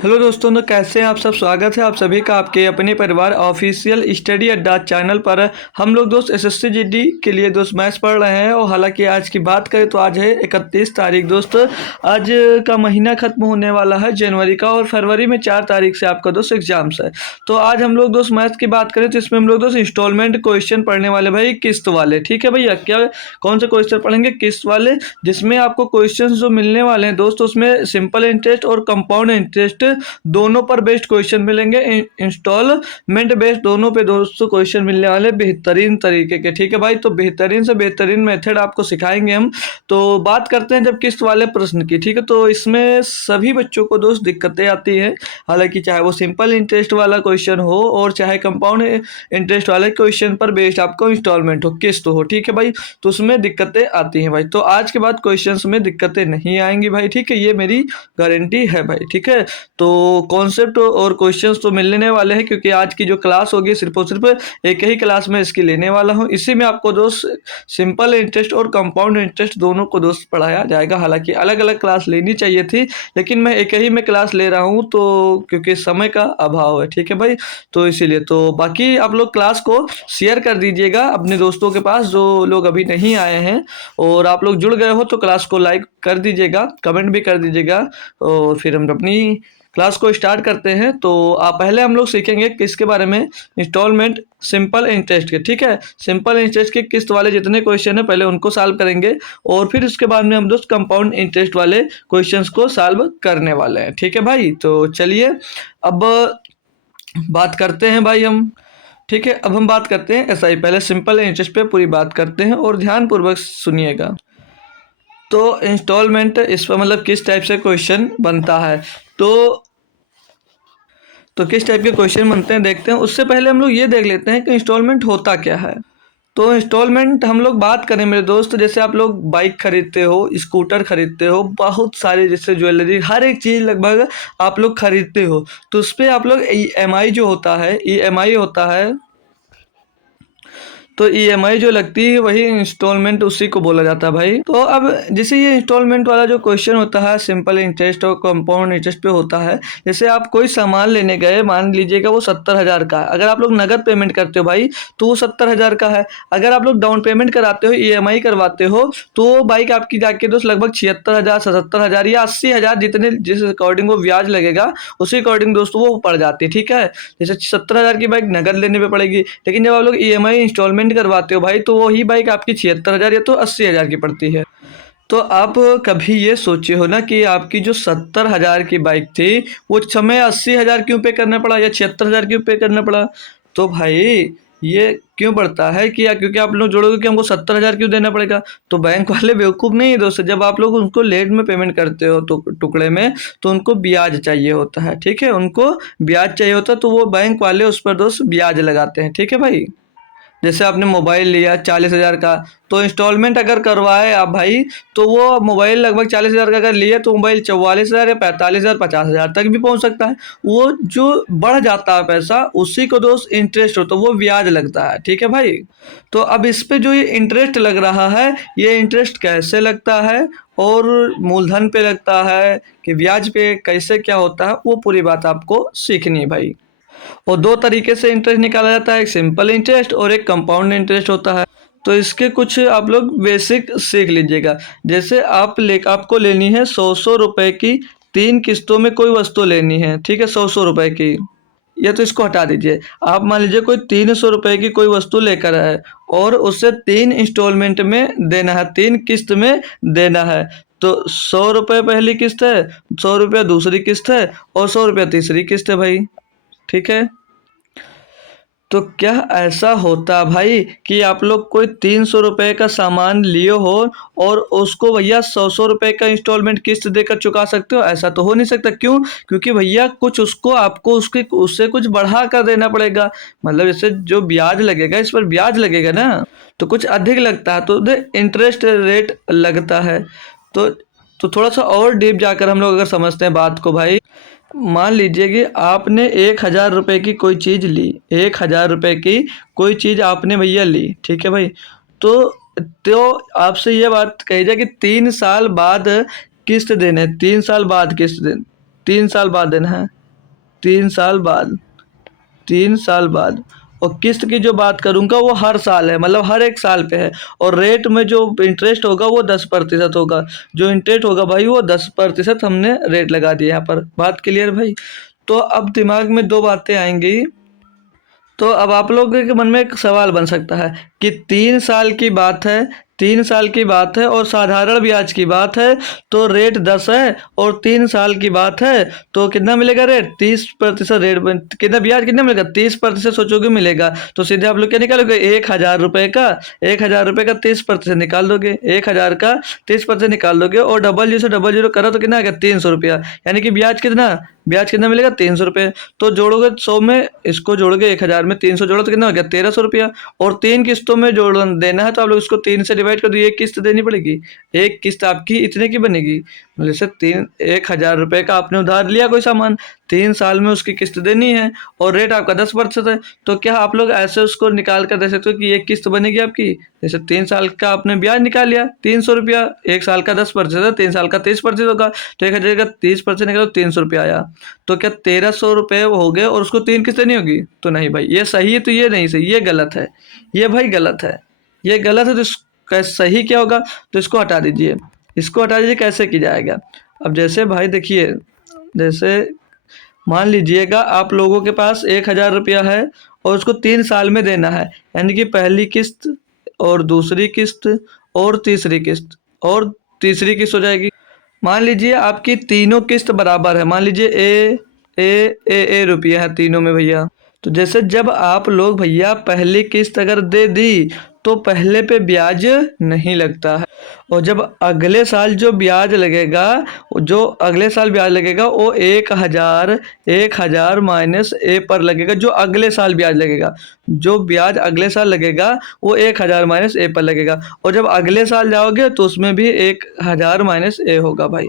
Hello दोस्तों, तो कैसे हैं आप सब। स्वागत है आप सभी का आपके अपने परिवार ऑफिशियल स्टडी अड्डा चैनल पर। हम लोग दोस्त एसएससी जीडी के लिए दोस्त मैथ्स पढ़ रहे हैं। और हालांकि आज की बात करें तो आज है 31 तारीख दोस्त। आज का महीना खत्म होने वाला है जनवरी का, और फरवरी में 4 तारीख से आपका दोस्त एग्जाम्स है। तो आज हम लोग दोस्त मैथ्स की बात करें तो इसमें हम लोग दोस्त इंस्टॉलमेंट क्वेश्चन पढ़ने वाले भाई, किस्त वाले। ठीक है भैया, क्या कौन से क्वेश्चन पढ़ेंगे? किस्त वाले, जिसमें आपको क्वेश्चन जो मिलने वाले हैं दोस्त उसमें सिंपल इंटरेस्ट और कंपाउंड इंटरेस्ट दोनों पर बेस्ड क्वेश्चन मिलेंगे। इंस्टॉलमेंट बेस्ड दोनों पे दोस्तों क्वेश्चन मिलने वाले बेहतरीन तरीके के। ठीक है भाई, तो बेहतरीन से बेहतरीन मेथड आपको सिखाएंगे हम। तो बात करते हैं जब किस्त वाले प्रश्न की। ठीक है, तो इसमें सभी बच्चों को दोस्त दिक्कतें आती हैं। हालांकि चाहे वो सिंपल इंटरेस्ट वाला क्वेश्चन हो और चाहे कंपाउंड इंटरेस्ट वाले क्वेश्चन पर बेस्ड आपको इंस्टॉलमेंट हो, किस्त हो। ठीक है भाई, तो उसमें दिक्कतें आती हैं भाई। तो आज के बाद क्वेश्चन में दिक्कतें नहीं आएंगी भाई। ठीक है, ये मेरी गारंटी है भाई। ठीक है, तो कॉन्सेप्ट और क्वेश्चंस तो मिलने वाले हैं, क्योंकि आज की जो क्लास होगी सिर्फ और सिर्फ एक ही क्लास में इसकी लेने वाला हूं। इसी में आपको दोस्त सिंपल इंटरेस्ट और कंपाउंड इंटरेस्ट दोनों को दोस्त पढ़ाया जाएगा। हालांकि अलग अलग क्लास लेनी चाहिए थी, लेकिन मैं एक ही में क्लास ले रहा हूं, तो क्योंकि समय का अभाव है। ठीक है भाई, तो इसीलिए तो बाकी आप लोग क्लास को शेयर कर दीजिएगा अपने दोस्तों के पास जो लोग अभी नहीं आए हैं। और आप लोग जुड़ गए हो तो क्लास को लाइक कर दीजिएगा, कमेंट भी कर दीजिएगा। और फिर हम अपनी क्लास को स्टार्ट करते हैं। तो आप पहले हम लोग सीखेंगे किसके बारे में? इंस्टॉलमेंट सिंपल इंटरेस्ट के। ठीक है, सिंपल इंटरेस्ट के किस्त वाले जितने क्वेश्चन है पहले उनको सॉल्व करेंगे, और फिर उसके बाद में हम दोस्त कंपाउंड इंटरेस्ट वाले क्वेश्चंस को सॉल्व करने वाले हैं। ठीक है भाई, तो चलिए अब बात करते हैं भाई हम। ठीक है, अब हम बात करते हैं ऐसा ही, पहले सिंपल इंटरेस्ट पे पूरी बात करते हैं और ध्यानपूर्वक सुनिएगा। तो इंस्टॉलमेंट इस पर मतलब किस टाइप से क्वेश्चन बनता है, तो किस टाइप के क्वेश्चन बनते हैं देखते हैं। उससे पहले हम लोग ये देख लेते हैं कि इंस्टॉलमेंट होता क्या है। तो इंस्टॉलमेंट हम लोग बात करें मेरे दोस्त, जैसे आप लोग बाइक खरीदते हो, स्कूटर खरीदते हो, बहुत सारी जैसे ज्वेलरी, हर एक चीज़ लगभग आप लोग खरीदते हो, तो उस पर आप लोग ईएमआई जो होता है, ईएमआई होता है, तो ईएमआई जो लगती है वही इंस्टॉलमेंट, उसी को बोला जाता है भाई। तो अब जैसे ये इंस्टॉलमेंट वाला जो क्वेश्चन होता है सिंपल इंटरेस्ट और कंपाउंड इंटरेस्ट पे होता है। जैसे आप कोई सामान लेने गए, मान लीजिएगा वो 70,000 का है। अगर आप लोग नगद पेमेंट करते हो भाई तो वो 70,000 का है। अगर आप लोग डाउन पेमेंट कराते हो, ईएमआई करवाते हो, तो वो बाइक आपकी जाके दोस्त लगभग 76,000, 77,000 या 80,000, जितने जिस अकॉर्डिंग वो ब्याज लगेगा उसी अकॉर्डिंग दोस्तों वो पड़ जाती है। ठीक है, जैसे 70,000 की बाइक नगद लेने पे पड़ेगी, लेकिन जब आप लोग ईएमआई इंस्टॉलमेंट करवाते हो भाई तो वही बाइक आपकी 76,000 या तो 80,000 की पड़ती है। तो आप कभी ये सोचे हो ना कि आपकी जो 70,000 की बाइक थी वो समय 80,000 क्यों पे करना पड़ा या 76,000 क्यों पे करना पड़ा? तो भाई ये क्यों पड़ता है कि या क्योंकि आप लोग जोड़ोगे कि हमको 70,000 क्यों देना पड़ेगा। तो बैंक वाले बेवकूफ़ नहीं है दोस्त, जब आप लोग उनको लेट में पेमेंट करते हो तो टुकड़े में, तो उनको ब्याज चाहिए होता है। ठीक है, उनको ब्याज चाहिए होता है, तो वो बैंक वाले उस पर दोस्त ब्याज लगाते हैं। ठीक है भाई, जैसे आपने मोबाइल लिया 40,000 का, तो इंस्टॉलमेंट अगर करवाए आप भाई, तो वो मोबाइल लगभग 40,000 का अगर लिए तो मोबाइल 44,000 या 45,000, 50,000 तक भी पहुंच सकता है। वो जो बढ़ जाता है पैसा, उसी को दोस्त इंटरेस्ट हो, तो वो ब्याज लगता है। ठीक है भाई, तो अब इस पे जो ये इंटरेस्ट लग रहा है, ये इंटरेस्ट कैसे लगता है और मूलधन पे लगता है कि ब्याज पे कैसे क्या होता है, वो पूरी बात आपको सीखनी है भाई। और दो तरीके से इंटरेस्ट निकाला जाता है, एक सिंपल इंटरेस्ट और एक कंपाउंड इंटरेस्ट होता है। तो इसके कुछ आप लोग बेसिक सीख लीजिएगा। जैसे आपको लेनी है 100 रुपए की 3 किस्तों में कोई वस्तु लेनी है। ठीक है, 100 रुपए की, या तो इसको हटा दीजिए। आप मान लीजिए कोई 300 रुपए की कोई वस्तु लेकर आए और उसे 3 इंस्टॉलमेंट में देना है, 3 किस्त में देना है। तो 100 रुपये पहली किस्त है, 100 रुपया दूसरी किस्त है और 100 रुपया तीसरी किस्त है भाई। ठीक है, तो क्या ऐसा होता भाई कि आप लोग कोई 300 रुपये का सामान लिए हो और उसको भैया 100 रुपये का इंस्टॉलमेंट किस्त देकर चुका सकते हो? ऐसा तो हो नहीं सकता। क्यों? क्योंकि भैया कुछ उसको आपको उससे कुछ बढ़ा कर देना पड़ेगा। मतलब जैसे जो ब्याज लगेगा इस पर ब्याज लगेगा ना, तो कुछ अधिक लगता है, तो इंटरेस्ट रेट लगता है। तो तो थोड़ा सा और डीप जाकर हम लोग अगर समझते हैं बात को भाई, मान लीजिए कि आपने 1,000 रुपये की कोई चीज़ ली, 1,000 रुपये की कोई चीज़ आपने भैया ली। ठीक है भाई, तो आपसे ये बात कही जाए कि 3 साल बाद किस्त देने, 3 साल बाद किस्त देने, 3 साल बाद देना है, 3 साल बाद, 3 साल बाद। और किस्त की जो बात करूँगा वो हर साल है, मतलब हर एक साल पे है। और रेट में जो इंटरेस्ट होगा वो 10% होगा। जो इंटरेस्ट होगा भाई वो 10% हमने रेट लगा दिया यहाँ पर। बात क्लियर भाई? तो अब दिमाग में दो बातें आएंगी। तो अब आप लोगों के मन में एक सवाल बन सकता है कि 3 साल की बात है, 3 साल की बात है और साधारण ब्याज की बात है, तो रेट 10 है और 3 साल की बात है तो कितना मिलेगा रेट? 30% रेट कितना ब्याज कितना मिलेगा? 30% सोचोगे मिलेगा तो सीधे आप लोग क्या निकालोगे? 1,000 रुपये का, 1,000 रुपये का 30% निकाल दोगे, 1,000 का 30% निकाल दोगे और डबल जीरो से डबल जीरो करा तो कितना आ गया? 300 रुपया। यानी कि ब्याज कितना मिलेगा? 300 रुपये। तो जोड़ोगे 100 में, इसको जोड़ोगे 1,000 में, 300 जोड़ो तो कितना हो गया? 1,300 रुपया। और 3 किस्तों में जोड़ देना है तो आप लोग इसको 3 से डिवाइड कर दो, एक किस्त देनी पड़ेगी। एक किस्त आपकी इतने की बनेगी, जैसे 1,000 रुपये का आपने उधार लिया कोई सामान, 3 साल में उसकी किस्त देनी है और रेट आपका 10% है। तो क्या आप लोग ऐसे उसको निकाल कर दे सकते हो कि एक किस्त बनेगी आपकी? जैसे 3 साल का आपने ब्याज निकाल लिया 300 रुपया, एक साल का 10% है, 3 साल का 30% होगा, तो 1,000 का 30% निकालो, 300 रुपया आया। तो क्या 1,300 रुपये हो गए और उसको 3 किस्तें नहीं होगी? तो नहीं भाई, ये सही है तो ये नहीं सही, ये गलत है, ये भाई गलत है, ये गलत है। तो सही क्या होगा? तो इसको हटा दीजिए, इसको हटा दीजिए। कैसे की जाएगा? अब जैसे भाई देखिए, जैसे मान लीजिएगा आप लोगों के पास 1,000 रुपया है और उसको 3 साल में देना है, यानी कि पहली किस्त और दूसरी किस्त और तीसरी किस्त और तीसरी किस्त हो जाएगी। मान लीजिए आपकी तीनों किस्त बराबर है, मान लीजिए ए रुपया है तीनों में भैया। तो जैसे जब आप लोग भैया पहली किस्त अगर दे दी तो पहले पे ब्याज नहीं लगता है, और जब अगले साल जो ब्याज लगेगा, जो अगले साल ब्याज लगेगा वो 1,000 माइनस ए पर लगेगा। जो अगले साल ब्याज लगेगा, जो ब्याज अगले साल लगेगा वो 1,000 माइनस ए पर लगेगा। और जब अगले साल जाओगे तो उसमें भी 1,000 माइनस ए होगा भाई।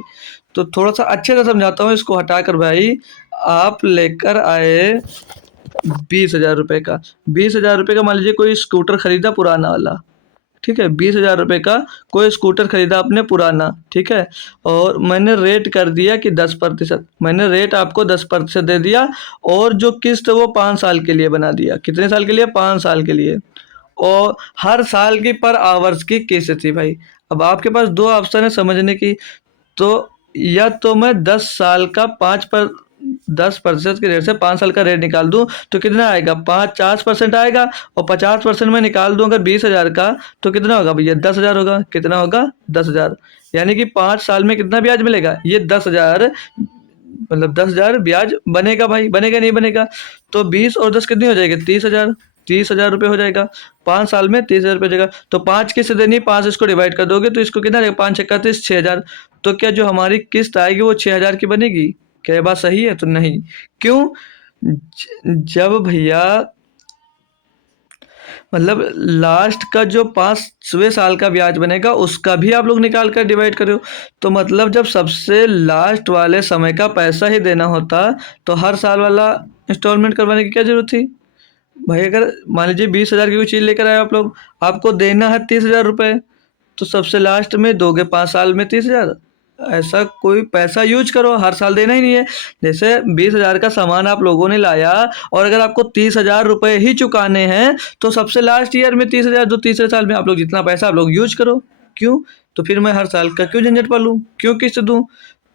तो थोड़ा सा अच्छे से समझाता हूँ इसको हटाकर भाई। आप लेकर आए 20,000 रुपये का, 20,000 रुपये का मान लीजिए कोई स्कूटर खरीदा पुराना वाला, ठीक है, 20,000 रुपये का कोई स्कूटर खरीदा आपने पुराना, ठीक है, और मैंने रेट कर दिया कि 10%, मैंने रेट आपको 10% दे दिया और जो किस्त वो 5 साल के लिए बना दिया। कितने साल के लिए? 5 साल के लिए। और हर साल की पर आवर्स की किस्त थी भाई। अब आपके पास दो ऑप्शन है समझने की, तो या तो मैं 10 साल का 10% के रेट से 5 साल का रेट निकाल दूं तो कितना आएगा? 50% आएगा। और 50% में निकाल दूं अगर 20,000 का तो कितना होगा भैया? 10,000 होगा। कितना होगा? 10,000। यानी कि 5 साल में कितना ब्याज मिलेगा? ये 10,000, मतलब 10,000 ब्याज बनेगा भाई। बनेगा नहीं बनेगा? तो 20 और 10 कितनी हो जाएगी? 30,000। 30,000 रुपये हो जाएगा 5 साल में। 30,000 रुपये हो जाएगा। तो 5 किस्त देनी, 5 इसको डिवाइड कर दोगे तो इसको कितना रहेगा? 5 × 6,000। तो क्या जो हमारी किस्त आएगी वो 6,000 की बनेगी? क्या ये बात सही है? तो नहीं। क्यों? जब भैया मतलब लास्ट का जो 5वें साल का ब्याज बनेगा उसका भी आप लोग निकाल कर डिवाइड करो। तो मतलब जब सबसे लास्ट वाले समय का पैसा ही देना होता तो हर साल वाला इंस्टॉलमेंट करवाने की क्या जरूरत थी भाई? अगर मान लीजिए 20,000 की कोई चीज़ लेकर आए आप लोग, आपको देना है 30,000 रुपये, तो सबसे लास्ट में दोगे 5 साल में 30,000। ऐसा कोई पैसा यूज करो, हर साल देना ही नहीं है। जैसे 20,000 का सामान आप लोगों ने लाया और अगर आपको 30,000 रुपये ही चुकाने हैं तो सबसे लास्ट ईयर में 30,000, जो तीसरे साल में आप लोग जितना पैसा आप लोग यूज करो। क्यों? तो फिर मैं हर साल का क्यों झंझट पालूं? क्यों किस्त दूं?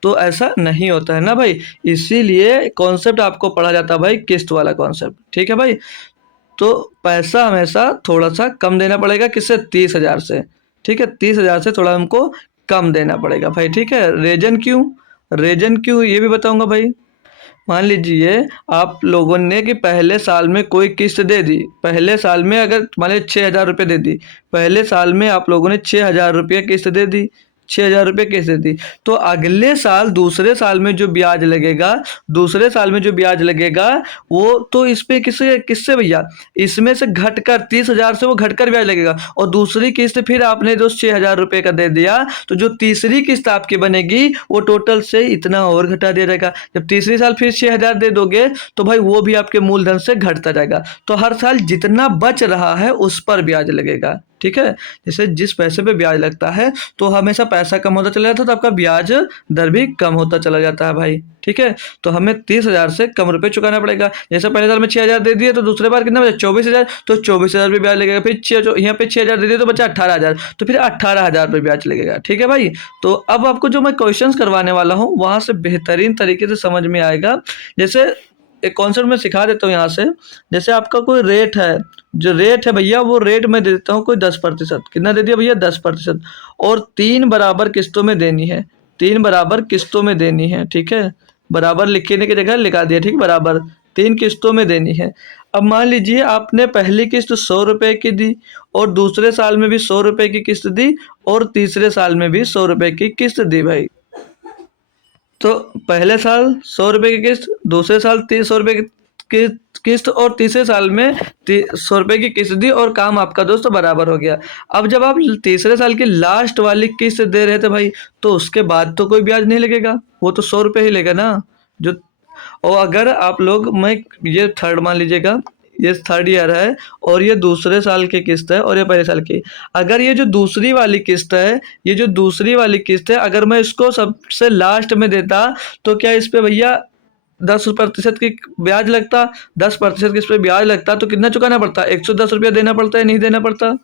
तो ऐसा नहीं होता है ना भाई। इसीलिए कॉन्सेप्ट आपको पढ़ा जाता है भाई, किस्त वाला कॉन्सेप्ट, ठीक है भाई। तो पैसा हमेशा थोड़ा सा कम देना पड़ेगा, किससे? 30,000 से, ठीक है, 30,000 से थोड़ा हमको कम देना पड़ेगा भाई, ठीक है। रीजन क्यों? रीजन क्यों ये भी बताऊंगा भाई। मान लीजिए आप लोगों ने कि पहले साल में कोई किस्त दे दी, पहले साल में अगर मान लीजिए 6,000 रुपये दे दी, पहले साल में आप लोगों ने 6,000 रुपये किस्त दे दी, 6,000 रुपये किस्त दे दी। तो अगले साल दूसरे साल में जो ब्याज लगेगा, दूसरे साल में जो ब्याज लगेगा वो तो इस पे किससे किससे भैया? इसमें से घटकर 30,000 से वो घटकर ब्याज लगेगा। और दूसरी किस्त फिर आपने जो 6,000 रुपये का दे दिया तो जो तीसरी किस्त आपकी बनेगी वो टोटल से इतना और घटा दिया जाएगा। जब तीसरी साल फिर 6,000 दे दोगे तो भाई वो भी आपके मूलधन से घटता जाएगा। तो हर साल जितना बच रहा है उस पर ब्याज लगेगा, ठीक है। जैसे जिस पैसे पे ब्याज लगता है तो हमेशा पैसा कम होता चला जाता है तो आपका ब्याज दर भी कम होता चला जाता है भाई, ठीक है। तो हमें 30,000 से कम रुपए चुकाना पड़ेगा। जैसे पहले साल में 6,000 दे दिए तो दूसरे बार कितना बचा 24,000, तो 24,000 रुपये ब्याज लगेगा। फिर यहाँ पे 6,000 दे दिए तो बचा 18,000, तो फिर 18,000 रुपये ब्याज लगेगा, ठीक है भाई। तो अब आपको जो मैं क्वेश्चन करवाने वाला हूँ वहां से बेहतरीन तरीके से समझ में आएगा। जैसे एक कॉन्सेप्ट में सिखा देता हूँ यहाँ से। जैसे आपका कोई रेट है, जो रेट है भैया वो रेट मैं दे देता हूँ कोई 10%। कितना दे दिया भैया 10%, और 3 बराबर किस्तों में देनी है, 3 बराबर किस्तों में देनी है, ठीक है। बराबर लिखने की जगह लिखा दिया, ठीक, बराबर 3 किस्तों में देनी है। अब मान लीजिए आपने पहली किस्त 100 रुपए की दी, और दूसरे साल में भी 100 रुपए की किस्त दी, और तीसरे साल में भी 100 रुपए की किस्त दी भाई। तो पहले साल 100 रुपए की किस्त, दूसरे साल 100 रुपए की किस्त, और तीसरे साल में 100 रुपए की किस्त दी, और काम आपका दोस्त बराबर हो गया। अब जब आप तीसरे साल की लास्ट वाली किस्त दे रहे थे भाई, तो उसके बाद तो कोई ब्याज नहीं लगेगा, वो तो 100 रुपए ही लेगा ना जो। और अगर आप लोग, मैं ये थर्ड मान लीजिएगा, ये थर्ड ईयर है और ये दूसरे साल की किस्त है और ये पहले साल की। अगर ये जो दूसरी वाली किस्त है, ये जो दूसरी वाली किस्त है, अगर मैं इसको सबसे लास्ट में देता तो क्या इस पे भैया 10% की ब्याज लगता, 10% की इस पे ब्याज लगता, तो कितना चुकाना पड़ता, 110 रुपया देना पड़ता है, नहीं देना पड़ता,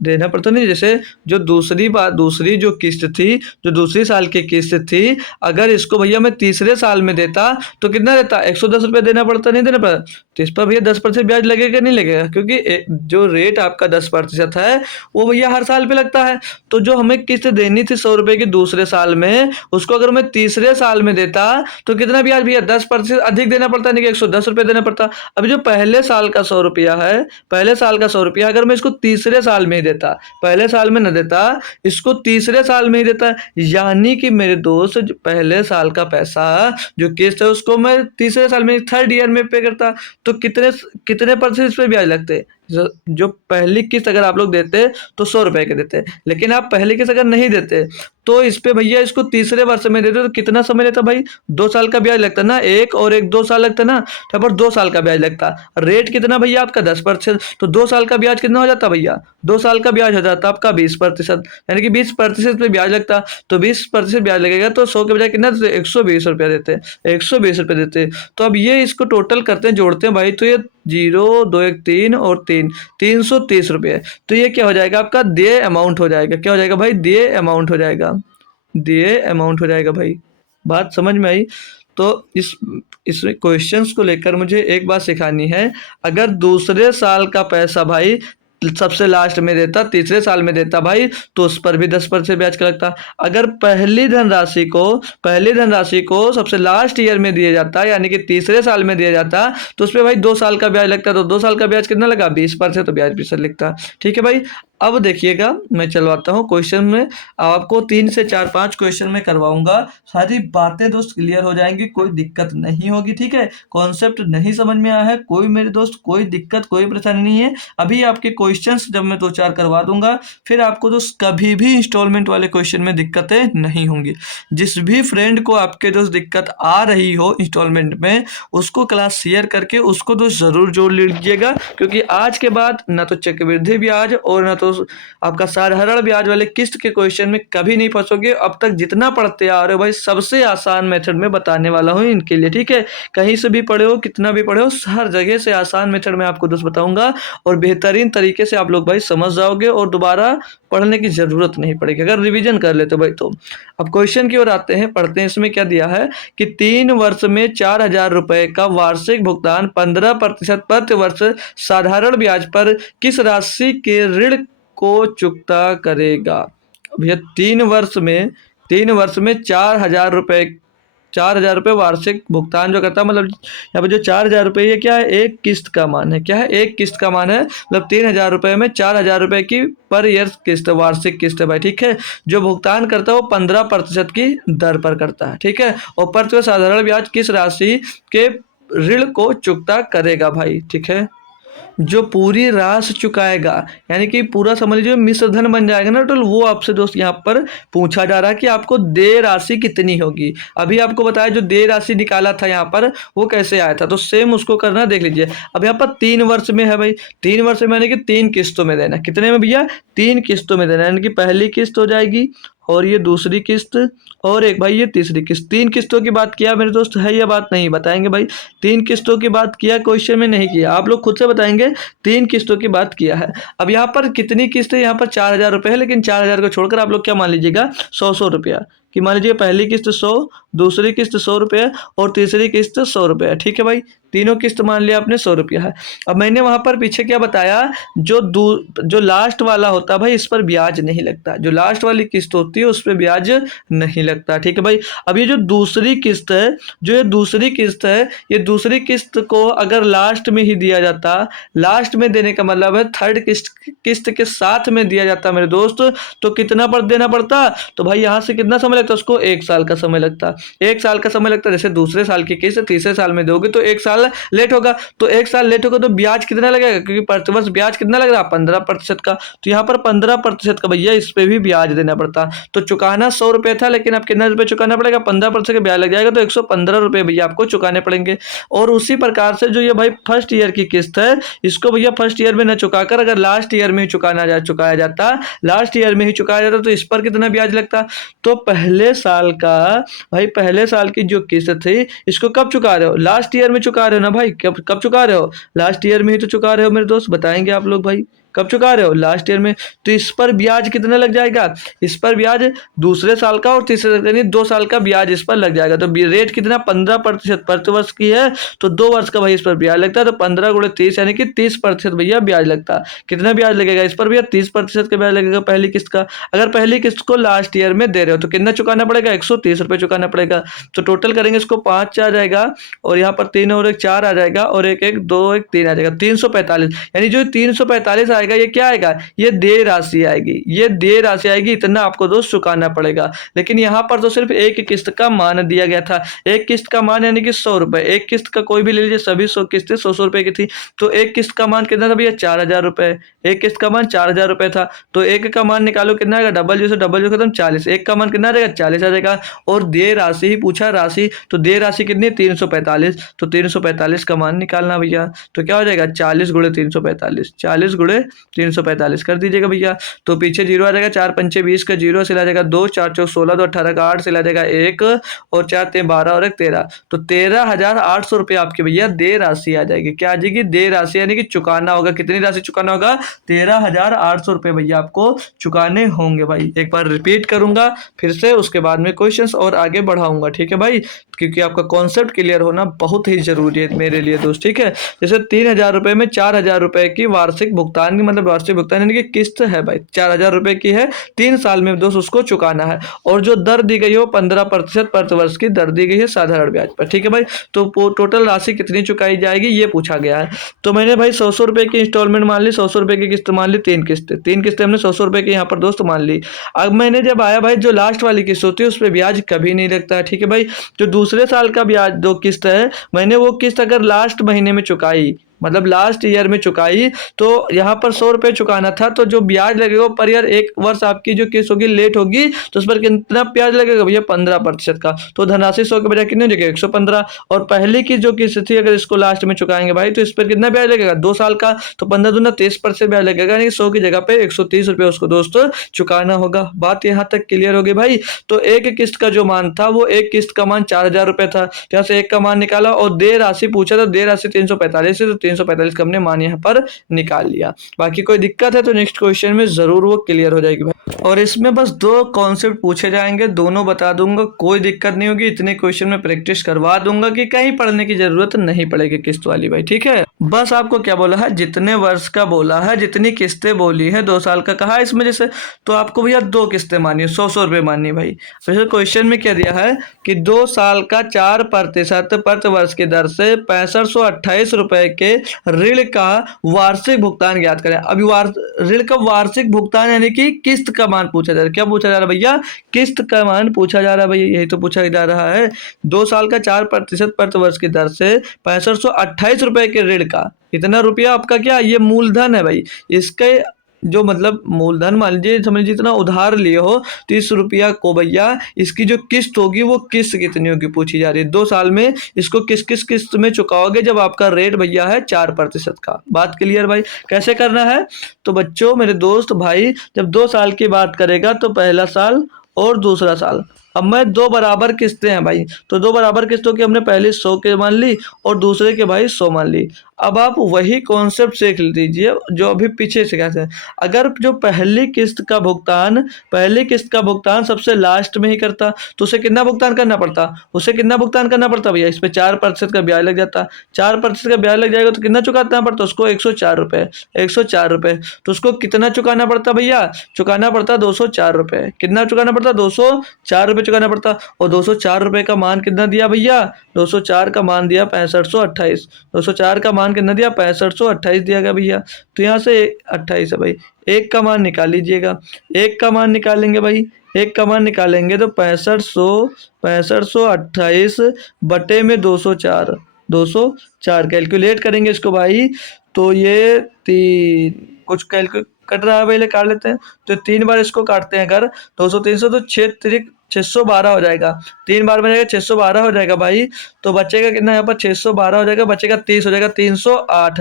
देना पड़ता नहीं। जैसे जो दूसरी जो किस्त थी, जो दूसरी साल की किस्त थी, अगर इसको भैया मैं तीसरे साल में देता तो कितना देता, 110 रुपये देना पड़ता, नहीं देना पड़ता। तो इस पर भैया 10% ब्याज लगेगा नहीं लगेगा, क्योंकि जो रेट आपका 10% है वो भैया हर साल पे लगता है। तो जो हमें किस्त देनी थी 100 रुपये की दूसरे साल में, उसको अगर मैं तीसरे साल में देता तो कितना ब्याज भैया 10% अधिक देना पड़ता, नहीं कि 110 रुपये देना पड़ता। अभी जो पहले साल का 100 रुपया है, पहले साल का 100 रुपया अगर मैं इसको तीसरे साल में देता, पहले साल में न देता, इसको तीसरे साल में ही देता, यानी कि मेरे दोस्त जो पहले साल का पैसा जो किस्त है उसको मैं तीसरे साल में थर्ड ईयर में पे करता, तो कितने कितने परसेंट इस पे ब्याज लगते। जो पहली किस्त अगर आप लोग देते तो 100 रुपए के देते, लेकिन आप पहली किस्त अगर नहीं देते तो इस पे भैया इसको तीसरे वर्ष में देते तो कितना समय लेता भाई, 2 साल का ब्याज लगता ना, एक और एक 2 साल लगता ना, तो पर 2 साल का ब्याज लगता। रेट कितना भैया आपका 10%, तो 2 साल का ब्याज कितना हो जाता भैया, 2 साल का ब्याज हो जाता आपका 20%, यानी कि 20% पे ब्याज लगता। तो 20% ब्याज लगेगा तो 100 के बजाय कितना देते, 120 रुपया देते, 120 रुपये देते। तो अब ये इसको टोटल करते हैं, जोड़ते हैं भाई, तो ये 0 2 1 3 और 3 330 रुपये। तो ये क्या हो जाएगा आपका दिए अमाउंट हो जाएगा, क्या हो जाएगा भाई, दिए अमाउंट हो जाएगा, दिए अमाउंट हो जाएगा भाई। बात समझ में आई। तो इस क्वेश्चंस को लेकर मुझे एक बात सिखानी है। अगर दूसरे साल का पैसा भाई सबसे लास्ट में देता, तीसरे साल में देता भाई, तो उस पर भी 10% ब्याज का लगता। अगर पहली धनराशि को सबसे लास्ट ईयर में दिया जाता, यानी कि तीसरे साल में दिया जाता, तो उस पर भाई 2 साल का ब्याज लगता, तो 2 साल का ब्याज कितना लगा 20%, तो ब्याज 20% लिखता, ठीक है भाई। अब देखिएगा मैं चलवाता हूँ क्वेश्चन में, आपको 3 से 4 5 क्वेश्चन में करवाऊंगा, सारी बातें दोस्त क्लियर हो जाएंगी, कोई दिक्कत नहीं होगी, ठीक है। कॉन्सेप्ट नहीं समझ में आया है कोई मेरे दोस्त, कोई दिक्कत कोई परेशानी नहीं है। अभी आपके क्वेश्चंस जब मैं 2-4 करवा दूंगा, फिर आपको दोस्त कभी भी इंस्टॉलमेंट वाले क्वेश्चन में दिक्कतें नहीं होंगी। जिस भी फ्रेंड को आपके दोस्त दिक्कत आ रही हो इंस्टॉलमेंट में, उसको क्लास शेयर करके उसको दोस्त जरूर जोड़ लीजिएगा, क्योंकि आज के बाद ना तो चक्रवृद्धि ब्याज और ना तो आपका साधारण ब्याज वाले किस्त के क्वेश्चन में कभी नहीं फंसोगे। अब तक जितना पढ़ते आ रहे हो भाई, सबसे आसान मेथड में बताने वाला हूँ इनके लिए, ठीक है। कहीं से भी पढ़े हो, कितना भी पढ़े हो, हर जगह से आसान मेथड में आपको दोस्त बताऊंगा, और बेहतरीन तरीके से आप लोग भाई समझ जाओगे और दोबारा पढ़ने की जरूरत नहीं पड़ेगी अगर रिवीजन कर लेते हो भाई। तो अब क्वेश्चन की ओर आते हैं, पढ़ते हैं। इसमें क्या दिया है कि 3 वर्ष में 4,000 रुपए का वार्षिक भुगतान 15% प्रति वर्ष साधारण ब्याज पर किस राशि के ऋण को चुकता करेगा। भैया 3 वर्ष में 4,000 रुपये वार्षिक भुगतान जो करता है, मतलब यहाँ पे जो 4,000 रुपये ये क्या है, एक किस्त का मान है, क्या है, एक किस्त का मान है, मतलब 3,000 रुपये में 4,000 रुपये की पर ईयर किस्त, वार्षिक किस्त है भाई, ठीक है। जो भुगतान करता है वो 15% की दर पर करता है, ठीक है। और प्रति साधारण ब्याज किस राशि के ऋण को चुकता करेगा भाई, ठीक है। जो पूरी राशि चुकाएगा, यानी कि पूरा समझ लीजिए मिश्र धन बन जाएगा ना, तो वो आपसे दोस्त यहाँ पर पूछा जा रहा है कि आपको देय राशि कितनी होगी। अभी आपको बताया जो देय राशि निकाला था यहाँ पर वो कैसे आया था, तो सेम उसको करना, देख लीजिए। अब यहाँ पर 3 वर्ष में है भाई, 3 वर्ष में यानी कि 3 किस्तों में देना, कितने में भैया, 3 किस्तों में देना, यानी कि पहली किस्त हो जाएगी और ये दूसरी किस्त, और एक भाई ये तीसरी किस्त। 3 किस्तों की बात किया मेरे दोस्त, है या बात नहीं बताएंगे भाई? 3 किस्तों की बात किया, क्वेश्चन में नहीं किया, आप लोग खुद से बताएंगे 3 किस्तों की बात किया है। अब यहाँ पर कितनी किस्त है? यहाँ पर 4,000 रुपये है, लेकिन 4,000 को छोड़कर आप लोग क्या मान लीजिएगा, 100 रुपया, कि मान लीजिए पहली किस्त 100, दूसरी किस्त 100 रुपये और तीसरी किस्त 100 रुपये। ठीक है भाई, तीनों किस्त मान लिया आपने 100 रुपया है। अब मैंने वहां पर पीछे क्या बताया, जो लास्ट वाला होता है भाई, इस पर ब्याज नहीं लगता, जो लास्ट वाली किस्त होती है उस पर ब्याज नहीं लगता। ठीक है भाई, अब ये जो दूसरी किस्त है, जो ये दूसरी किस्त है, ये दूसरी किस्त को अगर लास्ट में ही दिया जाता, लास्ट में देने का मतलब है थर्ड किस्त के साथ में दिया जाता मेरे दोस्त, तो कितना पर देना पड़ता? तो भाई यहाँ से कितना समय लगता? उसको 1 साल का समय लगता, 1 साल का समय लगता। जैसे दूसरे साल की किस्त तीसरे साल में दोगे तो 1 साल लेट होगा, तो 1 साल लेट होगा तो ब्याज कितना लगेगा? क्योंकि प्रतिवर्ष ब्याज कितना लग रहा है? 15% का। तो यहाँ पर 15% का भैया इस पे भी ब्याज देना पड़ता। तो चुकाना 100 रुपये था, लेकिन आप कितना रुपये चुकाना पड़ेगा? 15% का ब्याज लग जाएगा, तो 115 रुपये भैया आपको चुकाने पड़ेंगे। और उसी प्रकार से जो ये भाई फर्स्ट ईयर की किस्त है, इसको भैया फर्स्ट ईयर में न चुकाकर अगर लास्ट ईयर में ही चुकाया जाता, लास्ट ईयर में ही चुकाया जाता, तो इस पर कितना ब्याज लगता? तो पहले साल का भाई, पहले साल की जो किस्त थी, इसको कब चुका रहे हो? लास्ट ईयर में चुका रहे हो ना भाई? कब चुका रहे हो? लास्ट ईयर में ही तो चुका रहे हो मेरे दोस्त, बताएंगे आप लोग भाई कब चुका रहे हो? लास्ट ईयर में। तो इस पर ब्याज कितना लग जाएगा? इस पर ब्याज दूसरे साल का और तीसरे साल का, यानी 2 साल का ब्याज इस पर लग जाएगा। तो रेट कितना? 15% प्रति वर्ष की है, तो 2 वर्ष का भाई इस पर ब्याज लगता है, तो 15 गुणे 30 यानी कि 30% भैया ब्याज लगता है। कितना ब्याज लगेगा इस पर भैया? 30% का ब्याज लगेगा पहली किस्त का। अगर पहली किस्त को लास्ट ईयर में दे रहे हो तो कितना चुकाना पड़ेगा? 130 रुपये चुकाना पड़ेगा। तो टोटल करेंगे इसको 5 आ जाएगा, और यहाँ पर 3 और 1 4 आ जाएगा, और 1 1 2 1 3 आ जाएगा, 345। यानी जो 345 आएगा, ये क्या आएगा? ये देय राशि आएगी, ये देय राशि आएगी, इतना आपको दोस्त चुकाना पड़ेगा। लेकिन यहाँ पर तो सिर्फ एक किस्त का मान दिया गया था, एक किस्त का मान यानी कि 100 रुपये, एक किस्त का कोई भी ले लीजिए, सभी 100 किस्तें 100 रुपये की थी, तो एक किस्त का मान कितना था भैया? 4,000 रुपये। एक किस्त का मान 4,000 रुपये था, तो एक का मान निकालो कितना आएगा? डबल जो खत्म 40, एक का मान कितना रहेगा? 40 आ जाएगा। और देय राशि ही पूछा, राशि, तो देय राशि कितनी? 345, तो 345 का मान निकालना भैया, तो क्या हो जाएगा? 40 गुणे 345, 40 गुणे 345 कर दीजिएगा भैया। तो पीछे जीरो आ जाएगा, 4 पंचे 20 का जीरो से ला जाएगा 2, 4 चौक 16, 2 18 का 8 से ला जाएगा 1, और 4 3 12 और 1 13, तो 13,800 रुपये आपके भैया देय राशि आ जाएगी। क्या आ जाएगी? देय राशि, यानी कि चुकाना होगा। कितनी राशि चुकाना होगा? 13,800 रुपये भैया आपको चुकाने होंगे भाई। एक बार रिपीट करूंगा फिर से, उसके बाद में क्वेश्चंस और आगे बढ़ाऊंगा, ठीक है भाई, क्योंकि आपका कॉन्सेप्ट क्लियर होना बहुत ही जरूरी है मेरे लिए दोस्त। ठीक है, जैसे 3,000 रुपये में 4,000 रुपये की वार्षिक भुगतान, मतलब वार्षिक भुगतान यानी कि किस्त है भाई, 4,000 रुपये की है, 3 साल में दोस्त उसको चुकाना है। और जो दर दी गई हो 15% प्रति वर्ष की दर दी गई है साधारण ब्याज पर। ठीक है भाई, तो टोटल राशि कितनी चुकाई जाएगी ये पूछा गया है। तो मैंने भाई 100 रुपये की इंस्टॉलमेंट मान ली, 100 रुपये की किस्त मान ली, 3 किस्तें हमने 100 रुपये की यहाँ पर दोस्त मान ली। अब मैंने जब आया भाई, जो लास्ट वाली किस्त होती है उस पर ब्याज कभी नहीं लगता है। ठीक है भाई, जो दूसरे साल का ब्याज 2 किस्त है, मैंने वो किस्त अगर लास्ट महीने में चुकाई, मतलब लास्ट ईयर में चुकाई, तो यहाँ पर 100 रुपये चुकाना था, तो जो ब्याज लगेगा पर ईयर, एक वर्ष आपकी जो किस्त होगी लेट होगी, तो उस पर कितना ब्याज लगेगा भैया? 15% का। तो धनराशि 100 के बजाय कितने जगह 115, और पहले की जो किस्त थी अगर इसको लास्ट में चुकाएंगे भाई, तो इस पर कितना ब्याज लगेगा? 2 साल का, तो 15 दूना 30% ब्याज लगेगा, यानी 100 की जगह पे 130 रुपये उसको दोस्तों चुकाना होगा। बात यहाँ तक क्लियर होगी भाई। तो एक किस्त का जो मान था, वो एक किस्त का मान 4,000 रुपये था, यहाँ से एक का मान निकाला, और देय राशि पूछा, तो देय राशि 345 है, तो 345 का हमने मान यहाँ पर निकाल लिया। बाकी कोई दिक्कत है तो नेक्स्ट क्वेश्चन में जरूर वो क्लियर हो जाएगी भाई। और इसमें बस 2 कॉन्सेप्ट पूछे जाएंगे, दोनों बता दूंगा, कोई दिक्कत नहीं होगी। इतने क्वेश्चन में प्रैक्टिस करवा दूंगा कि कहीं पढ़ने की जरूरत नहीं पड़ेगी किस्त वाली भाई। ठीक है, बस आपको क्या बोला है, जितने वर्ष का बोला है, जितनी किस्तें बोली है, 2 साल का कहा है इसमें जैसे, तो आपको भैया 2 किस्तें मानिए, 100 रुपये मानिए भाई। वैसे क्वेश्चन में क्या दिया है कि 2 साल का 4% प्रति वर्ष की दर से 6528 रुपए के ऋण का वार्षिक भुगतान ज्ञात करें। अभी ऋण का वार्षिक भुगतान यानी कि किस्त का मान पूछा जा रहा है। क्या पूछा जा रहा है भैया? किस्त का मान पूछा जा रहा है भैया, यही तो पूछा जा रहा है। 2 साल का 4% प्रति वर्ष की दर से 6528 रुपए के ऋण का, इतना रुपया आपका क्या, ये मूलधन है भाई। इसके जो मतलब मूलधन मान लीजिए, समझ लीजिए इतना उधार लिए हो, 30 रुपया को भैया इसकी जो किस्त होगी वो किस्त कितनी होगी पूछी जा रही है। 2 साल में इसको किस किस किस्त में चुकाओगे जब आपका रेट भैया है 4% का। बात क्लियर भाई, कैसे करना है? तो बच्चों, मेरे दोस्त भाई, जब 2 साल की बात करेगा तो पहला साल और दूसरा साल। अब मैं दो बराबर किस्तें हैं भाई, तो दो बराबर किस्तों की हमने पहली 100 के मान ली और दूसरे के भाई 100 मान ली। अब आप वही कॉन्सेप्ट सीख लीजिए जो अभी पीछे से कैसे है। अगर जो पहली किस्त का भुगतान सबसे लास्ट में ही करता तो उसे कितना भुगतान करना पड़ता, भैया इस पे 4% का ब्याज लग जाता। 4% का ब्याज लग जाएगा तो कितना चुकाना पड़ता उसको, 104 रुपये। 104 रुपये तो उसको कितना चुकाना पड़ता भैया, चुकाना पड़ता 204 रुपये। कितना चुकाना पड़ता, 204 रुपये चुकाना पड़ता। और 204 रुपये का मान कितना दिया भैया, 204 का मान दिया 6528। 204 का मान कितना दिया, 6528 दिया गया भैया। तो यहाँ से 28 है भाई, एक का मान निकाल लीजिएगा। एक का मान निकालेंगे भाई, एक का मान निकालेंगे तो 6528 बटे में 204, 204 कैलकुलेट करेंगे इसको भाई। तो ये तीन कुछ कैलकुलेट कट रहा है, पहले काट लेते हैं। तो 3 बार इसको काटते हैं अगर 200 300 तो 612 हो जाएगा। 3 बार में जाएगा 612 हो जाएगा भाई। तो बचेगा कितना यहाँ पर, 612 हो जाएगा, बचेगा 30 हो जाएगा, 308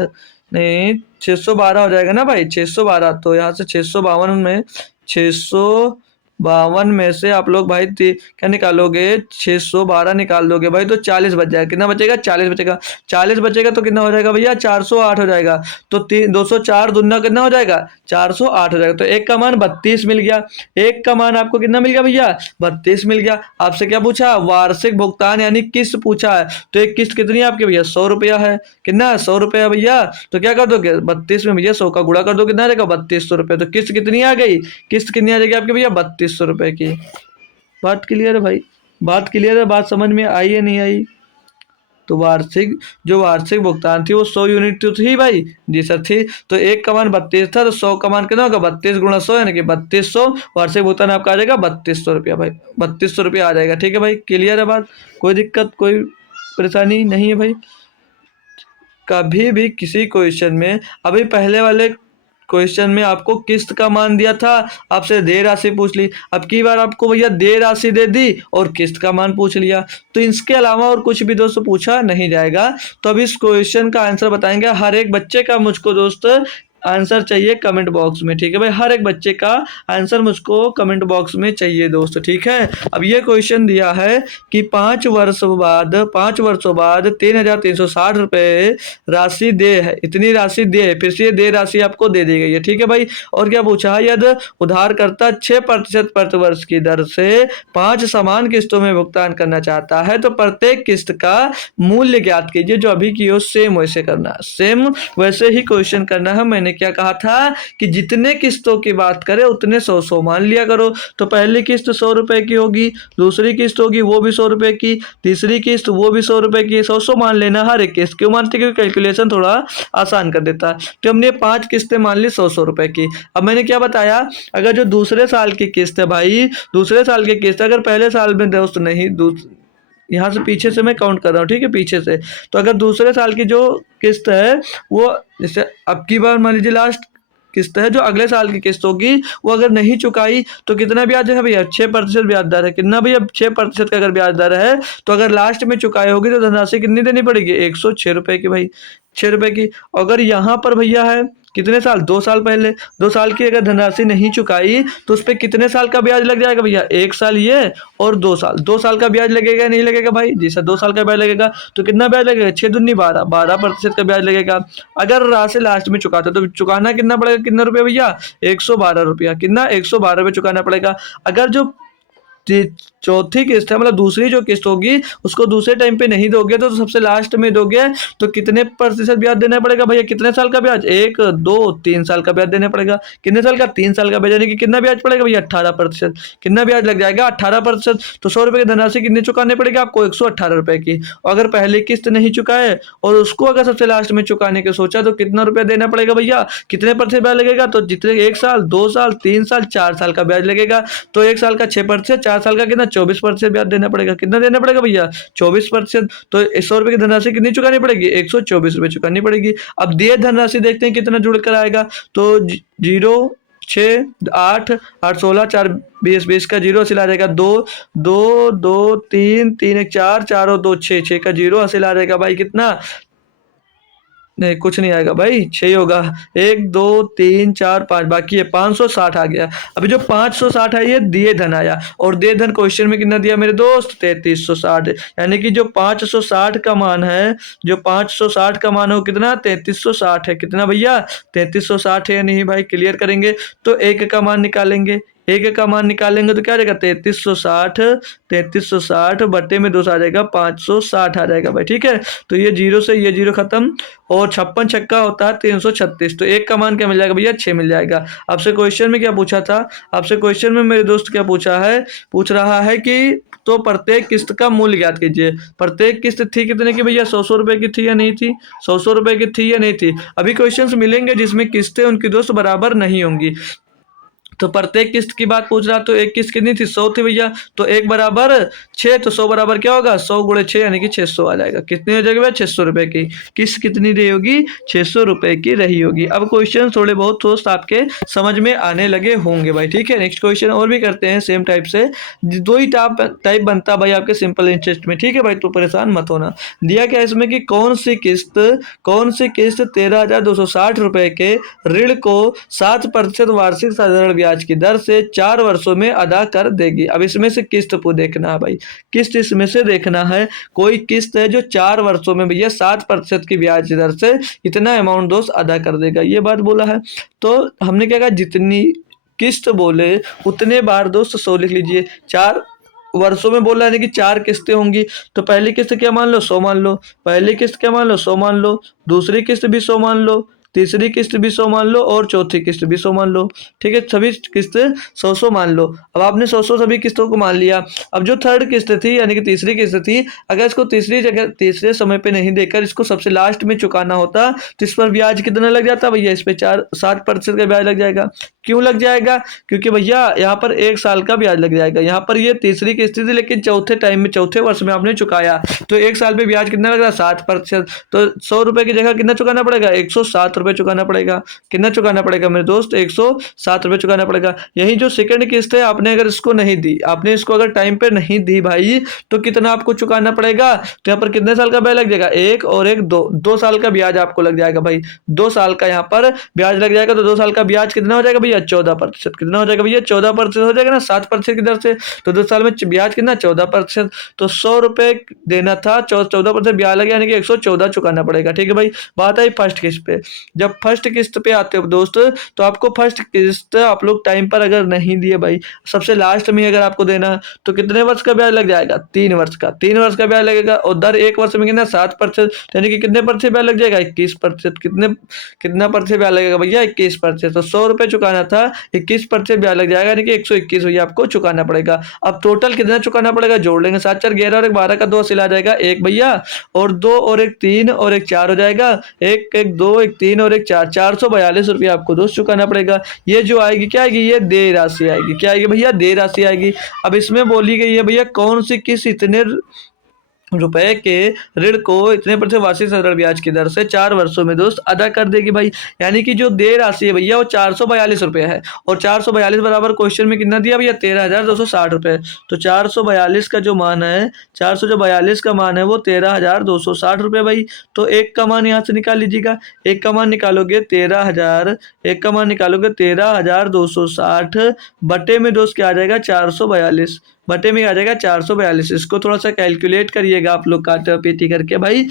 नहीं 612 हो जाएगा ना भाई, 612। तो यहाँ से 652 में से आप लोग भाई क्या निकालोगे, 612 निकाल दोगे भाई तो 40 बच जाएगा। कितना बचेगा, 40 बचेगा। 40 बचेगा तो कितना हो जाएगा भैया, 408 हो जाएगा। तो 204 दुना कितना हो जाएगा, 408 हो जाएगा। तो एक का मान 32 मिल गया। एक का मान आपको कितना मिल गया भैया, 32 मिल गया। आपसे क्या पूछा, वार्षिक भुगतान यानी किस्त पूछा है। तो एक किस्त कितनी है आपके भैया, 100 रुपया है। कितना है, 100 रुपया भैया। तो क्या कर दोगे, 32 में भैया 100 का गुणा कर दो, कितना आ जाएगा, 3200 रुपये। तो किस्त कितनी आ गई, किस्त कितनी आ जाएगी आपके भैया, 3200 रुपये की। बात क्लियर है भाई, बात क्लियर है, बात समझ में आई है नहीं आई। तो वार्षिक भुगतान थी वो 100 यूनिट तो थी भाई, जी सर थी। तो एक का मान 32 था तो 100 का मान कितना होगा, 32 गुणा 100 यानी कि 3200। वार्षिक भुगतान आपका आ जाएगा 3200 रुपया भाई, 3200 रुपया आ जाएगा। ठीक है भाई, क्लियर है बात, कोई दिक्कत कोई परेशानी नहीं है भाई। कभी भी किसी क्वेश्चन में, अभी पहले वाले क्वेश्चन में आपको किस्त का मान दिया था, आपसे देय राशि पूछ ली। अब की बार आपको भैया देय राशि दे दी और किस्त का मान पूछ लिया। तो इसके अलावा और कुछ भी दोस्तों पूछा नहीं जाएगा। तो अब इस क्वेश्चन का आंसर बताएंगे हर एक बच्चे का, मुझको दोस्त आंसर चाहिए कमेंट बॉक्स में। ठीक है भाई, हर एक बच्चे का आंसर मुझको कमेंट बॉक्स में चाहिए दोस्त। ठीक है, अब ये क्वेश्चन दिया है कि 5 वर्षों बाद 3360 रुपये राशि दे है, इतनी राशि दे है, फिर से ये दे राशि आपको दे दी गई है। ठीक है भाई, और क्या पूछा है, यदि उधारकर्ता 6% प्रति वर्ष की दर से 5 समान किस्तों में भुगतान करना चाहता है तो प्रत्येक किस्त का मूल्य ज्ञात कीजिए। जो अभी की हो सेम वैसे करना है, सेम वैसे ही क्वेश्चन करना है। मैंने क्या कहा था कि जितने किस्तों की बात करें उतने 100 मान लिया करो। तो पहली किस्त 100 रुपए की होगी, दूसरी किस्त होगी वो भी 100 रुपए की, तीसरी किस्त वो भी 100 रुपए की। 100 मान लेना हर एक किस्त। क्यों मानते, क्योंकि कैलकुलेशन थोड़ा आसान कर देता है। तो हमने 5 किस्तें मान ली 100 रुपए की। अब मैंने क्या बताया, अगर जो दूसरे साल की किस्त है भाई, दूसरे साल की किस्त अगर पहले साल में दोस्त नहीं, यहाँ से पीछे से मैं काउंट कर रहा हूँ, ठीक है पीछे से। तो अगर दूसरे साल की जो किस्त है वो, जैसे अब की बार मान लीजिए लास्ट किस्त है, जो अगले साल की किस्त होगी वो अगर नहीं चुकाई तो कितना ब्याज है भैया, 6% ब्याज दर है। कितना भैया, 6% का अगर ब्याज दर है तो अगर लास्ट में चुकाई होगी तो धनराशि कितनी देनी पड़ेगी, 106 रुपए की भाई, 6 रुपए की। अगर यहाँ पर भैया है कितने साल, 2 साल पहले, 2 साल की अगर धनराशि नहीं चुकाई तो उस पर कितने साल का ब्याज लग जाएगा भैया, 1 साल ये और 2 साल। 2 साल का ब्याज लगेगा नहीं लगेगा भाई, जी सर 2 साल का ब्याज लगेगा। तो कितना ब्याज लगेगा, 6 दूनी 12, 12% का ब्याज लगेगा। अगर राशि लास्ट में चुकाते तो चुकाना कितना पड़ेगा, कितना रुपया भैया, 112 रुपया। कितना, 112 रुपये चुकाना पड़ेगा। अगर जो चौथी किस्त है, मतलब दूसरी जो किस्त होगी उसको दूसरे टाइम पे नहीं दोगे तो सबसे लास्ट में दोगे तो कितने प्रतिशत ब्याज देना पड़ेगा भैया, कितने साल का ब्याज, 1 2 3 साल का ब्याज देना पड़ेगा। कितने साल का, 3 साल का ब्याज, यानी कि कितना ब्याज पड़ेगा भैया, 18%। कितना ब्याज लग जाएगा, 18%। तो 100 रुपए की धनराशि कितनी चुकाने पड़ेगी आपको, 118 रुपए की। और अगर पहली किस्त नहीं चुकाए और उसको अगर सबसे लास्ट में चुकाने के सोचा तो कितना रुपया देना पड़ेगा भैया, कितने प्रतिशत ब्याज लगेगा, तो जितने 1 साल 2 साल 3 साल 4 साल का ब्याज लगेगा। तो 1 साल का 6%, 4 साल का कितना, 24% ब्याज देना पड़ेगा। कितना देना पड़ेगा भैया, 24%। तो 100 रुपए की धनराशि कितनी चुकानी पड़ेगी, 124 रुपए चुकानी पड़ेगी। अब दिए धनराशि देखते हैं कितना जुड़ कर आएगा। तो 0 6 8 8 16 4 20 20 का 0 हासिल आ जाएगा, 2 2 2 3 3 1 4 4 और 2 6 6 का 0 हासिल आ जाएगा भाई। कितना, नहीं कुछ नहीं आएगा भाई, 6 ही होगा। 1 2 3 4 5 बाकी है 560 आ गया। अभी जो 560 है ये दिए धन आया, और दिए धन क्वेश्चन में कितना दिया मेरे दोस्त, 3360। यानी कि जो 560 का मान है, जो 560 का मान है वो कितना, 3360 है। कितना भैया, 3360 है। नहीं भाई, क्लियर करेंगे तो एक का मान निकालेंगे, एक का मान निकालेंगे तो क्या आ जाएगा, 3360। 3360 बट्टे में 2 आ जाएगा, 560 आ जाएगा भाई। ठीक है, तो ये जीरो से ये जीरो खत्म, और 56 छक्का होता है 336, तो एक का मान क्या मिल जाएगा भैया, 6 मिल जाएगा। आपसे क्वेश्चन में क्या पूछा था, आपसे क्वेश्चन में मेरे दोस्त क्या पूछा है, पूछ रहा है कि तो प्रत्येक किस्त का मूल्य ज्ञात कीजिए। प्रत्येक किस्त थी कितने की भैया, 100 रुपए की थी या नहीं थी, 100 रुपए की थी या नहीं थी। अभी क्वेश्चंस मिलेंगे जिसमें किस्तें उनकी दोस्त बराबर नहीं होंगी। तो प्रत्येक किस्त की बात पूछ रहा, तो एक किस्त कितनी थी, 100 थी भैया, तो एक बराबर 6, तो 100 बराबर क्या होगा, 100 गुणे 6 यानी कि 600 आ जाएगा। कितनी हो जाएगी भैया, 600 रुपए की। किस्त कितनी रही होगी, 600 रुपए की रही होगी। अब क्वेश्चन थोड़े बहुत दोस्त आपके समझ में आने लगे होंगे भाई। ठीक है, नेक्स्ट क्वेश्चन और भी करते हैं सेम टाइप से। 2 ही टाइप बनता भाई आपके सिंपल इंटरेस्ट में। ठीक है भाई, तो परेशान मत होना। दिया क्या इसमें कि कौन सी किस्त 13,260 रुपए के ऋण को 7% वार्षिक साधारण ब्याज की दर से 4 वर्षों में अदा कर देगी। अब इसमें से किस्त को देखना है भाई, किस्त इसमें से देखना है। कोई किस्त है जो 4 वर्षों में भैया 7% की ब्याज दर से इतना अमाउंट दोस्त अदा कर देगा, ये बात बोला है। तो हमने क्या कहा, जितनी किस्त बोले उतने बार दोस्त 100 लिख लीजिए। 4 वर्षों में बोला यानी कि 4 किस्तें होंगी, तो पहली किस्त क्या मान लो, 100 मान लो। पहली किस्त क्या मान लो, 100 मान लो। दूसरी किस्त भी 100 मान लो। तीसरी किस्त भी 100 मान लो, और चौथी किस्त भी 100 मान लो। ठीक है, सभी किस्त 100 मान लो। अब आपने 100 सभी किस्तों को मान लिया। अब जो थर्ड किस्त थी यानी कि तीसरी किस्त थी, अगर इसको तीसरी जगह तीसरे समय पे नहीं देकर इसको सबसे लास्ट में चुकाना होता, तो इस पर ब्याज कितना लग जाता भैया, इस पे 7% का ब्याज लग जाएगा। क्यों लग जाएगा, क्योंकि भैया यहाँ पर 1 साल का ब्याज लग जाएगा। यहाँ पर ये तीसरी किस्त थी, लेकिन चौथे टाइम में चौथे वर्ष में आपने चुकाया, तो 1 साल पे ब्याज कितना लग रहा है, 7%। तो 100 रुपए की जगह कितना चुकाना पड़ेगा, 107 रुपए चुकाना पड़ेगा। कितना चुकाना पड़ेगा मेरे दोस्त, 107 रुपए चुकाना पड़ेगा। यही जो सेकंड किस्त है, आपने अगर इसको नहीं दी, आपने इसको अगर टाइम पे नहीं दी भाई, तो कितना आपको चुकाना पड़ेगा, तो यहाँ पर कितने साल का ब्याज लग जाएगा, 1 और 1 2 साल का ब्याज आपको लग जाएगा भाई। 2 साल का यहाँ पर ब्याज लग जाएगा, तो 2 साल का ब्याज कितना हो जाएगा भैया, 14%। कितना हो जाएगा भैया, 14% हो जाएगा ना, 7% की दर से। तो 2 साल में ब्याज कितना, 14%। तो 100 रुपए देना था, 14% ब्याज लगे, यानी कि 114 चुकाना पड़ेगा। ठीक है भाई, बात आई फर्स्ट किस्त पे। जब फर्स्ट किस्त पे आते हो दोस्त, तो आपको फर्स्ट किस्त आप लोग टाइम पर अगर नहीं दिए भाई, सबसे लास्ट में अगर आपको देना है, तो कितने वर्ष का ब्याज लग जाएगा, 3 वर्ष का। 3 वर्ष का ब्याज लगेगा, और दर 1 वर्ष में कितना, 7%, यानी कि कितने परसेंट ब्याज लग जाएगा, 21%। कितना परसेंट ब्याज लगेगा भैया, 21%। तो 100 रुपए चुकाना था, 21% ब्याज लग जाएगा, यानी कि 121 भैया आपको चुकाना पड़ेगा। अब टोटल कितना चुकाना पड़ेगा, जोड़ लेंगे, 7 4 11 और 1 12 का 2 हासिल आ जाएगा, 1 भैया, और 2 और 1 3 और 1 4 हो जाएगा, 1 1 2 1 3 और 1 4, 442 रुपया आपको दोस्त चुकाना पड़ेगा। ये जो आएगी क्या आएगी, ये देय राशि आएगी। क्या आएगी भैया, देय राशि आएगी। अब इसमें बोली गई है भैया कौन सी किस इतने रुपए के ऋण को इतने परसेंट वार्षिक साधारण ब्याज की दर से 4 वर्षों में दोस्त अदा कर देगी भाई। यानी कि जो देय राशि है भैया वो 442 रुपए है, और 442 बराबर क्वेश्चन में कितना दिया भैया, 13,260 रुपए। तो 442 का जो मान है, 442 का मान है वो 13,260 रुपए भाई। तो एक का मान यहाँ से निकाल लीजिएगा, एक का मान निकालोगे 13,000, एक का मान निकालोगे 13,260 बटे में दोस्त क्या आ जाएगा, 442 बटे में आ जाएगा 442। इसको थोड़ा सा कैलकुलेट करिएगा आप लोग काटा पीटी करके भाई।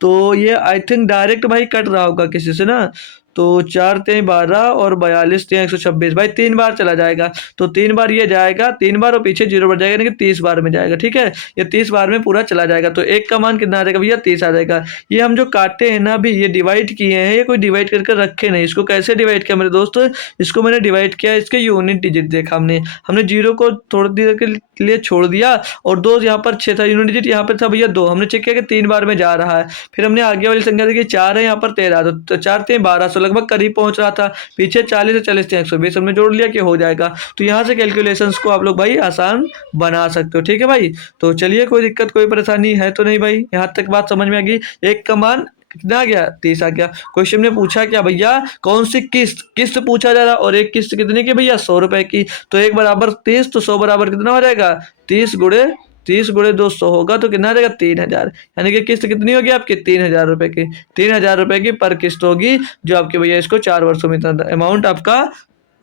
तो ये आई थिंक डायरेक्ट भाई कट रहा होगा किसी से ना, तो 4 3 12 और 42 3 126 भाई 3 बार चला जाएगा, तो 3 बार ये जाएगा, 3 बार और पीछे 0 बढ़ जाएगा, यानी कि 30 बार में जाएगा। ठीक है, ये 30 बार में पूरा चला जाएगा, तो एक का मान कितना आ जाएगा भैया, 30 आ जाएगा। ये हम जो काटे हैं ना अभी, ये डिवाइड किए हैं, ये कोई डिवाइड करके रखे नहीं। इसको कैसे डिवाइड किया मेरे दोस्त, इसको मैंने डिवाइड किया, इसके यूनिट डिजिट देखा हमने 0 को थोड़ी देर के लिए छोड़ दिया, और 2 यहाँ पर 6 था, यूनिट डिजिट यहाँ पर था भैया 2, हमने चेक किया कि 3 बार में जा रहा है। फिर हमने आगे वाली संख्या देखी, 4 है यहाँ पर 13, तो 4 3 12, लगभग करीब पहुंच रहा था। पीछे 40 से 40 थे 120, हमने जोड़ लिया कि हो जाएगा। तो यहाँ से कैलकुलेशंस को आप लोग भाई आसान बना सकते हो। ठीक है भाई, तो चलिए, कोई दिक्कत कोई परेशानी है तो नहीं भाई, यहाँ तक बात समझ में आ गई। एक का मान कितना आ गया, 30 आ गया। क्वेश्चन में पूछा क्या भैया, कौन सी किस्त पूछा जा रहा, और एक किस्त कितने की भैया, 100 रुपए की। तो 1 बराबर 30, तो 100 बराबर कितना हो जाएगा, 30 गुणे 30 गुणे 200 होगा तो कितना आ जाएगा 3000, यानी कि किस्त कितनी होगी आपकी 3000 रुपए की, 3000 रुपए की पर किस्त होगी, जो आपके भैया इसको 4 वर्षों में इतना अमाउंट आपका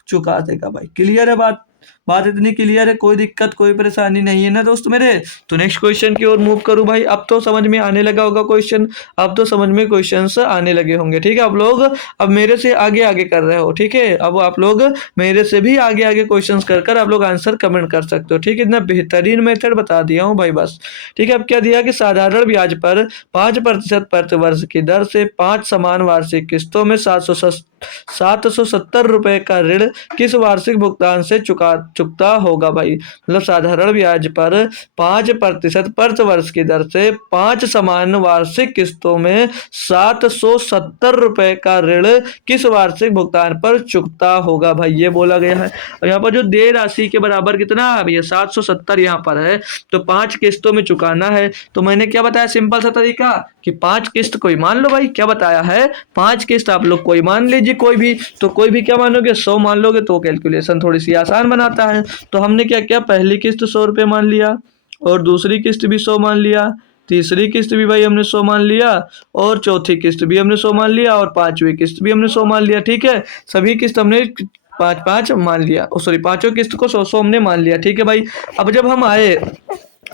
चुका देगा भाई। क्लियर है बात? बात इतनी क्लियर है, कोई दिक्कत कोई परेशानी नहीं है ना दोस्त मेरे? तो नेक्स्ट क्वेश्चन की ओर मूव करूं भाई। अब तो समझ में आने लगा होगा क्वेश्चन, अब तो समझ में क्वेश्चंस आने लगे होंगे, ठीक है? आप लोग अब मेरे से आगे आगे कर रहे हो, ठीक है? अब आप लोग मेरे से भी आगे आगे क्वेश्चंस कर कर आप लोग आंसर कमेंट कर सकते हो, ठीक है? इतना बेहतरीन मेथड बता दिया हूँ भाई बस, ठीक है? अब क्या दिया कि साधारण ब्याज पर 5% प्रति वर्ष की दर से 5 समान वार्षिक किस्तों में 770 रुपए का ऋण किस वार्षिक भुगतान से चुकता होगा भाई? मतलब साधारण ब्याज पर 5% प्रति वर्ष की दर से 5 समान वार्षिक किस्तों में 770 रुपए का ऋण किस वार्षिक भुगतान पर चुकता होगा भाई, ये बोला गया है। और यहाँ पर जो देय राशि के बराबर कितना है भैया 770 यहाँ पर है, तो 5 किस्तों में चुकाना है। तो मैंने क्या बताया सिंपल सा तरीका कि 5 किस्त कोई मान लो भाई, क्या बताया है 5 किस्त आप लोग कोई मान लीजिए, कोई भी, तो कोई भी क्या मानोगे 100 मान लोगे, तो कैलकुलेशन थोड़ी सी आसान बनाता है। तो हमने क्या किया, पहली किस्त 100 रुपये मान लिया, और दूसरी किस्त भी 100 मान लिया, तीसरी किस्त भी भाई हमने 100 मान लिया, और चौथी किस्त भी हमने 100 मान लिया, और पांचवी किस्त भी हमने 100 मान लिया, ठीक है? सभी किस्त हमने 5-5 मान लिया, सॉरी पांचों किस्त को 100-100 हमने मान लिया, ठीक है भाई? अब जब हम आए,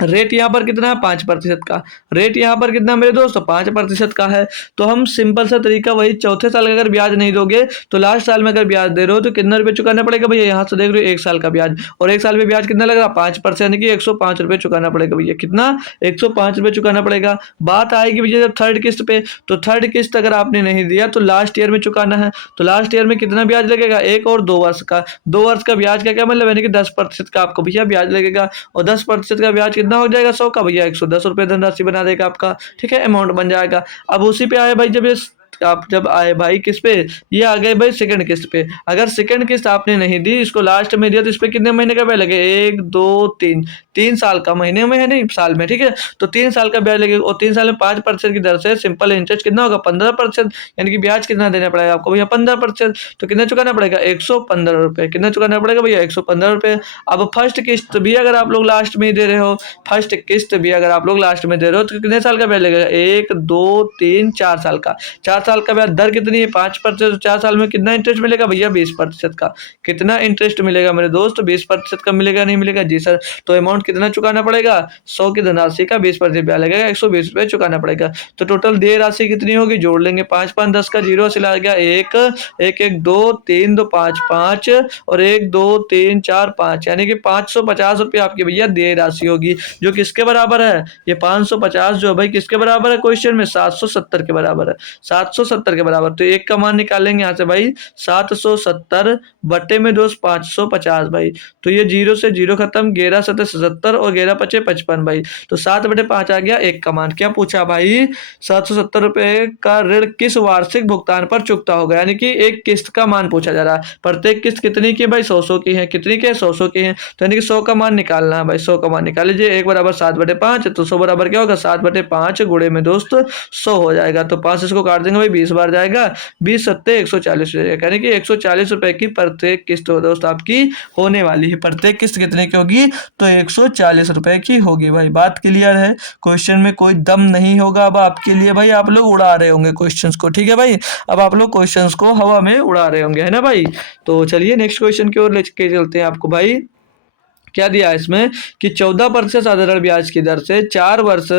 रेट यहाँ पर कितना है 5% का, रेट यहाँ पर कितना मेरे दोस्त 5% का है। तो हम सिंपल सा तरीका वही, चौथे साल का अगर ब्याज नहीं दोगे तो लास्ट साल में अगर ब्याज दे रहे हो तो कितना रुपये चुकाना पड़ेगा भैया? यहाँ से देख रहे हो 1 साल का ब्याज, और 1 साल में ब्याज कितना लग रहा 5%, यानी कि 105 रुपये चुकाना पड़ेगा भैया। कितना? 105 रुपये चुकाना पड़ेगा। बात आएगी भैया जब थर्ड किस्त पे, तो थर्ड किस्त अगर आपने नहीं दिया तो लास्ट ईयर में चुकाना है, तो लास्ट ईयर में कितना ब्याज लगेगा? 1 और 2 वर्ष का, 2 वर्ष का ब्याज का क्या मतलब, यानी कि 10% का आपको भैया ब्याज लगेगा, और 10% का ब्याज कितना हो जाएगा 100 का भैया 110 रुपये धनराशि बना देगा आपका, ठीक है? अमाउंट बन जाएगा। अब उसी पे आए भाई, जब ये आप जब आए भाई किस पे, ये आ गए भाई सेकंड किस्त पे। अगर सेकंड किस्त आपने नहीं दी, इसको लास्ट में दिया, तो इस पे कितने महीने का ब्याज लगे 1 2 3, 3 साल का, महीने में है नहीं साल में, ठीक है? तो 3 साल का ब्याज लगेगा, और 3 साल में 5% की दर से सिंपल इंटरेस्ट कितना होगा 15%, यानी कि ब्याज कितना देना पड़ेगा आपको भैया 15%। तो कितना चुकाना पड़ेगा 115 रुपये, कितना चुकाना पड़ेगा भैया 115 रुपये। अब फर्स्ट किस्त भी अगर आप लोग लास्ट में दे रहे हो, फर्स्ट किस्त भी अगर आप लोग लास्ट में दे रहे हो, तो कितने साल का ब्याज लगेगा 1 2 3 4 साल का, 4 साल का ब्याज दर कितनी है 5%, 4 साल में कितना इंटरेस्ट मिलेगा भैया 20% का। कितना इंटरेस्ट मिलेगा मेरे दोस्त 20% का मिलेगा, नहीं मिलेगा? जी सर। तो अमाउंट कितना चुकाना पड़ेगा 100 की धनराशि का 20% ब्याज लगेगा, 120 रुपये चुकाना पड़ेगा। तो टोटल देय राशि कितनी होगी, जोड़ लेंगे 5 5 10 का 0 से ला गया 1 1 1 2 3 2 5 5, और 1 2 3 4 5, यानी कि 550 रुपये आपकी भैया देय राशि होगी, जो किसके बराबर है? ये 550 जो है भाई किसके बराबर है क्वेश्चन में 770 के बराबर है, 770 के बराबर। तो एक का मान निकालेंगे यहाँ से भाई 770 बटे में दोस्त 550 भाई, तो ये 0 से 0 खत्म, 11 7 77 और 11 5 55 भाई, तो 7/5 आ गया एक का मान। क्या पूछा भाई 770 रुपए का ऋण किस वार्षिक भुगतान पर चुकता होगा, यानी कि एक किस्त का मान पूछा जा रहा है। प्रत्येक किस्त कितनी की भाई 100 की है, कितनी की है 100 की है, तो यानी कि 100 का मान निकालना है भाई, 100 का मान निकाल लीजिए। 1 बराबर 7/5, तो 100 बराबर क्या होगा 7/5 गुणे में दोस्त 100 हो जाएगा, तो 5 इसको काट देंगे भाई 20 बार जाएगा, 20 सत्ते 140 हो जाएगा, यानी कि 140 रुपए की प्रत्येक किस्त दोस्त आपकी होने वाली है। प्रत्येक किस्त कितने की होगी, तो 140 रुपए की होगी भाई। बात क्लियर है? क्वेश्चन में कोई दम नहीं होगा अब आपके लिए भाई, आप लोग उड़ा रहे होंगे क्वेश्चंस को, ठीक है भाई? अब आप लोग क्वेश्चंस को हवा में उड़ा रहे होंगे, है ना भाई? तो चलिए नेक्स्ट क्वेश्चन की ओर लेके चलते हैं आपको भाई। क्या दिया है इसमें कि 14% साधारण ब्याज की दर से 4 वर्ष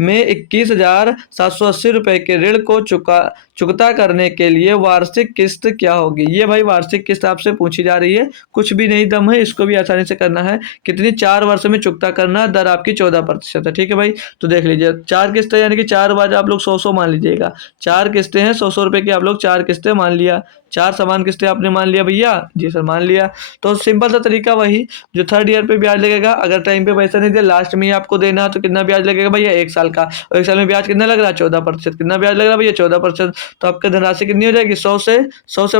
में 21,780 रुपए के ऋण को चुकता करने के लिए वार्षिक किस्त क्या होगी? ये भाई वार्षिक किस्त आपसे पूछी जा रही है, कुछ भी नहीं दम है, इसको भी आसानी से करना है। कितनी 4 वर्ष में चुकता करना, दर आपकी 14% है, ठीक है भाई? तो देख लीजिए 4 किस्तें, यानी कि 4 बार आप लोग 100 मान लीजिएगा, 4 किस्तें हैं 100 रुपए की, आप लोग 4 किस्तें मान लिया, 4 समान किस्तें आपने मान लिया भैया, जी सर मान लिया। तो सिंपल सा तरीका वही जो थर्ड ईयर पे ब्याज लगेगा, अगर टाइम पे पैसा नहीं दिया लास्ट में ही आपको देना है, तो कितना ब्याज लगेगा भैया 1 साल का, और 1 साल में ब्याज कितना लग रहा है 14%, कितना ब्याज लग रहा है भैया 14%। तो आपकी धनराशि कितनी हो जाएगी 100 से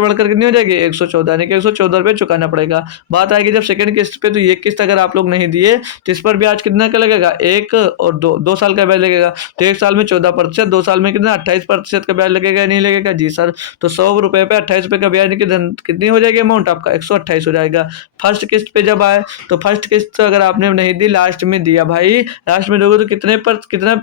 बढ़कर कितनी हो जाएगी 114, यानी कि 114 रुपये चुकाना पड़ेगा। बात आएगी जब सेकंड किस्त पे, तो ये किस्त अगर आप लोग नहीं दिए तो इस पर ब्याज कितना का लगेगा 1 और 2 साल का ब्याज लगेगा, तो 1 साल में 14%, 2 साल में कितना 28% का ब्याज लगेगा, नहीं लगेगा? जी सर। तो 100 रुपए पे 28 रुपए का ब्याज, कितनी हो जाएगी अमाउंट आपका 128 हो जाएगा। फर्स्ट किस्त पे जब आए, तो फर्स्ट किस्त अगर आपने नहीं दी, लास्ट में दिया भाई, लास्ट में दोगे तो कितना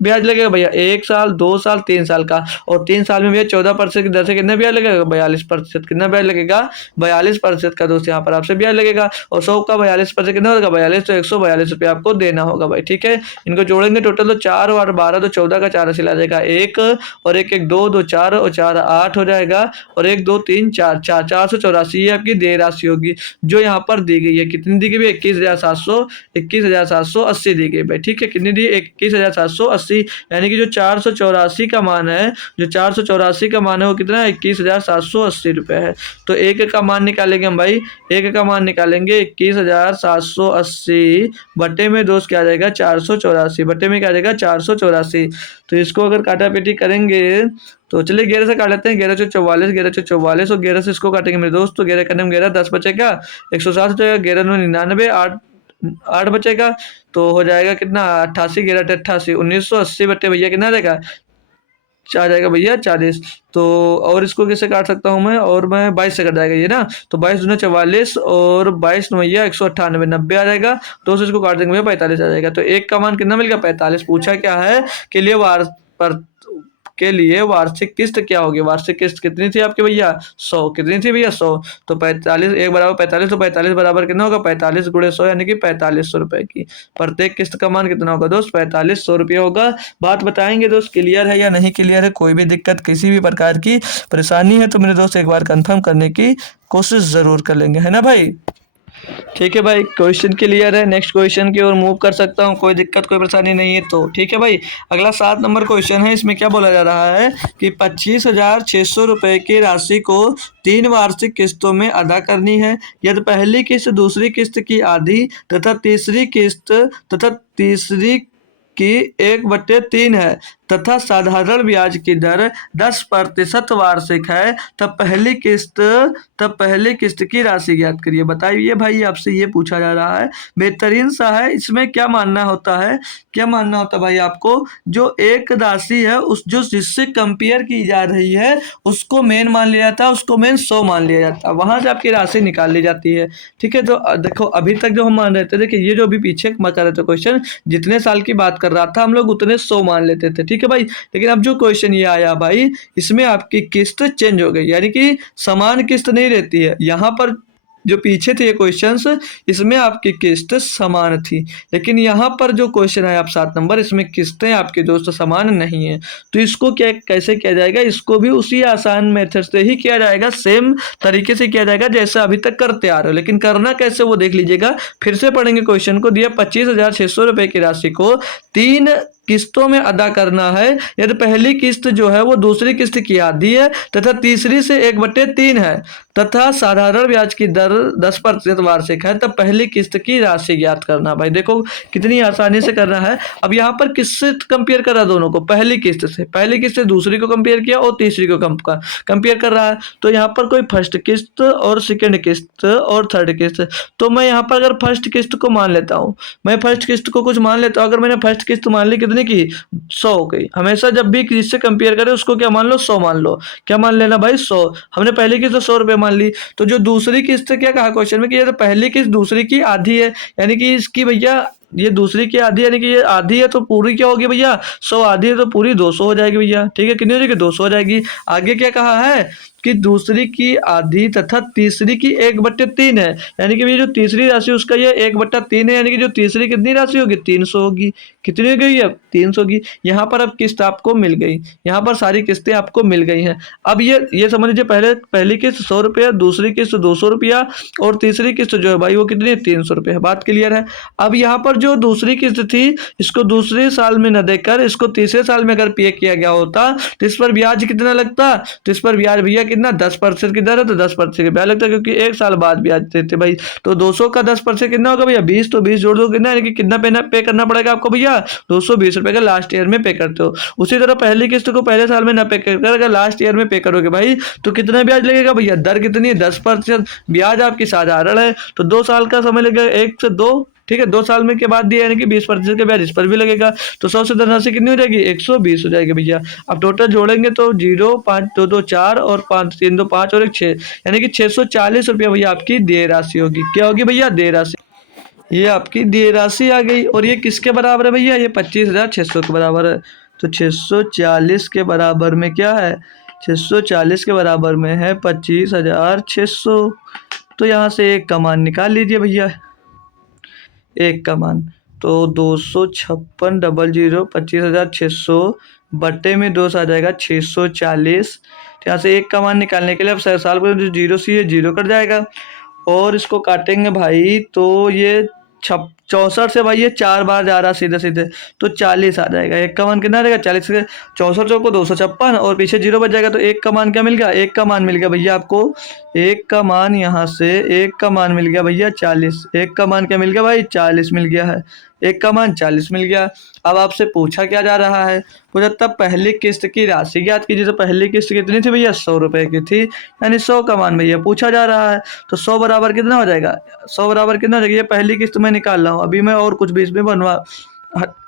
ब्याज लगेगा भैया? 1 साल, 2 साल, 3 साल का, और 3 साल में भैया 14% की दर से कितना ब्याज लगेगा? 42%। कितना ब्याज लगेगा? 42% का दोस्त यहाँ पर आपसे ब्याज लगेगा। और 100 का 42% कितना होगा? 42, तो 142 रुपये आपको देना होगा भाई, ठीक है। इनको जोड़ेंगे टोटल तो 4 और 12 तो 14 का 4 ऐसे आ जाएगा 1, और 1 1 2 2 4 और 4 8 हो जाएगा, और 1 2 3 4 484, ये आपकी देय राशि होगी जो यहाँ पर दी गई है। कितनी दी गई? 21,780 दी गई भाई, ठीक है। कितनी दी? 21,780, यानी कि जो 484 का मान है, जो 484 का मान है वो कितना है? 21,780 रुपये है। तो एक का मान निकालेंगे हम भाई, एक का मान निकालेंगे 21,780 बटे में दोस्त क्या आ जाएगा? 484 बटे में क्या आ जाएगा? 484। तो इसको अगर काटा पीटी करेंगे तो चलिए 11 से काट लेते हैं। 11 से 44, 11 से 44, और 11 से इसको काटेंगे मेरे दोस्त, तो 11 करने में 11 10 बचेगा, 160 हो जाएगा, 11 में 99, 8 बचेगा, तो हो जाएगा कितना? 88, 11 88, 1980 बटे भैया कितना रहेगा? आ जाएगा भैया 40। तो और इसको कैसे काट सकता हूँ मैं? और मैं 22 से कट जाएगा ये ना, तो 22 दूना 44, और 22 भैया 198, 90 आ जाएगा। तो इसको काट देंगे भैया 45 आ जाएगा। तो एक का मान कितना मिल गया? 45। पूछा क्या है के लिए पर के लिए वार्षिक किस्त क्या होगी? वार्षिक किस्त कितनी थी आपके भैया? 100। कितनी थी भैया? 100। तो 45, 1 बराबर 45, तो 45 बराबर कितना होगा? 45 गुणे 100, यानी कि 4500 रुपए की। प्रत्येक किस्त का मान कितना होगा दोस्त? 4500 रुपये होगा। बात बताएंगे दोस्त, क्लियर है या नहीं क्लियर है? कोई भी दिक्कत, किसी भी प्रकार की परेशानी है तो मेरे दोस्त एक बार कंफर्म करने की कोशिश जरूर कर लेंगे, है ना भाई? ठीक है भाई, क्वेश्चन क्लियर है। नेक्स्ट क्वेश्चन की ओर मूव कर सकता हूँ, कोई दिक्कत कोई परेशानी नहीं है तो ठीक है भाई। अगला 7 नंबर क्वेश्चन है। इसमें क्या बोला जा रहा है कि 25,600 रुपये की राशि को 3 वार्षिक किस्तों में अदा करनी है। यदि पहली किस्त दूसरी किस्त की आधी तथा तीसरी की 1/3 है तथा साधारण ब्याज की दर 10% वार्षिक है, तब पहली किस्त की राशि ज्ञात करिए। बताइए भाई, आपसे ये पूछा जा रहा है, बेहतरीन सा है। इसमें क्या मानना होता है? क्या मानना होता है भाई आपको? जो एक राशि है उस जो जिससे कंपेयर की जा रही है उसको मेन मान लिया जाता है, उसको मेन 100 मान लिया जाता है, वहां से आपकी राशि निकाल ली जाती है, ठीक है। तो देखो अभी तक जो हम मान रहे थे, देखिए ये जो अभी पीछे कर रहे थे क्वेश्चन, जितने साल की बात कर रहा था हम लोग उतने 100 मान लेते थे, ठीक है भाई। लेकिन अब जो क्वेश्चन ये आया भाई, इसमें आपकी किस्त चेंज हो गई, यानी कि समान किस्त नहीं रहती है। यहाँ पर जो पीछे थे ये क्वेश्चंस, इसमें आपकी किस्त समान थी, लेकिन यहाँ पर जो क्वेश्चन है आप 7 नंबर, इसमें किस्तें आपके दोस्त समान नहीं है। तो इसको क्या कैसे किया जाएगा? इसको भी उसी आसान मेथड से ही किया जाएगा, सेम तरीके से किया जाएगा जैसा अभी तक करते आ रहे हो। लेकिन करना कैसे वो देख लीजिएगा, फिर से पढ़ेंगे क्वेश्चन को। दिया 25,600 रुपए की राशि को 3 किस्तों में अदा करना है। यदि पहली किस्त जो है वो दूसरी किस्त की आधी है तथा तीसरी से 1/3 है तथा साधारण ब्याज की दर 10% वार्षिक है, तब पहली किस्त की राशि ज्ञात करना। भाई देखो कितनी आसानी से करना है। अब यहाँ पर किससे कंपेयर कर रहा है? दोनों को, पहली किस्त से दूसरी को कंपेयर किया और तीसरी को कंपेयर कर रहा है। तो यहाँ पर कोई फर्स्ट किस्त और सेकेंड किस्त और थर्ड किस्त, तो मैं यहाँ पर अगर फर्स्ट किस्त को मान लेता हूँ, मैं फर्स्ट किस्त को कुछ मान लेता हूँ। अगर मैंने फर्स्ट किस्त मान ली कितने की? 100 हो गई। हमेशा जब भी किससे कंपेयर करें उसको क्या मान लो? 100 मान लो। क्या मान लेना भाई? 100। हमने पहली किस्त 100 रुपये मान ली। तो जो दूसरी किस्त क्या कहा क्वेश्चन में कि ये तो पहली किस्त दूसरी की आधी है, यानी कि इसकी भैया ये दूसरी की आधी, यानी कि ये आधी है तो पूरी क्या होगी भैया? 100 आधी है तो पूरी 200 हो जाएगी भैया, ठीक है। कितनी हो जाएगी? 200 हो जाएगी। आगे क्या कहा है कि दूसरी की आधी तथा तीसरी की 1/3 है, यानी कि ये जो तीसरी राशि उसका ये 1/3 है, यानी कि जो तीसरी कितनी राशि होगी? 300 होगी। कितनी हो गई? अब 300 होगी। यहाँ पर अब किस्त आपको मिल गई, यहाँ पर सारी किस्तें आपको मिल गई हैं। अब ये समझ लीजिए, पहली किस्त 100 रुपया, दूसरी किस्त 200 रुपया और तीसरी किस्त जो है भाई वो कितनी है? 300 रुपये। बात क्लियर है। अब यहाँ पर जो दूसरी किस्त थी इसको दूसरे साल में न देकर इसको तीसरे साल में अगर पे किया गया होता तो इस पर ब्याज कितना लगता? तो इस पर ब्याज भैया कितना? 10% की दर है तो 10% का ब्याज लगता है, क्योंकि 1 साल बाद ब्याज देते भाई। तो 200 का 10% कितना होगा भैया? 20। तो 20 जोड़ दो कितना, यानी कि कितना पे करना पड़ेगा आपको भैया? 220 रुपए का लास्ट ईयर में पे करते हो। उसी तरह पहली किस्त को पहले साल में ना पे कर, अगर लास्ट ईयर में पे करोगे भाई तो कितना ब्याज लगेगा भैया? दर कितनी है? 10%। ब्याज आपकी साधारण है तो 2 साल का समय लगेगा, 1 से 2, ठीक है। 2 साल में के बाद दिया, यानी कि 20% का ब्याज इस पर भी लगेगा। तो 100 से धनराशि कितनी हो जाएगी? 120 हो जाएगी भैया। अब टोटल जोड़ेंगे तो 0 5 2 2 4 और 5 3 2 5 और 1 6, यानी कि 640 रुपया भैया आपकी देय राशि होगी। क्या होगी भैया? देय राशि। ये आपकी दी राशि आ गई। और ये किसके बराबर है भैया? ये 25,600 के बराबर है। तो 640 के बराबर में क्या है? 640 के बराबर में है 25,600। तो यहाँ से एक का मान निकाल लीजिए भैया, एक का मान। तो 256,000 25,600 बट्टे में 2 से आ जाएगा 640। तो यहाँ से एक का मान निकालने के लिए अब साल को जो जीरो से ये जीरो कट जाएगा, और इसको काटेंगे भाई तो ये छप 64 से भाई ये 4 बार जा रहा सीधे सीधे, तो 40 आ जाएगा। एक का मान कितना रहेगा? 40 से 64 चौको 256, और पीछे जीरो बच जाएगा। तो एक का मान क्या मिल गया? एक का मान मिल गया भैया आपको, एक का मान यहाँ से एक का मान मिल गया भैया 40। एक का मान क्या मिल गया भाई? 40 मिल गया है। एक का मान 40 मिल गया। अब आपसे पूछा क्या जा रहा है? पूछा तब पहली किस्त की राशि ज्ञात कीजिए। तो पहली किस्त कितनी थी भैया? 100 रुपए की थी, यानी 100 का मान भैया पूछा जा रहा है। तो 100 बराबर कितना हो जाएगा? 100 बराबर कितना हो जाएगा? ये पहली किस्त मैं निकाल रहा हूँ, अभी मैं और कुछ भी इसमें बनवा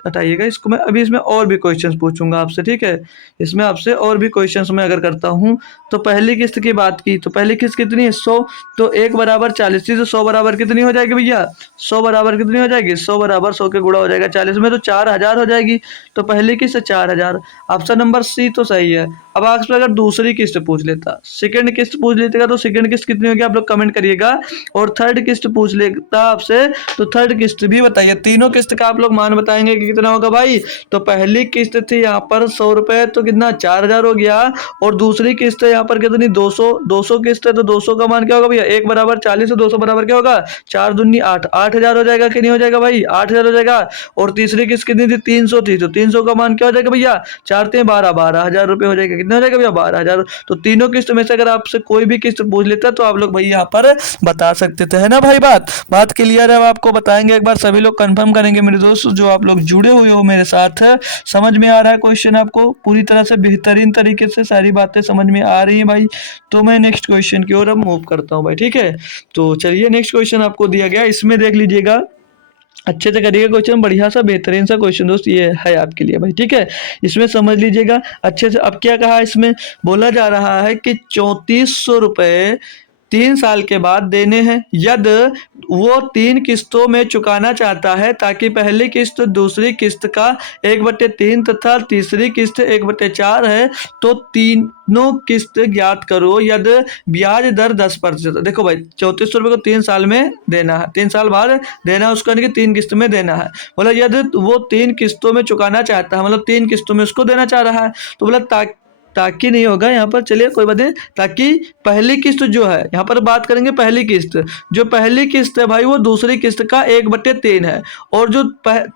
हटाइएगा इसको। मैं अभी इसमें और भी क्वेश्चंस पूछूंगा आपसे, ठीक है? इसमें आपसे और भी क्वेश्चंस मैं अगर करता हूँ। तो पहली किस्त की बात की, तो पहली किस्त कितनी है? 100। तो 1 बराबर 40 थी, तो 100 बराबर कितनी हो जाएगी भैया? 100 बराबर कितनी हो जाएगी? 100 बराबर 100 के गुणा हो जाएगा 40 में, तो 4000 हो जाएगी। तो पहली किस्त 4000। ऑप्शन नंबर सी तो सही है। अब आपसे अगर दूसरी किस्त पूछ लेता, सेकंड किस्त पूछ लेतेगा, तो सेकंड किस्त कितनी होगी आप लोग कमेंट करिएगा। और थर्ड किस्त पूछ लेता आपसे, तो थर्ड किस्त भी बताइए। तीनों किस्त का आप लोग मान बताएंगे कि कितना होगा भाई? तो पहली किस्त थी यहाँ पर 100 रुपए, तो कितना? 4000 हो गया। और दूसरी किस्त है यहाँ पर कितनी? 200। 200 किस्त है, तो 200 का मान क्या होगा भैया? 1 बराबर 40 है, 200 बराबर क्या होगा? 4 दूनी 8, 8000 हो जाएगा कि नहीं हो जाएगा भाई? 8000 हो जाएगा। और तीसरी किस्त कितनी थी? 300 थी, तो 300 का मान क्या हो जाएगा भैया? 4 3 12, 12,000 रुपए हो जाएगा। कितना हो जाएगा भैया? 12,000। तो तीनों किस्त में से अगर आपसे कोई भी किस्त पूछ लेता है तो आप लोग भाई यहाँ पर बता सकते थे, है ना भाई? बात क्लियर है? अब आपको बताएंगे एक बार, सभी लोग कंफर्म करेंगे मेरे दोस्त जो आप लोग जुड़े हुए हो मेरे साथ। समझ में आ रहा है क्वेश्चन आपको पूरी तरह से? बेहतरीन तरीके से सारी बातें समझ में आ रही हैं भाई? तो मैं नेक्स्ट क्वेश्चन की ओर अब मूव करता हूँ भाई, ठीक है? तो चलिए नेक्स्ट क्वेश्चन आपको दिया गया, इसमें देख लीजिएगा, अच्छे से करिएगा क्वेश्चन, बढ़िया सा बेहतरीन सा क्वेश्चन दोस्त ये है आपके लिए भाई, ठीक है? इसमें समझ लीजिएगा अच्छे से। अब क्या कहा इसमें? बोला जा रहा है कि 3400 रुपये 3 साल के बाद देने हैं, यदि वो 3 किस्तों में चुकाना चाहता है, ताकि पहली किस्त दूसरी किस्त का 1/3 तथा तीसरी किस्त 1/4 है, तो तीनों किस्त ज्ञात करो यदि ब्याज दर 10%। देखो भाई 3400 रुपये को 3 साल में देना है, 3 साल बाद देना है उसको, यानी कि 3 किस्त में देना है। बोला यदि वो 3 किस्तों में चुकाना चाहता है, मतलब 3 किस्तों में उसको देना चाह रहा है। तो बोला ताकि नहीं होगा यहाँ पर, चलिए कोई बात नहीं। ताकि पहली किस्त जो है, यहाँ पर बात करेंगे पहली किस्त, जो पहली किस्त है भाई वो दूसरी किस्त का 1/3 है। और जो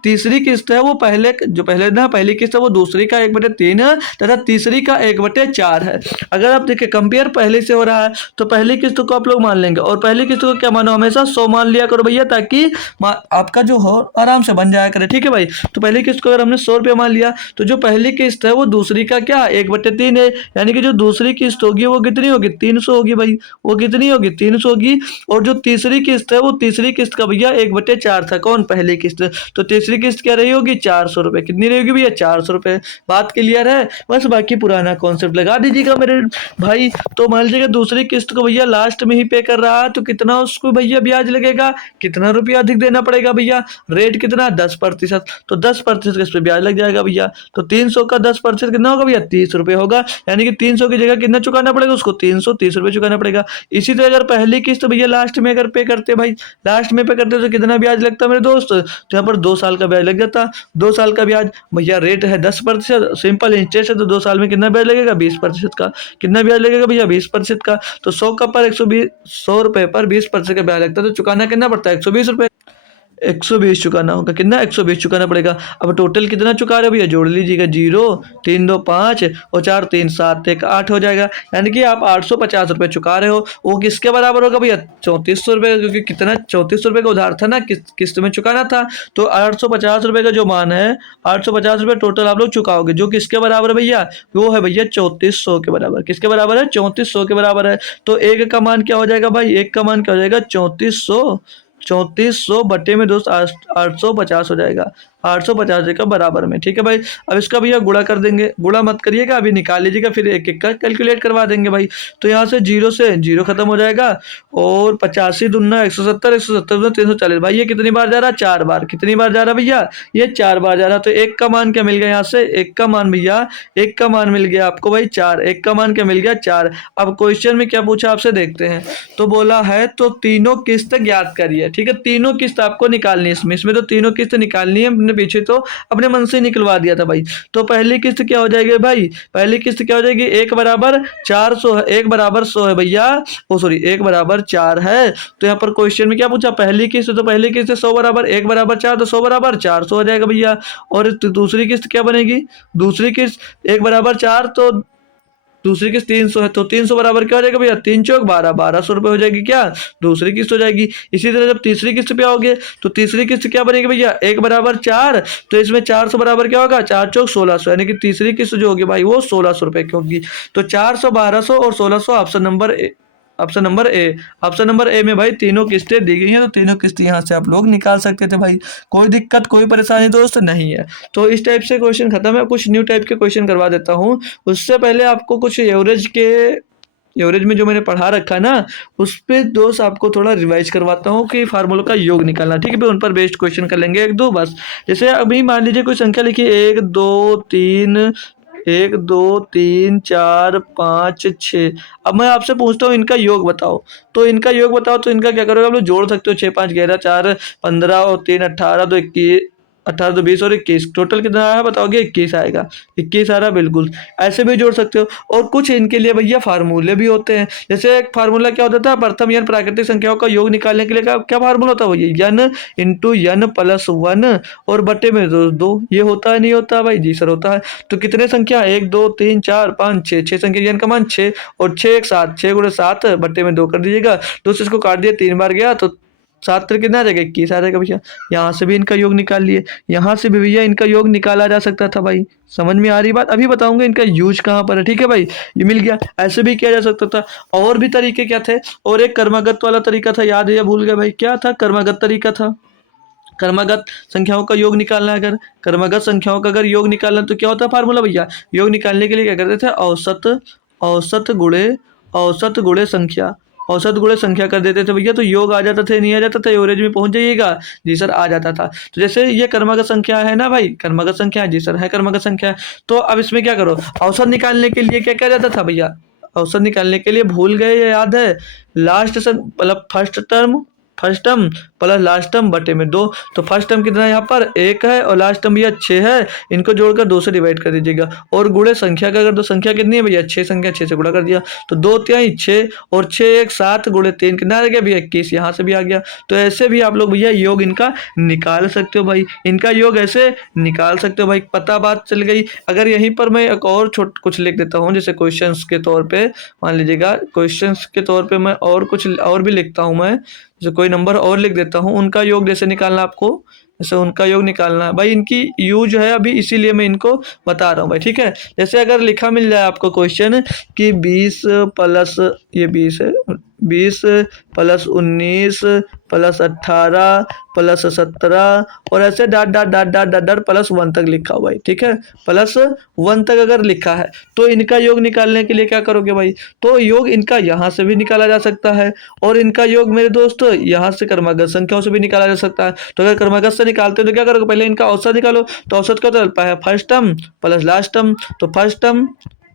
तीसरी किस्त है वो पहले ना पहली किस्त है वो दूसरी का 1/3 है, तथा तीसरी का 1/4 है। अगर आप देखिए कंपेयर पहले से हो रहा है, तो पहली किस्त को आप लोग मान लेंगे, और पहली किस्त को क्या मानो? हमेशा 100 मान लिया करो भैया, ताकि आपका जो हो आराम से बन जाया करे, ठीक है भाई? तो पहली किस्त को अगर हमने 100 रुपये मान लिया, तो जो पहली किस्त है वो दूसरी का क्या? 1/3 है, यानी कि जो दूसरी किस्त होगी वो कितनी होगी? 300 होगी भाई। वो कितनी होगी? 300 होगी। और जो तीसरी किस्त है वो तीसरी किस्त का भैया 1/4 था। कौन? पहली किस्त। तो तीसरी किस्त क्या रही होगी? 400 रुपये। कितनी रहेगी भैया? 400 रुपये। बात क्लियर है? बस बाकी पुराना कॉन्सेप्ट लगा दीजिएगा मेरे भाई। तो मान लीजिएगा दूसरी किस्त को भैया लास्ट में ही पे कर रहा है, तो कितना उसको भैया ब्याज लगेगा? कितना रुपया अधिक देना पड़ेगा भैया? रेट कितना? 10%। तो 10% इस पे ब्याज लग जाएगा भैया। तो 300 का 10% कितना होगा भैया? 30 रुपये होगा। यानी कि 300 की जगह कितना चुकाना पड़ेगा उसको? 330 रुपये चुकाना पड़ेगा। इसी तरह अगर पहली किस्त भैया लास्ट में अगर पे करते भाई, लास्ट में पे करते तो कितना ब्याज लगता मेरे दोस्त? तो यहाँ पर 2 साल का ब्याज लग जाता। 2 साल का ब्याज भैया, रेट है 10%, सिंपल इंटरेस्ट है, तो 2 साल में कितना ब्याज लगेगा? 20% का। कितना ब्याज लगेगा भैया? 20% का। तो 100 का पर 120, 100 रुपये पर 20% का ब्याज लगता है, तो चुकाना कितना पड़ता है? 120 रुपये। 120 चुकाना होगा। कितना? 120 चुकाना पड़ेगा। अब टोटल कितना चुका रहे हो भैया? जोड़ लीजिएगा, 0 3 2 5 और 4 3 7 1 8 हो जाएगा। यानी कि आप 850 रुपये चुका रहे हो। वो किसके बराबर होगा भैया? 3400 रुपये, क्योंकि कितना? 3400 रुपये का उधार था ना, किस्त में चुकाना था। तो 850 रुपये का जो मान है, 850 रुपये टोटल आप लोग चुकाओगे, जो किसके बराबर है भैया? वो है भैया 3400 के बराबर। किसके बराबर है? 3400 के बराबर है। तो एक का मान क्या हो जाएगा भाई? एक का मान क्या हो जाएगा? 3400। 3400 बटे में दोस्त 850 हो जाएगा। 850 का बराबर में, ठीक है भाई। अब इसका भैया गुणा कर देंगे, गुणा मत करिएगा, अभी निकाल लीजिएगा, फिर एक एक का कैलकुलेट करवा देंगे भाई। तो यहाँ से जीरो खत्म हो जाएगा, और 85 दूना 170, 170 दूना 340, भाई ये कितनी बार जा रहा है, 4 बार। कितनी बार जा रहा है भैया, ये 4 बार जा रहा है। तो एक का मान क्या मिल गया यहाँ से, एक का मान भैया, एक का मान मिल गया आपको भाई 4, एक का मान क्या मिल गया 4। अब क्वेश्चन में क्या पूछा आपसे देखते हैं। तो बोला है तो तीनों किस्त ज्ञात करिए, ठीक है, तीनों किस्त आपको निकालनी है इसमें तो तीनों किस्त निकालनी है। हमने पीछे तो अपने मन से निकलवा दिया था भाई। तो पहली किस्त क्या हो जाएगी भाई, पहली किस्त क्या हो जाएगी, 1 बराबर 400 है, 1 बराबर 100 है भैया, ओ सॉरी 1 बराबर 4 है। तो यहाँ पर क्वेश्चन में क्या पूछा, पहली किस्त, तो पहली किस्त 100 बराबर 1 बराबर 4, तो 100 बराबर 400 हो जाएगा भैया। और दूसरी किस्त क्या बनेगी, दूसरी किस्त 1 बराबर 4, तो दूसरी किस्त 300 है, तो 300 बराबर क्या हो जाएगा भैया, 3 चौक 12, 1200 रुपये हो जाएगी क्या, दूसरी किस्त हो जाएगी। इसी तरह जब तीसरी किस्त पे आओगे तो तीसरी किस्त क्या बनेगी भैया, 1 बराबर 4, तो इसमें 400 बराबर क्या होगा, 4 चौक 1600, यानी कि तीसरी किस्त जो होगी भाई वो 1600 रुपये की होगी। तो 400, 1200 और 1600, option number A. Option number A में भाई तीनों किस्तें दी गई हैं, तो तीनों किस्तें यहाँ से आप लोग निकाल सकते थे भाई। कोई दिक्कत कोई परेशानी दोस्त नहीं है। तो इस टाइप से क्वेश्चन खत्म है। कुछ न्यू टाइप के क्वेश्चन करवा देता हूँ। उससे पहले आपको कुछ एवरेज में जो मैंने पढ़ा रखा है ना, उस पे दोस्त आपको थोड़ा रिवाइज करवाता हूँ कि फार्मूला का योग निकालना, ठीक है भाई। उन पर बेस्ड क्वेश्चन कर लेंगे एक दो बस। जैसे अभी मान लीजिए कोई संख्या लिखिए, 1 2 3 4 5 6। अब मैं आपसे पूछता हूँ इनका योग बताओ, तो इनका योग बताओ, तो इनका क्या करोगे आप लोग, जोड़ सकते हो, 6 5 11 4 15 और 3 18, 2 21, 18 तो 20 और 21, टोटल कितना आया बताओगे, 21 आएगा, 21 आ रहा बिल्कुल। ऐसे भी जोड़ सकते हो। और कुछ इनके लिए भैया फार्मूले भी होते हैं। जैसे एक फार्मूला क्या होता था, प्रथम यन प्राकृतिक संख्याओं का योग निकालने के लिए क्या फार्मूला होता है, वही यन इंटू यन प्लस 1 और बटे में 2। ये होता है नहीं होता भाई, जी सर होता है। तो कितने संख्या, 1 2 3 4 5 6, 6 संख्या, यन का मान 6 और 6 1 7, 6 गुणे 7 बटे में 2 कर दीजिएगा। तो इसको काट दिया, 3 बार गया तो 7 तक कितना आ जाएगा, 21 आ जाएगा भैया। यहाँ से भी इनका योग निकाल लिए, यहाँ से भी भैया इनका योग निकाला जा सकता था भाई। समझ में आ रही बात, अभी बताऊंगा इनका यूज कहाँ पर है, ठीक है भाई। ये मिल गया, ऐसे भी किया जा सकता था। और भी तरीके क्या थे, और एक कर्मगत वाला तरीका था, याद है या भूल गया भाई, क्या था, कर्मगत तरीका था। कर्मगत संख्याओं का योग निकालना है, अगर कर्मगत संख्याओं का अगर योग निकालना तो क्या होता है फार्मूला भैया, योग निकालने के लिए क्या करते थे, औसत गुणे औसत गुणे संख्या, औसत गुणे संख्या कर देते थे भैया, तो योग आ जाता था, नहीं आ जाता था, एवरेज में पहुंच जाइएगा, जी सर आ जाता था। तो जैसे ये कर्मगत संख्या है ना भाई, कर्मगत संख्या है, जी सर है कर्मगत संख्या। तो अब इसमें क्या करो, औसत निकालने के लिए क्या किया जाता था भैया, औसत निकालने के लिए भूल गए या याद है, मतलब first term plus last term बटे में 2। तो फर्स्ट टर्म कितना है यहाँ पर 1 है, और लास्ट टर्म भैया 6 है, इनको जोड़कर 2 से डिवाइड कर दीजिएगा। और गुणे संख्या का, अगर तो संख्या कितनी है भैया, 6 संख्या, 6 से गुणा कर दिया, तो 2 3 6 और 6 1 7 गुणे 3 कितना आ गया भैया, 21, यहाँ से भी आ गया। तो ऐसे भी आप लोग भैया योग इनका निकाल सकते हो भाई, इनका योग ऐसे निकाल सकते हो भाई, पता बात चल गई। अगर यहीं पर मैं एक और कुछ लिख देता हूँ, जैसे क्वेश्चंस के तौर पे मान लीजिएगा, क्वेश्चंस के तौर पे मैं और कुछ और भी लिखता हूँ मैं, जैसे कोई नंबर और लिख देता हूँ, उनका योग जैसे निकालना आपको, जैसे उनका योग निकालना है भाई, इनकी यूज है अभी, इसीलिए मैं इनको बता रहा हूँ भाई, ठीक है। जैसे अगर लिखा मिल जाए आपको क्वेश्चन कि 20 प्लस, ये 20 है, 20 प्लस 19 प्लस 18 प्लस 17 और ऐसे dot dot dot dot dot dot plus 1 तक लिखा हुआ है, ठीक है, प्लस 1 तक अगर लिखा है, तो इनका योग निकालने के लिए क्या करोगे भाई, तो योग इनका यहाँ से भी निकाला जा सकता है, और इनका योग मेरे दोस्त यहाँ से क्रमागत संख्याओं से भी निकाला जा सकता है। तो अगर क्रमागत से निकालते हो तो क्या करोगे, पहले इनका औसत निकालो, तो औसत का तो first term plus last term, तो फर्स्ट टर्म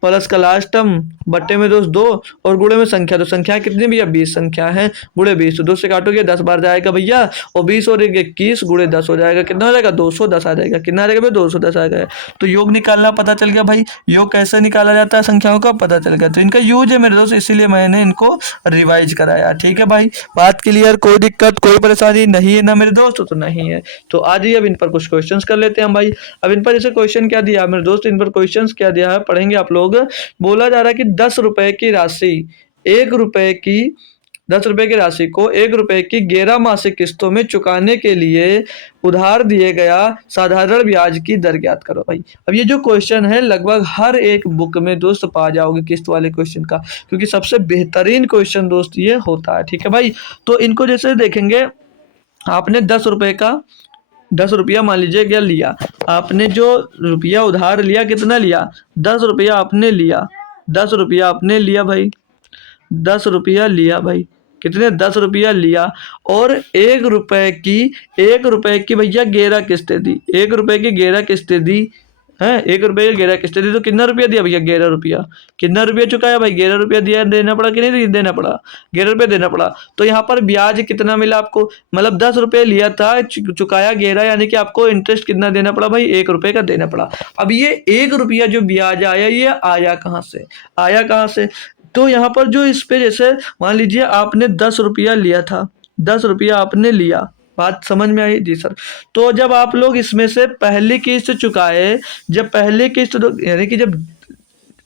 प्लस का लास्ट टर्म बट्टे में दोस्त 2 और गुणे में संख्या, तो संख्या कितनी भैया, 20 संख्या है, गुणे 20, तो 2 से काटोगे 10 बार जाएगा भैया, और 20 और 21 गुणे 10 हो जाएगा, कितना हो जाएगा, 210 आ जाएगा, कितना आ जाएगा भाई, 210 आ गया। तो योग निकालना पता चल गया भाई, योग कैसे निकाला जाता है संख्याओं का पता चल गया। तो इनका यूज है मेरे दोस्त, इसीलिए मैंने इनको रिवाइज कराया, ठीक है भाई, बात क्लियर, कोई दिक्कत कोई परेशानी नहीं है ना मेरे दोस्त, तो नहीं है। तो आज ही अब इन पर कुछ क्वेश्चंस कर लेते हैं भाई। अब इन पर जैसे क्वेश्चन क्या दिया मेरे दोस्त, इन पर क्वेश्चंस क्या दिया है पढ़ेंगे आप लोग। बोला जा रहा है कि 10 रुपए की राशि 1 रुपए की 10 रुपए की राशि को 1 रुपए की 11 मासिक किस्तों में चुकाने के लिए उधार दिए गया साधारण ब्याज की दर ज्ञात करो भाई। अब ये जो क्वेश्चन है लगभग हर एक बुक में दोस्त पा जाओगे किस्त वाले क्वेश्चन का, क्योंकि सबसे बेहतरीन क्वेश्चन दोस्त ये होता है, ठीक है भाई। तो इनको जैसे देखेंगे, आपने 10 रुपए का 10 रुपया मान लीजिए क्या लिया आपने, जो रुपया उधार लिया कितना लिया, 10 रुपया आपने लिया, 10 रुपया आपने लिया भाई, 10 रुपया लिया भाई, कितने 10 रुपया लिया। और 1 रुपए की भैया 11 किस्तें दी, 1 रुपए की 11 किस्तें दी है, 1 रुपए की 11 किस्तें दी, तो कितना रुपया दिया भैया, 11 रुपया। कितना रुपया चुकाया भाई, 11 रुपया दिया, देना पड़ा कि नहीं देना पड़ा, 11 रुपया देना पड़ा। तो यहाँ पर ब्याज कितना मिला आपको, मतलब 10 रुपये लिया था, चुकाया 11, यानी कि आपको इंटरेस्ट कितना देना पड़ा भाई, 1 रुपये का देना पड़ा। अब ये 1 रुपया जो ब्याज आया, ये आया कहाँ से, आया कहाँ से। तो यहाँ पर जो इस पे जैसे मान लीजिए आपने 10 रुपया लिया था, 10 रुपया आपने लिया, बात समझ में आई जी सर। तो जब आप लोग इसमें से पहली किस्त चुकाए, जब पहली किस्त यानी कि जब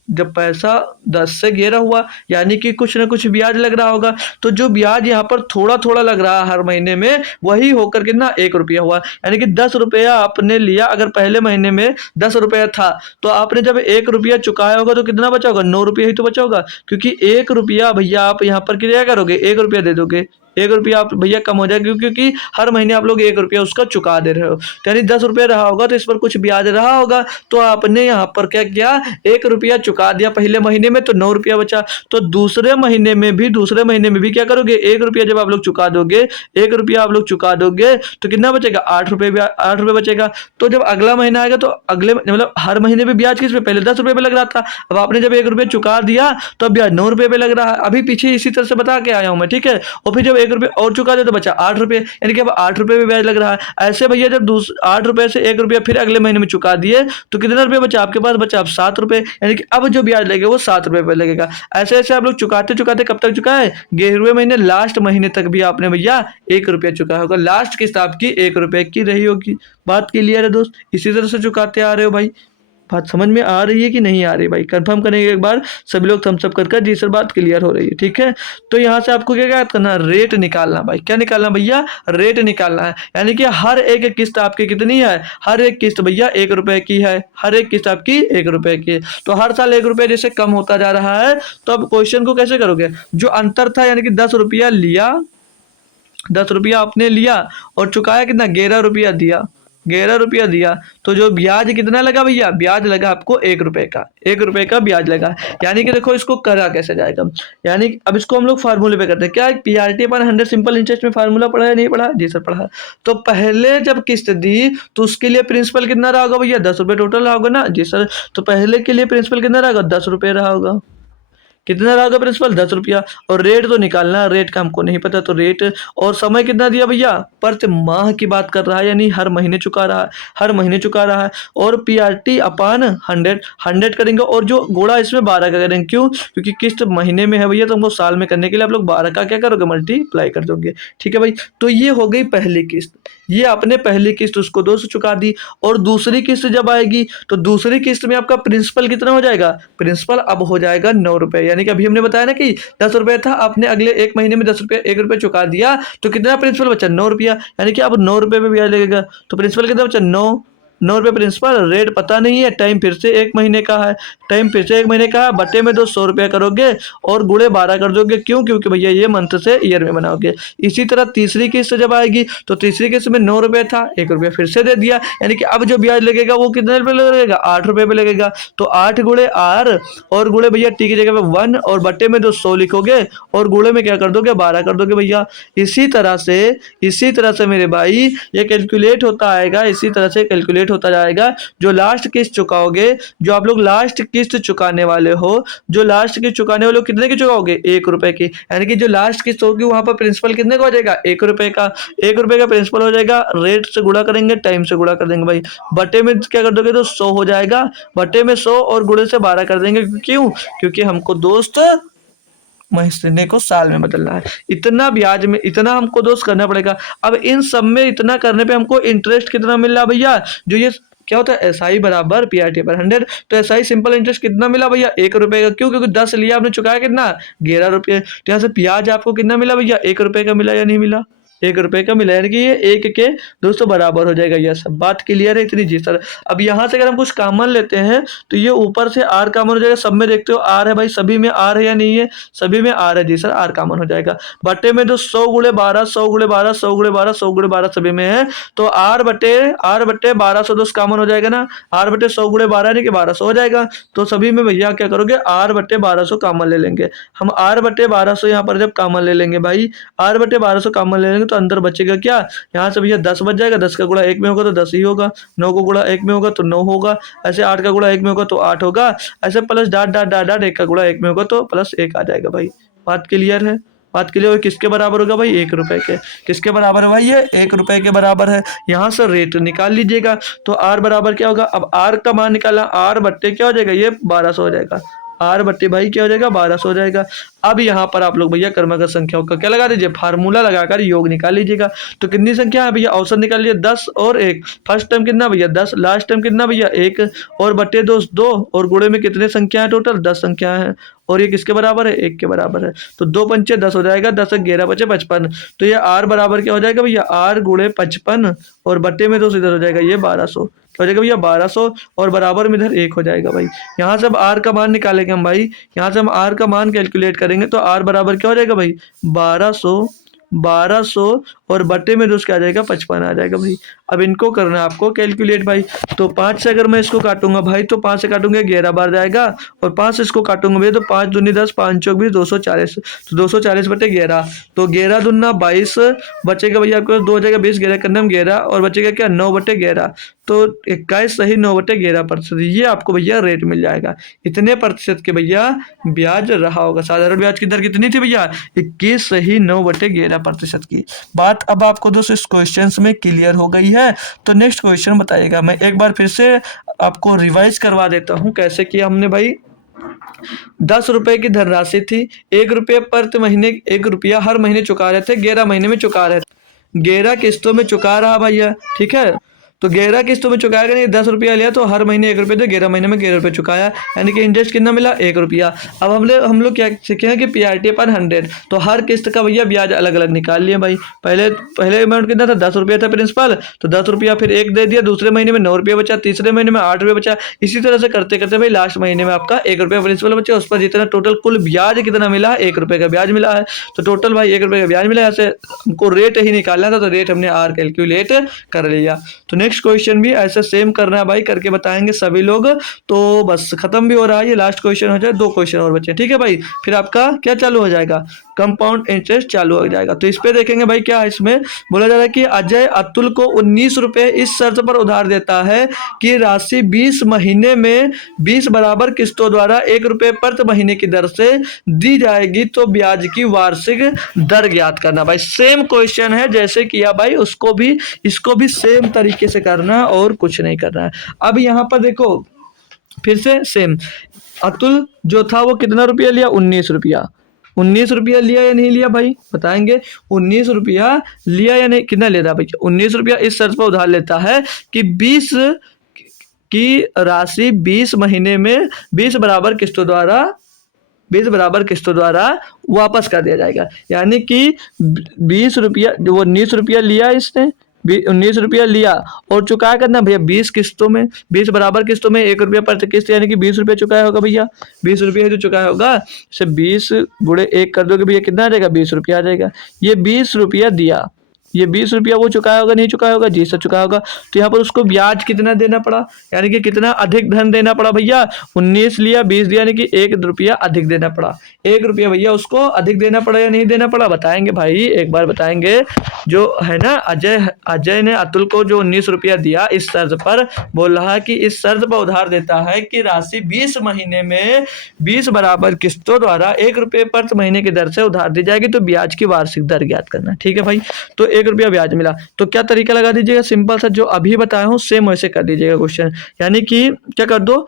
जब पैसा 10 से 11 हुआ, यानी कि कुछ ना कुछ ब्याज लग रहा होगा। तो जो ब्याज यहाँ पर थोड़ा थोड़ा लग रहा है हर महीने में, वही होकर कितना 1 रुपया हुआ। यानी कि 10 रुपया आपने लिया, अगर पहले महीने में 10 रुपया था, तो आपने जब 1 रुपया चुकाया होगा तो कितना बचा होगा, 9 रुपया ही तो बचा होगा। क्योंकि 1 रुपया भैया आप यहाँ पर क्या करोगे, 1 रुपया दे दोगे, 1 रुपया आप भैया कम हो जाएगा, क्योंकि हर महीने आप लोग 1 रुपया उसका चुका दे रहे हो। तो यानी 10 रुपया रहा होगा, तो इस पर कुछ ब्याज रहा होगा, तो आपने यहाँ पर क्या किया, 1 रुपया चुका दिया पहले महीने में, तो 9 रुपया बचा। तो दूसरे महीने में भी क्या करोगे, 1 रुपया जब आप लोग चुका दोगे, 1 रुपया आप लोग चुका दोगे, तो कितना बचेगा, 8 रुपये, 8 रुपये बचेगा। तो जब अगला महीना आएगा, तो अगले मतलब हर महीने में ब्याज किस पे, पहले 10 रुपये पे लग रहा था, अब आपने जब 1 रुपया चुका दिया, तो अब ब्याज 9 रुपये पे लग रहा है। अभी पीछे इसी तरह से बता के आया हूं मैं, ठीक है। और फिर जब 1 रुपया और चुका दे, तो बचा 8 रुपये, यानी कि अब 8 रुपये पे ब्याज लग रहा है। ऐसे भैया जब 8 रुपये से 1 रुपया फिर अगले महीने में चुका दिए, तो कितना रुपया बचा आपके पास, बचा अब 7 रुपये, यानी कि अब जो ब्याज लगेगा वो 7 रुपये पे लगेगा। ऐसे ऐसे आप लोग चुकाते चुकाते कब तक चुकाए, 11वें महीने लास्ट महीने तक भी आपने भैया 1 रुपया चुकाया होगा, लास्ट किस्त आपकी 1 रुपये की रही होगी। बात क्लियर है दोस्त, इसी तरह से चुकाते आ रहे हो भाई। बात समझ में आ रही है कि नहीं आ रही भाई, कंफर्म करेंगे एक बार सभी लोग थम्स अप कर जी सर, बात क्लियर हो रही है, ठीक है। तो यहाँ से आपको क्या क्या करना, रेट निकालना भाई, क्या निकालना भैया, रेट निकालना है। यानी कि हर एक किस्त आपकी कितनी है, हर एक किस्त भैया 1 रुपये की है, हर एक किस्त आपकी 1 रुपये की है। तो हर साल 1 रुपये जैसे कम होता जा रहा है, तो अब क्वेश्चन को कैसे करोगे, जो अंतर था यानी कि 10 रुपया लिया, 10 रुपया आपने लिया और चुकाया कितना, 11 रुपया दिया, 11 रुपया दिया, तो जो ब्याज कितना लगा भैया, ब्याज लगा आपको 1 रुपये का, 1 रुपये का ब्याज लगा। यानी कि देखो इसको करा कैसे जाएगा, यानी अब इसको हम लोग फार्मूले पे करते हैं। क्या PRT/100 सिंपल इंटरेस्ट में फार्मूला पढ़ा है, नहीं पढ़ा, जी सर पढ़ा। तो पहले जब किस्त दी, तो उसके लिए प्रिंसिपल कितना रहा होगा भैया, 10 रुपये टोटल रहा होगा ना, जी सर। तो पहले के लिए प्रिंसिपल कितना रहा होगा, 10 रुपये रहा होगा। कितना रहा होगा प्रिंसिपल, 10 रुपया। और रेट तो निकालना है, रेट का हमको नहीं पता, तो रेट और समय कितना दिया भैया, प्रति माह की बात कर रहा है, यानी हर महीने चुका रहा है, हर महीने चुका रहा है। और PRT/100 100 करेंगे, और जो गुणा इसमें 12 का करेंगे, क्यों, क्योंकि किस्त महीने में है भैया, तो हमको साल में करने के लिए आप लोग 12 का क्या करोगे, मल्टीप्लाई कर दोगे, ठीक है भाई। तो ये हो गई पहली किस्त, ये आपने पहली किस्त उसको 200 चुका दी। और दूसरी किस्त जब आएगी, तो दूसरी किस्त में आपका प्रिंसिपल कितना हो जाएगा, प्रिंसिपल अब हो जाएगा 9 रुपये। यानी कि अभी हमने बताया ना कि 10 रुपये था, आपने अगले एक महीने में 10 रुपये 1 रुपये चुका दिया, तो कितना प्रिंसिपल बचा, 9 रुपया। यानी कि अब 9 रुपये पे ब्याज लगेगा, तो प्रिंसिपल कितना बचा, 9 रुपये प्रिंसिपल। रेट पता नहीं है, टाइम फिर से 1 महीने का है, टाइम फिर से 1 महीने का है, बटे में 100 रुपया करोगे और गुणे 12 कर दोगे, क्यों, क्योंकि भैया ये मंथ से ईयर में बनाओगे। इसी तरह तीसरी किस्त जब आएगी, तो तीसरी किस्त में 9 रुपये था, 1 रुपया फिर से दे दिया, यानी कि अब जो ब्याज लगेगा वो कितने पे लगेगा, 8 रुपये पे लगेगा। तो 8 गुणे R और गुणे भैया T की जगह पे 1 और बटे में 100 लिखोगे, और गुणे में क्या कर दोगे, 12 कर दोगे भैया। इसी तरह से मेरे भाई ये कैलकुलेट होता आएगा, इसी तरह से कैलकुलेट होता जाएगा। जो लास्ट किस्त चुकाओगे, जो आप लोग लास्ट किस्त चुकाने वाले हो, जो लास्ट किस्त चुकाने वाले हो, कितने की चुकाओगे, 1 रुपये की। यानी कि जो लास्ट किस्त होगी वहां पर प्रिंसिपल कितने का हो जाएगा, 1 रुपये का, 1 रुपये का प्रिंसिपल हो जाएगा। रेट से गुणा करेंगे, टाइम से गुणा कर देंगे भाई, बटे में क्या कर दोगे, तो 100 हो जाएगा, बटे में 100 और गुणे से 12 कर देंगे। क्यों, क्योंकि हमको दोस्त महीने को साल में बदलना है। इतना ब्याज में इतना हमको दोस्त करना पड़ेगा। अब इन सब में इतना करने पे हमको इंटरेस्ट कितना मिल रहा भैया, जो ये क्या होता है, SI बराबर PRT/100। तो SI सिंपल इंटरेस्ट कितना मिला भैया, 1 रुपये का। क्यों, क्योंकि 10 लिया आपने, चुकाया कितना, 11 रुपये। तो यहाँ से ब्याज आपको कितना मिला भैया, 1 रुपये का मिला या नहीं मिला, 1 रुपए का मिला, यानी कि ये 1 के दोस्तों बराबर हो जाएगा। यह सब बात क्लियर है इतनी जी सर। अब यहाँ से अगर हम कुछ कॉमन लेते हैं तो ये ऊपर से आर कॉमन हो जाएगा। सब में देखते हो आर है भाई, सभी में आर है या नहीं है, सभी में आर है जी सर, आर कॉमन हो जाएगा। बटे में तो 100 गुणे 12, 100 गुणे 12, 100 गुणे 12, 100 गुणे 12 सभी में है, तो आर बटे 1200 दोस्त कॉमन हो जाएगा ना, आर बटे 100 गुणे 12 यानी कि 1200 हो जाएगा। तो सभी में भैया क्या करोगे, आर बटे 1200 कॉमन ले लेंगे हम। आर बटे 1200 यहाँ पर जब कॉमन ले लेंगे भाई, आर बटे 1200 कॉमन ले लेंगे तो अंदर बचेगा क्या, यहाँ से भैया 10 बच जाएगा। 10 का गुणा 1 में होगा तो 10 ही होगा, 9 को गुणा 1 में होगा तो 9 होगा, ऐसे 8 का गुणा 1 में होगा तो 8 होगा, ऐसे plus dot dot dot dot 1 का गुणा 1 में होगा तो प्लस 1 आ जाएगा भाई। बात क्लियर है, बात क्लियर है। किसके बराबर होगा भाई, 1 रुपए के। किसके बराबर है भाई, ये 1 रुपए के बराबर है। यहाँ से रेट निकाल लीजिएगा तो आर बराबर क्या होगा, अब आर का मान निकाला, आर बट्टे क्या हो जाएगा, ये 1200 हो जाएगा। आर बट्टे भाई क्या हो जाएगा, 1200 हो जाएगा। अब यहाँ पर आप लोग भैया क्रमागत संख्याओं का क्या लगा दीजिए, फार्मूला लगाकर योग निकाल लीजिएगा। तो कितनी संख्या है भैया, औसत निकाल लीजिए 10 और 1। फर्स्ट टर्म कितना भैया 10, लास्ट टर्म कितना भैया 1, और बट्टे 2 और गुणे में कितने संख्या है, टोटल 10 संख्या है। और ये किसके बराबर है, 1 के बराबर है। तो 2 पंचे 10 हो जाएगा, 10 11 बचे 55। तो ये आर बराबर क्या हो जाएगा भैया, आर गुणे 55 और बट्टे में 2 इधर हो जाएगा, ये 1200 क्या हो जाएगा भैया 1200, और बराबर में इधर 1 हो जाएगा भाई। यहाँ से अब आर का मान निकालेंगे हम भाई, यहाँ से हम आर का मान कैलकुलेट करेंगे तो आर बराबर क्या हो जाएगा भाई, 1200 और बट्टे में 2 क्या आ जाएगा, 55 आ जाएगा भाई। अब इनको करना है आपको कैलकुलेट भाई। तो 5 से अगर मैं इसको काटूंगा भाई, तो 5 से काटूंगा 11 बार जाएगा, और 5 से इसको काटूंगा भाई तो 5 दूनी 10, 5 चौक 20, 240। तो 240 बटे 11, तो 11 दूना 22 बचेगा भैया आपको, 2 हो जाएगा 20, 11 करने में 11, और बचेगा क्या 9 बटे 11, तो 21 सही 9 बटे 11%। ये आपको भैया रेट मिल जाएगा। इतने प्रतिशत के भैया ब्याज रहा होगा। साधारण ब्याज की दर कितनी थी भैया, 21 सही 9 बटे 11% की बात अब आपको दोस्तों इस क्वेश्चन में क्लियर हो गई है। तो नेक्स्ट क्वेश्चन बताइएगा। मैं एक बार फिर से आपको रिवाइज करवा देता हूं कैसे किया हमने भाई। 10 रुपए की धनराशि थी, 1 रुपये प्रति महीने, 1 रुपया हर महीने चुका रहे थे, 11 महीने में चुका रहे थे, 11 किस्तों में चुका रहा भैया, ठीक है। तो 11 किस्तों में चुकाएगा नहीं, 10 रुपया लिया तो हर महीने 1 रुपये, तो 11 महीने में 11 रुपये चुकाया, यानी कि इंटरेस्ट कितना मिला, 1 रुपया। अब हम लोग क्या सीखे हैं कि PRT पर 100, तो हर किस्त का भैया ब्याज अलग अलग निकाल लिया भाई। पहले अमाउंट कितना था, 10 रुपया था प्रिंसिपल, तो 10 रुपया फिर 1 दे दिया, दूसरे महीने में 9 रुपया बचा, तीसरे महीने में 8 रुपये बचा। इसी तरह से करते करते भाई लास्ट महीने में आपका 1 रुपया प्रिंसिपल बचा, उस पर जितना टोटल कुल ब्याज कितना मिला है, 1 रुपये का ब्याज मिला है। तो टोटल भाई 1 रुपये का ब्याज मिला है। ऐसे हमको रेट ही निकालना था, तो रेट हमने आर कैलकुलेट कर लिया। तो नेक्स्ट क्वेश्चन भी ऐसे सेम करना है भाई, करके बताएंगे सभी लोग। तो बस खत्म भी हो रहा है, ये लास्ट क्वेश्चन हो जाए, 2 क्वेश्चन और बचे, ठीक है भाई। फिर आपका क्या चालू हो जाएगा, कंपाउंड इंटरेस्ट चालू हो जाएगा। तो इस पे देखेंगे भाई क्या है, इसमें बोला जा रहा है कि अजय अतुल को 19 रुपए इस शर्त पर उधार देता है कि राशि 20 महीने में 20 बराबर किस्तों द्वारा 1 रुपये प्रति महीने की दर से दी जाएगी, तो ब्याज की वार्षिक दर ज्ञात करना। भाई सेम क्वेश्चन है जैसे किया भाई, उसको भी इसको भी सेम तरीके से करना और कुछ नहीं करना है। अब यहाँ पर देखो फिर से सेम, अतुल जो था वो कितना रुपया लिया, 19 रुपया। 19 रुपया लिया या नहीं लिया भाई, बताएंगे। 19 रुपया लिया या नहीं, कितना ले रहा भाई, 19 रुपया इस शर्त पर उधार लेता है कि 20 की राशि 20 महीने में 20 बराबर किस्तों द्वारा वापस कर दिया जाएगा। यानी कि 20 रुपया, जो 19 रुपया लिया इसने, 19 रुपया लिया और चुकाया करना भैया 20 किस्तों में, 20 बराबर किस्तों में 1 रुपया प्रति किस्त, यानी कि 20 रुपया चुकाया होगा भैया। 20 रुपया जो चुकाया होगा, इसे 20 गुणे 1 कर दोगे भैया, कितना आ जाएगा, 20 रुपया आ जाएगा। ये 20 रुपया दिया, ये 20 रुपया वो चुकाया होगा, नहीं चुकाया होगा, जी सर चुकाया होगा। तो यहाँ पर उसको ब्याज कितना देना पड़ा, यानी कि कितना अधिक धन देना पड़ा भैया, 19 लिया 20 दिया, यानी कि 1 रुपया अधिक देना पड़ा। 1 रुपया भैया उसको अधिक देना पड़ा या नहीं देना पड़ा, बताएंगे भाई, एक बार बताएंगे। जो है ना अजय ने अतुल को जो 19 रुपया दिया, इस शर्त पर बोल रहा है कि इस शर्त पर उधार देता है कि राशि 20 महीने में 20 बराबर किस्तों द्वारा 1 रुपये प्रति महीने की दर से उधार दी जाएगी, तो ब्याज की वार्षिक दर ज्ञात करना, ठीक है भाई। तो 1 रुपया ब्याज मिला, तो क्या तरीका लगा दीजिएगा, सिंपल सा जो अभी बताया हूं सेम वैसे कर दीजिएगा क्वेश्चन। यानी कि क्या कर दो,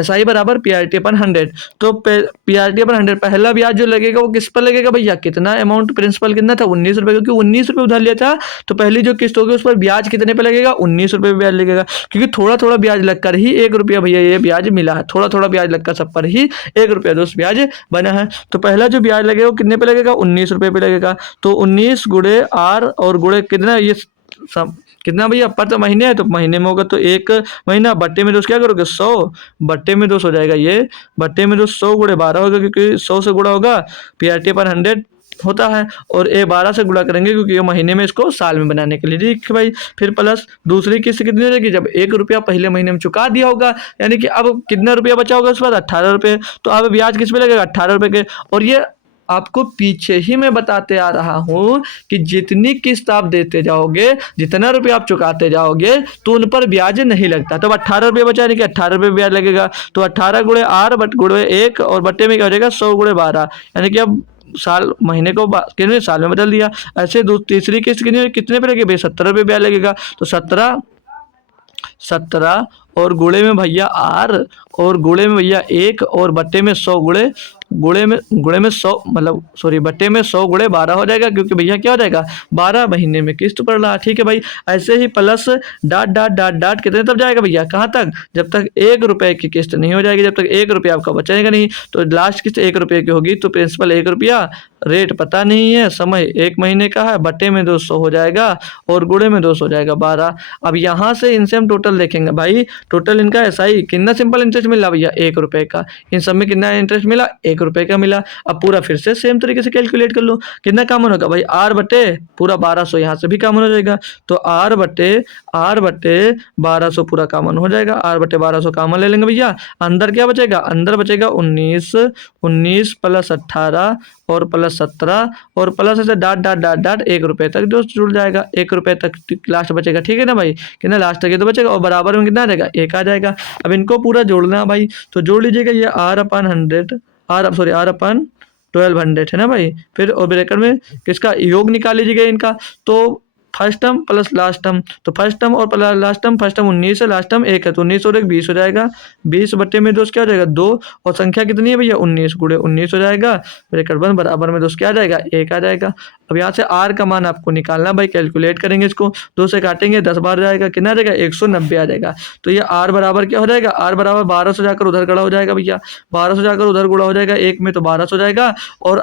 SI बराबर PRT अपन 100। तो PRT अपन 100 पहला ब्याज जो लगेगा वो किस पर लगेगा भैया, कितना अमाउंट प्रिंसिपल कितना था 19 रुपए, क्योंकि 19 रुपए उधार लिया था तो पहली जो किस्त होगी उस पर ब्याज कितने पे लगेगा 19 रुपए ब्याज लगेगा, क्योंकि थोड़ा थोड़ा ब्याज लगकर ही 1 रुपया भैया ये ब्याज मिला है, थोड़ा थोड़ा ब्याज लगकर सब पर ही 1 रुपया दोस्त ब्याज बना है। तो पहला जो ब्याज लगेगा वो कितने पे लगेगा 19 रुपए पे लगेगा। तो 19 गुणे R और गुणे कितना ये सब कितना भैया, पर तो महीने है तो महीने में होगा तो 1 महीना बट्टे में दोस्त क्या करोगे 100 बट्टे में दोस्त हो जाएगा, ये बट्टे में दोस्त 100 गुणे 12 होगा, क्योंकि 100 से गुणा होगा PRT पर 100 होता है और ये 12 से गुणा करेंगे क्योंकि ये महीने में इसको साल में बनाने के लिए। ठीक है भाई, फिर प्लस दूसरी किस्त कितनी हो जाएगी, जब 1 रुपया पहले महीने में चुका दिया होगा, यानी कि अब कितना रुपया बचा होगा उसके बाद 18 रुपये, तो अब ब्याज किस पे लगेगा 18 रुपये के। और ये आपको पीछे ही मैं बताते आ रहा हूँ कि जितनी किस्त आप देते जाओगे, जितना रुपया आप चुकाते जाओगे तो उन पर ब्याज नहीं लगता। तो 18 रुपये बचा, यानी कि 18 रुपये ब्याज लगेगा। तो 18 गुणे R बट गुणे 1 और बट्टे में क्या हो जाएगा 100 गुणे 12, यानी कि अब साल महीने को कितने साल में बदल दिया। ऐसे तीसरी किस्त कितने पे लगेगी भाई 17 रुपये ब्याज लगेगा। तो 17 और गुणे में भैया R और गुणे में भैया 1 और बट्टे में 100 गुणे में 100 मतलब सॉरी बट्टे में 100 गुणे 12 हो जाएगा, क्योंकि भैया क्या हो जाएगा 12 महीने में किस्त पड़ रहा। ठीक है भाई, ऐसे ही plus dot dot dot dot कितने तब जाएगा भैया, कहाँ तक, जब तक 1 रुपए की किस्त नहीं हो जाएगी, जब तक 1 रुपया आपका बचेगा नहीं। तो लास्ट किस्त 1 रुपये की होगी तो प्रिंसिपल 1 रुपया, रेट पता नहीं है, समय 1 महीने का है, बट्टे में 200 हो जाएगा और गुणे में 200 हो जाएगा 12। अब यहाँ से इनसे हम टोटल देखेंगे भाई, टोटल इनका SI कितना सिंपल इंटरेस्ट मिला भैया 1 रुपये का, इन सब में कितना इंटरेस्ट मिला 1 रुपये का मिला। अब पूरा फिर से सेम तरीके से कैलकुलेट कर लो, कितना कॉमन होगा भाई R बटे पूरा 1200, यहाँ से भी कॉमन हो जाएगा तो R बटे 1200 पूरा कॉमन हो जाएगा, R बटे 1200 कॉमन ले लेंगे भैया। अंदर क्या बचेगा, अंदर बचेगा 19 प्लस 18 और प्लस 17 और प्लस ऐसे डाट डाट डाट डाट 1 रुपये तक दोस्त जुड़ जाएगा, 1 रुपये तक लास्ट बचेगा। ठीक है ना भाई, कितना लास्ट तक ये तो बचेगा और बराबर में कितना आ जाएगा 1 आ जाएगा। अब इनको पूरा जोड़ना भाई, तो जोड़ लीजिएगा, ये R अपन 1200 है ना भाई। फिर और ब्रैकेट में किसका योग निकाल लीजिएगा इनका, तो first term plus last term, तो फर्स्ट टर्म और plus last term, first term 19 है, लास्ट टर्म 1 है, तो 19 और 1 20 हो जाएगा, 20 बट्टे में दोस्त क्या हो जाएगा 2 और संख्या कितनी है भैया 19 गुणे 19 हो जाएगा, ब्रैकेट बंद, बराबर में दोस्त क्या आ जाएगा 1 आ जाएगा। अब यहाँ से R का मान आपको निकालना भाई, कैलकुलेट करेंगे इसको, 2 से काटेंगे 10 बार जाएगा, कितना आ जाएगा 190 आ जाएगा। तो ये R बराबर क्या हो जाएगा, R बराबर 1200 जाकर उधर गड़ा हो जाएगा भैया, 1200 जाकर उधर गुणा हो जाएगा 1 में तो 1200 हो जाएगा और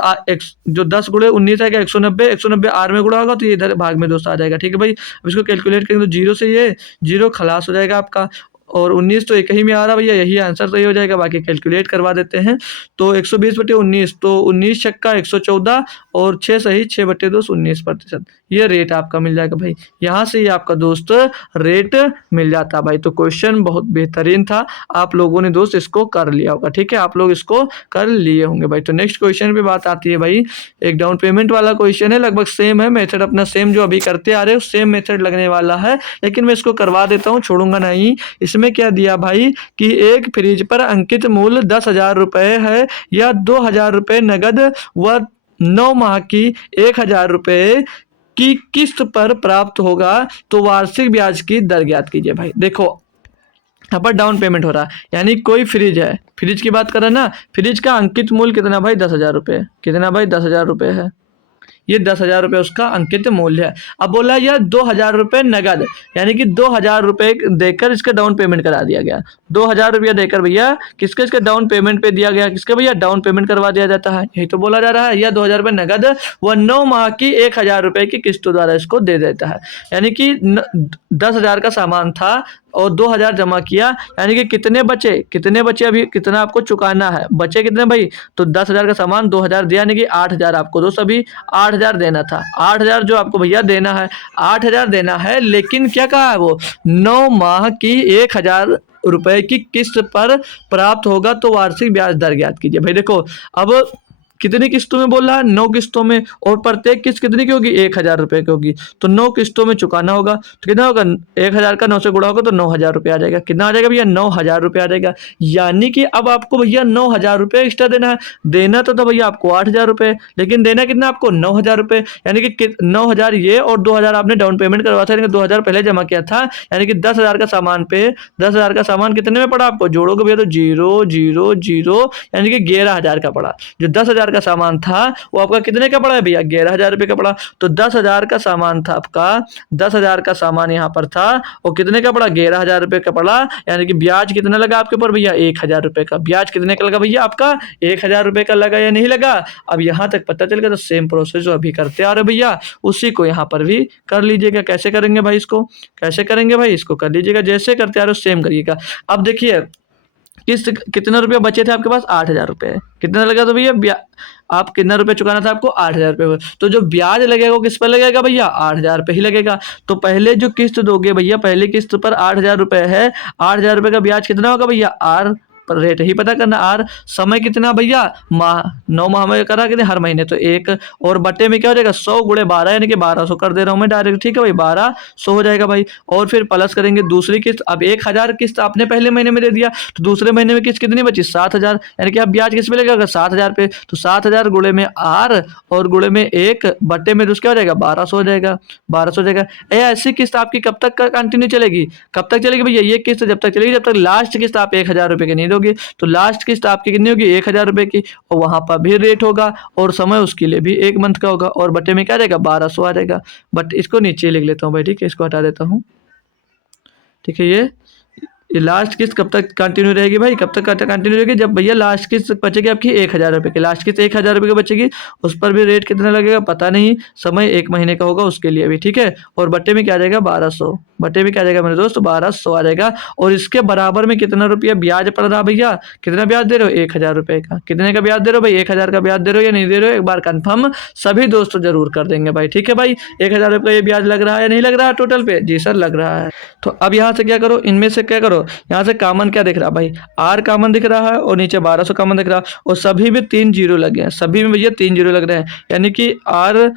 जो 10 गुणे 19 आएगा 190 R में गुणा होगा तो ये इधर भाग में दोस्त आ जाएगा। ठीक है भाई, अब इसको कैलकुलेट करेंगे तो 0 से ये 0 खलास हो जाएगा आपका और 19 तो एक ही में आ रहा भैया, यही आंसर सही हो जाएगा। बाकी कैलकुलेट करवा देते हैं, तो 120 बटे 19, तो 19 छक्का 114 और 6 सही 6 बटे 2 19%, ये रेट आपका मिल जाएगा भाई। यहाँ से ये आपका दोस्त रेट मिल जाता है भाई। तो क्वेश्चन बहुत बेहतरीन था, आप लोगों ने दोस्त इसको कर लिया होगा। ठीक है, आप लोग इसको कर लिए होंगे भाई। तो नेक्स्ट क्वेश्चन पे बात आती है भाई, एक डाउन पेमेंट वाला क्वेश्चन है, लगभग सेम है मेथड, अपना सेम जो अभी करते आ रहे हो सेम मेथड लगने वाला है, लेकिन मैं इसको करवा देता हूँ, छोड़ूंगा नहीं। इसमें क्या दिया भाई कि एक फ्रिज पर अंकित मूल्य 10,000 रुपये है या 2,000 रुपये नगद व 9 माह की 1,000 रुपये की किस्त पर प्राप्त होगा, तो वार्षिक ब्याज की दर ज्ञात कीजिए। भाई देखो यहाँ पर डाउन पेमेंट हो रहा है, यानी कोई फ्रिज है, फ्रिज की बात करें ना, फ्रिज का अंकित मूल्य कितना भाई 10,000 रुपये, कितना भाई 10,000 रुपये है, ये 10,000 रुपये उसका अंकित मूल्य है। अब बोला यह 2,000 रुपये नगद, यानी कि 2,000 रुपये देकर इसका डाउन पेमेंट करा दिया गया, 2,000 रुपया देकर भैया किसके इसके डाउन पेमेंट पे दिया गया, किसके भैया डाउन पेमेंट करवा दिया जाता है, यही तो बोला जा रहा है। यह 2,000 रुपये नगद व 9 माह की 1,000 रुपये की किस्तों द्वारा इसको दे देता है, यानी कि 10,000 का सामान था और 2,000 जमा किया, यानी कि कितने बचे अभी कितना आपको चुकाना है, बचे कितने भाई, तो 10,000 का सामान 2,000 दिया, यानी कि 8,000 आपको दोस्त अभी 8,000 देना था, 8,000 जो आपको भैया देना है, 8,000 देना है, लेकिन क्या कहा है वो 9 माह की 1,000 रुपये की किस्त पर प्राप्त होगा, तो वार्षिक ब्याज दर ज्ञात कीजिए। भाई देखो अब कितनी किस्तों में बोल रहा है, 9 किस्तों में, और प्रत्येक किस्त कितनी की होगी, 1000 रुपए की होगी। तो 9 किस्तों में चुकाना होगा, तो कितना होगा, 1000 का 9 से गुणा होगा तो 9000 रुपये आ जाएगा। कितना आ जाएगा भैया, 9000 रुपये आ जाएगा। यानी कि अब आपको भैया 9000 रुपये एक्स्ट्रा देना है। देना तो था भैया आपको 8000 रुपये, लेकिन देना कितना आपको, 9000 रुपये। यानी कि 9000 ये और 2000 आपने डाउन पेमेंट करवा था, यानी कि 2000 पहले जमा किया था। यानी कि 10,000 का सामान पे 10,000 का सामान कितने में पड़ा आपको, जोड़ोगे भैया तो 0 0 0, यानी कि 11000 का पड़ा। जो 10,000 का सामान था वो आपका कितने का पड़ा है भैया, 11000 रुपये का पड़ा। तो 10,000 का सामान था आपका, 10,000 का सामान यहाँ पर था, और कितने का पड़ा, 11000 रुपये का पड़ा। यानी कि ब्याज कितना लगा आपके ऊपर भैया, 1000 रुपये का। ब्याज कितने का लगा भैया आपका, 1000 रुपये का लगा या नहीं लगा। अब यहाँ तक पता चल गया। तो सेम प्रोसेस जो अभी करते आ रहे भैया, उसी को यहाँ पर भी कर लीजिएगा। कैसे करेंगे भाई इसको, कैसे करेंगे भाई इसको, कर लीजिएगा जैसे करते आ रहे हो सेम करिएगा। अब देखिए किस्त कितना रुपया बचे थे आपके पास, 8000 रुपये। कितना लगा तो भैया आप कितना रुपये चुकाना था आपको, 8000 रुपये। तो जो ब्याज लगेगा वो किस पर लगेगा भैया, 8000 पे ही लगेगा। तो पहले जो किस्त दोगे भैया, पहली किस्त पर 8000 रुपये है, 8000 रुपये का ब्याज कितना होगा भैया, आर पर रेट ही पता करना। आर समय कितना भैया, माह, 9 माह में करा कितने, हर महीने तो 1, और बटे में क्या हो जाएगा, 100 गुणे 12, यानी कि 1200 कर दे रहा हूँ मैं डायरेक्ट। ठीक है भाई, 1200 हो जाएगा भाई। और फिर प्लस करेंगे दूसरी किस्त। अब 1000 किस्त आपने पहले महीने में दे दिया, तो दूसरे महीने में किस्त कितनी बची, 7000। यानी कि अब ब्याज किस पे लगेगा, 7000 पे। तो 7000 गुणे में आर और गुणे में 1 बटे में क्या हो जाएगा, 1200 हो जाएगा, 1200 हो जाएगा। ऐसी किस्त आपकी कब तक कंटिन्यू चलेगी, कब तक चलेगी भैया, ये किस्त जब तक चलेगी जब तक लास्ट किस्त आप 1000 रुपये की नहीं दोगे। तो लास्ट किस्त आपकी कितनी होगी, 1000 रुपये की, और वहां पर भी रेट होगा, और समय उसके लिए भी 1 मंथ का होगा, और बटे में क्या आ जाएगा, 1200 आ जाएगा। बट इसको नीचे लिख लेता हूँ भाई, ठीक है, इसको हटा देता हूँ। ठीक है, ये लास्ट किस्त कब तक कंटिन्यू रहेगी भाई, कब तक कंटिन्यू रहेगी, जब भैया लास्ट किस्त बचेगी आपकी 1000 रुपये की। लास्ट किस्त 1000 रुपये की बचेगी, उस पर भी रेट कितना लगेगा पता नहीं, समय 1 महीने का होगा उसके लिए भी। ठीक है, और बट्टे में क्या आ जाएगा, 1200। बट्टे में क्या आ जाएगा मेरे दोस्त, 1200 आ जाएगा। और इसके बराबर में कितना रुपया ब्याज पड़ रहा भैया, कितना ब्याज दे रहे हो, 1000 रुपये का। कितने का ब्याज दे रहे हो भाई, 1000 का ब्याज दे रहे हो या नहीं दे रहे हो, एक बार कंफर्म सभी दोस्त जरूर कर देंगे भाई। ठीक है भाई, 1000 रुपये का ये ब्याज लग रहा है या नहीं लग रहा है टोटल पे, जी सर लग रहा है। तो अब यहाँ से क्या करो, इनमें से क्या करो, यहाँ से कॉमन क्या दिख रहा है भाई, आर कॉमन दिख रहा है, और नीचे 1200 कॉमन दिख रहा है, और सभी में 3 जीरो लगे हैं, सभी में भैया 3 जीरो लग रहे हैं। यानी कि आर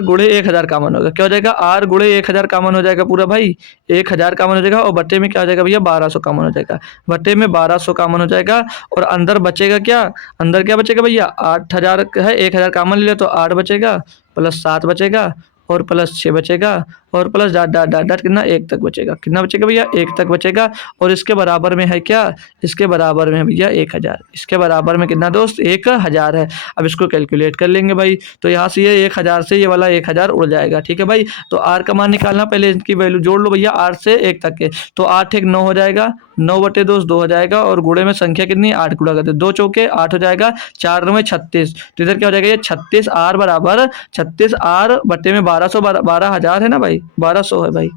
गुणे 1000 कॉमन होगा, क्या हो जाएगा, आर गुणे 1000 कॉमन हो जाएगा पूरा भाई, 1000 कॉमन हो जाएगा। और बट्टे में क्या हो जाएगा भैया, 1200 कॉमन हो जाएगा, बट्टे में 1200 कॉमन हो जाएगा। और अंदर बचेगा क्या, अंदर क्या बचेगा भैया, 8000 है, 1000 कॉमन ले तो 8 बचेगा, प्लस 7 बचेगा, और प्लस 6 बचेगा, और plus dot dot dot dot कितना, 1 तक बचेगा। कितना बचेगा भैया, 1 तक बचेगा। और इसके बराबर में है क्या, इसके बराबर में है भैया 1000। इसके बराबर में कितना दोस्त, 1000 है। अब इसको कैलकुलेट कर लेंगे भाई। तो यहाँ से ये 1000 से ये वाला 1000 उड़ जाएगा। ठीक है भाई, तो आर का मान निकालना, पहले इसकी वैल्यू जोड़ लो भैया, 8 से 1 तक के। तो 8 एक 9 हो जाएगा, 9 बटे 2 2 हो जाएगा, और गुणे में संख्या कितनी, 8 गुणा करते 2 चौके 8 हो जाएगा, 4 में 36। तो इधर क्या हो जाएगा, ये 36 आर बराबर 36 आर बटे में 1200, 12000 है ना भाई, 1200 है भाई।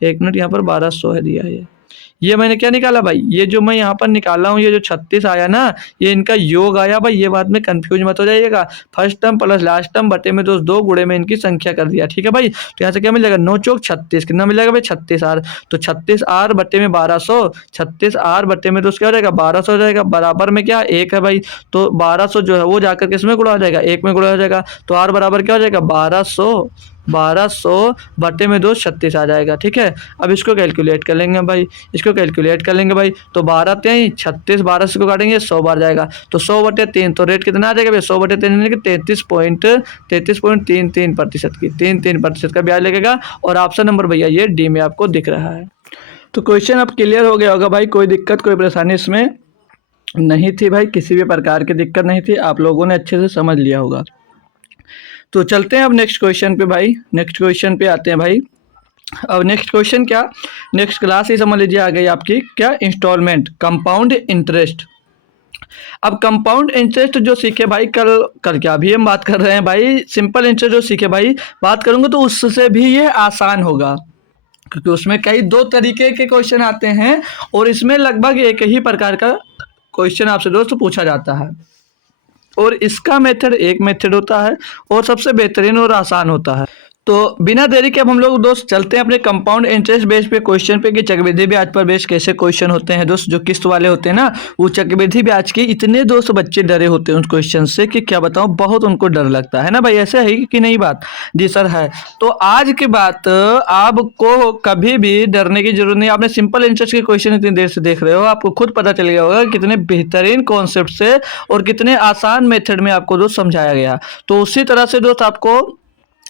1 मिनट, यहाँ पर 1200 है दिया है। ये मैंने क्या निकाला भाई, ये जो मैं यहाँ पर निकाला हूँ, ये जो 36 आया ना, ये इनका योग आया भाई। ये बात में कंफ्यूज मत हो जाइएगा। First term plus last term बटे में दो गुणे में इनकी संख्या कर दिया। ठीक है भाई, तो यहाँ से क्या मिल जाएगा, 9 चौक 36, कितना मिल जाएगा भाई, 36 आर। तो 36 आर बटे में 1200, 36 आर बटे में क्या हो जाएगा, 1200 हो जाएगा। बराबर में क्या, 1 है भाई। तो 1200 जो है वो जाकर किसमें गुणा हो जाएगा, 1 में गुणा हो जाएगा। तो आर बराबर क्या हो जाएगा, 1200 बटे में 2 36 आ जाएगा। ठीक है, अब इसको कैलकुलेट कर लेंगे भाई, इसको कैलकुलेट कर लेंगे भाई। तो 12 3 36, 12 से को काटेंगे 100 बार जाएगा, तो 100 बटे 3, तो रेट कितना आ जाएगा भाई, 100 बटे 3 यानी कि 33.33% की 33% का ब्याज लगेगा। और ऑप्शन नंबर भैया ये डी में आपको दिख रहा है। तो क्वेश्चन अब क्लियर हो गया होगा भाई, कोई दिक्कत कोई परेशानी इसमें नहीं थी भाई, किसी भी प्रकार की दिक्कत नहीं थी, आप लोगों ने अच्छे से समझ लिया होगा। तो चलते हैं अब नेक्स्ट क्वेश्चन पे भाई, नेक्स्ट क्वेश्चन पे आते हैं भाई। अब नेक्स्ट क्वेश्चन क्या, नेक्स्ट क्लास ही समझ लीजिए आ गई आपकी, क्या, इंस्टॉलमेंट, कंपाउंड इंटरेस्ट। अब कंपाउंड इंटरेस्ट जो सीखे भाई, कल क्या अभी हम बात कर रहे हैं भाई, सिंपल इंटरेस्ट जो सीखे भाई बात करूंगा तो उससे भी ये आसान होगा, क्योंकि उसमें कई 2 तरीके के क्वेश्चन आते हैं, और इसमें लगभग एक ही प्रकार का क्वेश्चन आपसे दोस्त पूछा जाता है। और इसका मेथड एक मेथड होता है, और सबसे बेहतरीन और आसान होता है। तो बिना देरी के अब हम लोग दोस्त चलते हैं अपने कंपाउंड इंटरेस्ट बेस पे क्वेश्चन पे कि चक्रवृद्धि ब्याज पर बेस कैसे क्वेश्चन होते हैं दोस्त। जो किस्त वाले होते हैं ना, वो चक्रवृद्धि ब्याज के इतने दोस्त बच्चे डरे होते हैं उस क्वेश्चन से कि क्या बताऊं, बहुत उनको डर लगता है ना भाई। ऐसे है कि नहीं बात? जी सर है। तो आज की बात, आपको कभी भी डरने की जरूरत नहीं। आपने सिंपल इंटरेस्ट के क्वेश्चन इतनी देर से देख रहे हो, आपको खुद पता चल गया होगा कितने बेहतरीन कॉन्सेप्ट से और कितने आसान मेथड में आपको दोस्त समझाया गया। तो उसी तरह से दोस्त आपको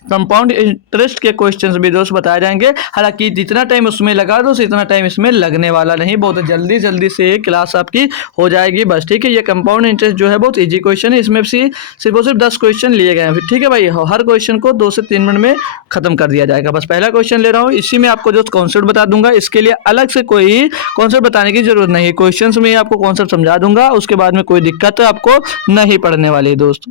कंपाउंड इंटरेस्ट के क्वेश्चंस भी दोस्त बताए जाएंगे। हालांकि जितना टाइम उसमें लगा दोस्त, इतना टाइम इसमें लगने वाला नहीं। बहुत जल्दी जल्दी से ये क्लास आपकी हो जाएगी बस, ठीक है। ये कंपाउंड इंटरेस्ट जो है बहुत इजी क्वेश्चन है। इसमें सिर्फ और सिर्फ 10 क्वेश्चन लिए गए हैं, ठीक है भाई। हर क्वेश्चन को 2 से 3 मिनट में खत्म कर दिया जाएगा। बस पहला क्वेश्चन ले रहा हूँ, इसी में आपको जो कॉन्सेप्ट बता दूंगा। इसके लिए अलग से कोई कॉन्सेप्ट बताने की जरूरत नहीं है, क्वेश्चन में ही आपको कॉन्सेप्ट समझा दूंगा। उसके बाद में कोई दिक्कत आपको नहीं पड़ने वाली दोस्त।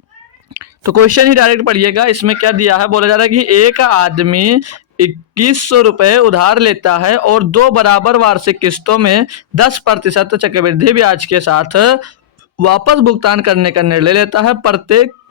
तो क्वेश्चन ही डायरेक्ट पढ़िएगा। इसमें क्या दिया है, बोला जा रहा है कि एक आदमी 2100 रुपए उधार लेता है और 2 बराबर वार्षिक किस्तों में 10% चक्रवृद्धि ब्याज के साथ वापस भुगतान करने का निर्णय लेता है। प्रत्येक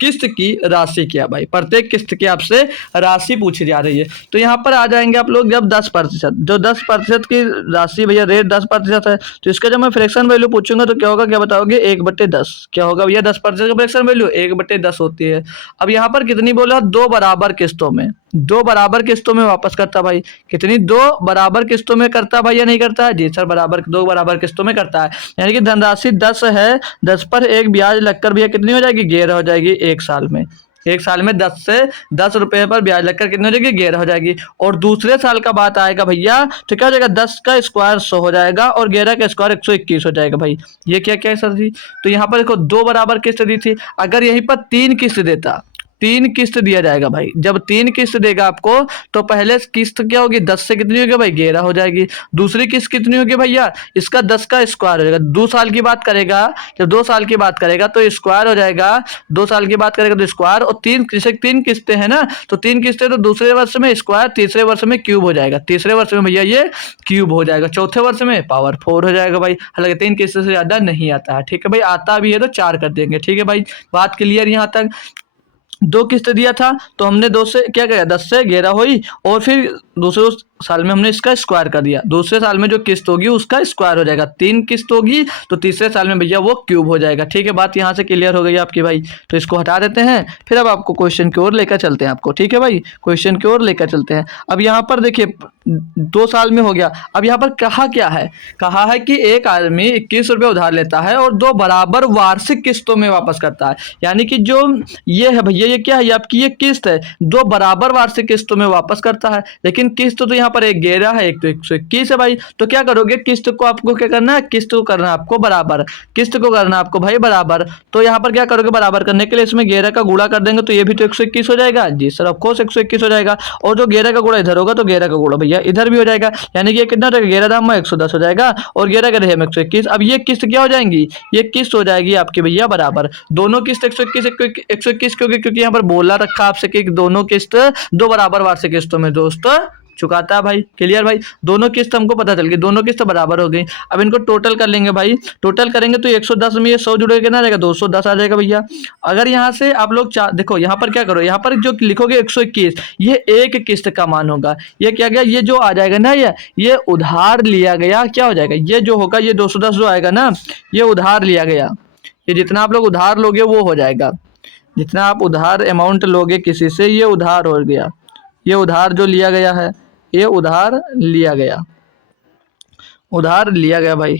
किस्त की राशि क्या भाई? प्रत्येक किस्त की आपसे राशि पूछी जा रही है। तो यहाँ पर आ जाएंगे आप लोग जब 10%, जो 10% की राशि भैया, रेट 10% है, तो इसका जब मैं फ्रैक्शन वैल्यू पूछूंगा तो क्या होगा, क्या बताओगे? 1/10। क्या होगा भैया? 10% का फ्रैक्शन वैल्यू 1/10 होती है। अब यहाँ पर कितनी बोला? 2 बराबर किस्तों में, 2 बराबर किस्तों में वापस करता भाई। कितनी? 2 बराबर किस्तों में करता भाई या नहीं करता है? जी सर, बराबर 2 बराबर किस्तों में करता है। यानी कि धनराशि 10 है, 10 पर एक ब्याज लगकर भैया कितनी हो जाएगी? 11 हो जाएगी। एक साल में, एक साल में 10 से 10 रुपए पर ब्याज लगकर कितनी हो जाएगी? 11 हो जाएगी। और दूसरे साल का बात आएगा भैया, तो क्या हो जाएगा? 10 का स्क्वायर 100 हो जाएगा और 11 का स्क्वायर 121 हो जाएगा भाई। ये क्या क्या है सर जी? तो यहाँ पर देखो 2 बराबर किस्त दी थी, अगर यहीं पर 3 किस्त देता, 3 किस्त दिया जाएगा भाई। जब 3 किस्त देगा आपको, तो पहले किस्त क्या होगी? 10 से कितनी होगी भाई? 11 हो जाएगी। दूसरी किस्त कितनी होगी भैया? इसका 10 का स्क्वायर हो जाएगा। 2 साल की बात करेगा, जब 2 साल की बात करेगा तो स्क्वायर हो जाएगा। 2 साल की बात करेगा तो स्क्वायर, और 3 किस्तें हैं ना, तो 3 किस्तें, तो दूसरे वर्ष में स्क्वायर, तीसरे वर्ष में क्यूब हो जाएगा। तीसरे वर्ष में भैया ये क्यूब हो जाएगा, चौथे वर्ष में पावर 4 हो जाएगा भाई। हालांकि 3 किस्त से ज्यादा नहीं आता है, ठीक है भाई। आता भी है तो 4 कर देंगे, ठीक है भाई। बात क्लियर यहाँ तक? 2 किस्त दिया था तो हमने 2 से क्या किया? 10 से 11 हुई, और फिर दूसरे साल में हमने इसका स्क्वायर कर दिया। दूसरे साल में जो किस्त होगी उसका स्क्वायर हो जाएगा। 3 किस्त होगी तो तीसरे साल में भैया वो क्यूब हो जाएगा, ठीक है। बात यहाँ से क्लियर हो गई आपकी भाई। तो इसको हटा देते हैं, फिर अब आपको क्वेश्चन की ओर लेकर चलते हैं आपको, ठीक है भाई। क्वेश्चन की ओर लेकर चलते हैं। अब यहाँ पर देखिए 2 साल में हो गया। अब यहाँ पर कहा क्या है? कहा है कि एक आदमी 21 रुपये उधार लेता है और 2 बराबर वार्षिक किस्तों में वापस करता है। यानी कि जो ये है भैया, ये क्या है? ये आपकी ये किस्त है, 2 बराबर वार्षिक किस्तों में वापस करता है। लेकिन किस्त तो यहाँ पर एक 11 है, एक तो 121 है भाई। तो क्या करोगे? किस्त को आपको क्या करना है? किस्त को करना है आपको बराबर, किस्त को करना है आपको भाई बराबर। तो यहाँ पर क्या करोगे? बराबर करने के लिए इसमें 11 का गुणा कर देंगे तो ये भी तो 121 हो जाएगा। जी सर, ऑफकोर्स 121 हो जाएगा। और जो 11 का गुणा इधर होगा तो 11 का गुणा भैया इधर भी हो जाएगा। यानी कि ये कितना हो जाएगा? 11 दाम में 110 हो जाएगा, और 11 का रहे 121। अब ये किस्त क्या हो जाएंगी? ये किस्त हो जाएगी आपकी भैया बराबर। दोनों किस्त 121 क्योंकि यहाँ पर बोला रखा आपसे कि दोनों किस्त 2 बराबर वार्षिक किस्तों में दोस्त चुकाता है भाई। क्लियर भाई? दोनों किस्त हमको पता चल गई, दोनों किस्त बराबर हो गई। अब इनको टोटल कर लेंगे भाई। टोटल करेंगे तो 110 में ये 100 जुड़ेगा, कितना रहेगा? 210 आ जाएगा भैया। अगर यहाँ से आप लोग देखो यहाँ पर क्या करो, यहाँ पर जो लिखोगे 121, ये एक किस्त का मान होगा। ये क्या गया? ये जो आ जाएगा ना, ये उधार लिया गया क्या हो जाएगा? ये जो होगा, ये 210 जो आएगा ना, ये उधार लिया गया। ये जितना आप लोग उधार लोगे वो हो जाएगा। जितना आप उधार अमाउंट लोगे किसी से, ये उधार हो गया। ये उधार जो लिया गया है, ये उधार लिया गया, उधार लिया गया भाई,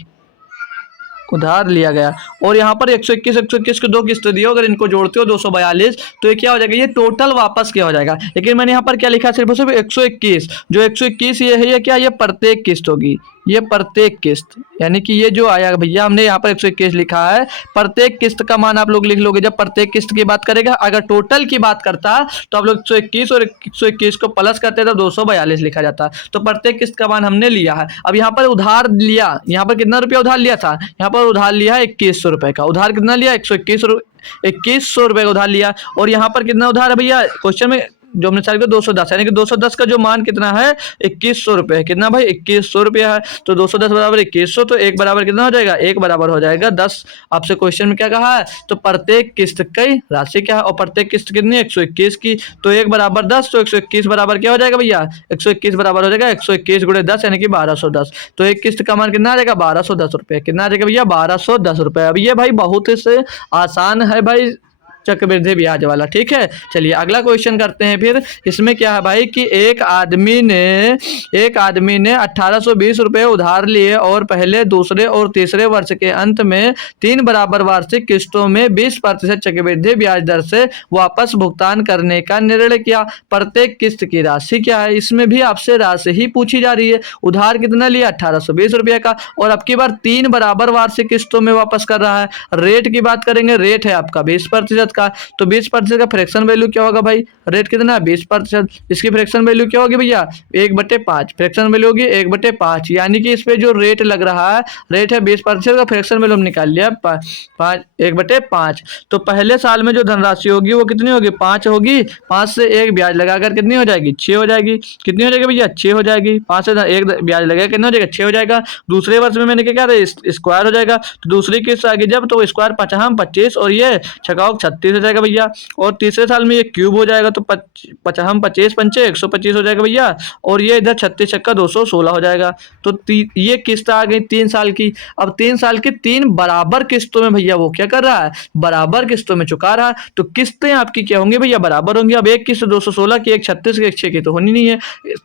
उधार लिया गया। और यहाँ पर 121 के 2 किस्त दिए, अगर इनको जोड़ते हो 242, तो ये क्या हो जाएगा? ये टोटल वापस क्या हो जाएगा? लेकिन मैंने यहाँ पर क्या लिखा? सिर्फ और सिर्फ 121। जो 121 ये है, ये क्या? ये प्रत्येक किस्त होगी, ये प्रत्येक किस्त। यानी कि ये जो आया भैया, हमने यहाँ पर 121 लिखा है, प्रत्येक किस्त का मान आप लोग लिख लोगे जब प्रत्येक किस्त की बात करेगा। अगर टोटल की बात करता तो आप लोग 121 और 121 को प्लस करते तो 242 लिखा जाता। तो प्रत्येक किस्त का मान हमने लिया है। अब यहाँ पर उधार लिया, यहाँ पर कितना रुपया उधार लिया था? यहाँ पर उधार लिया है 2100 रुपए का। उधार कितना लिया? 121 रुपए का उधार लिया। और यहाँ पर कितना उधार है भैया? क्वेश्चन में जो हमने साल को 210, यानी कि 210 का जो मान कितना है 2100 रुपये है। कितना भाई 2100 रुपया है। तो 210 बराबर 2100, तो एक बराबर कितना हो जाएगा, एक बराबर हो जाएगा 10। आपसे क्वेश्चन में क्या कहा है, तो प्रत्येक किस्त की राशि क्या है, और प्रत्येक किस्त कितनी 121 की, तो एक बराबर 10, तो 121 बराबर क्या हो जाएगा भैया, 121 बराबर हो जाएगा 121 गुणे 10 यानी कि 1210। तो एक किस्त का मान कितना आ जाएगा 1210 रुपये। कितना आ जाएगा भैया 1210 रुपये। अब ये भाई बहुत से आसान है भाई चक्रवृद्धि ब्याज वाला, ठीक है। चलिए अगला क्वेश्चन करते हैं फिर। इसमें क्या है भाई कि एक आदमी ने 1820 रुपए उधार लिए और पहले, दूसरे और तीसरे वर्ष के अंत में 3 बराबर वार्षिक किस्तों में 20% चक्रवृद्धि ब्याज दर से वापस भुगतान करने का निर्णय किया। प्रत्येक किस्त की राशि क्या है, इसमें भी आपसे राशि ही पूछी जा रही है। उधार कितना लिया 1820 रुपये का, और अब की बार 3 बराबर वार्षिक किस्तों में वापस कर रहा है। रेट की बात करेंगे, रेट है आपका 20% का, तो 20% का फ्रैक्शन वैल्यू क्या होगा भाई, रेट कितना है 20%, इसकी फ्रैक्शन वैल्यू क्या होगी भैया 1/5, फ्रैक्शन वैल्यू होगी 1/5, यानी कि इस पे जो रेट लग रहा है, रेट है 20% का, फ्रैक्शन वैल्यू हम निकाल लिया 1/5। तो पहले साल में जो धनराशि होगी वो कितनी होगी 5 होगी, 5 से एक ब्याज लगाकर कितनी हो जाएगी 6 हो जाएगी। कितनी हो जाएगी भैया 6 हो जाएगी, 5 से एक ब्याज लगेगा कितना हो जाएगा 6 हो जाएगा। दूसरे वर्ष में मैंने क्या स्क्वायर हो जाएगा, तो दूसरी किस्त आगे जब तो स्क्वायर 25 और ये छकाओ 36 हो जाएगा भैया। और तीसरे साल में ये क्यूब हो जाएगा, तो 55 25 पंचे 125 हो जाएगा भैया। और ये इधर 36 छक्का 216 हो जाएगा। तो ये किस्त आ गई 3 साल की। अब 3 साल की 3 बराबर किस्तों में भैया वो क्या कर रहा है, बराबर किस्तों में चुका रहा है। तो किस्तें आपकी क्या होंगी भैया बराबर होंगी। अब एक किस्त 216 की, एक 36 की, एक 6 की तो होनी नहीं है।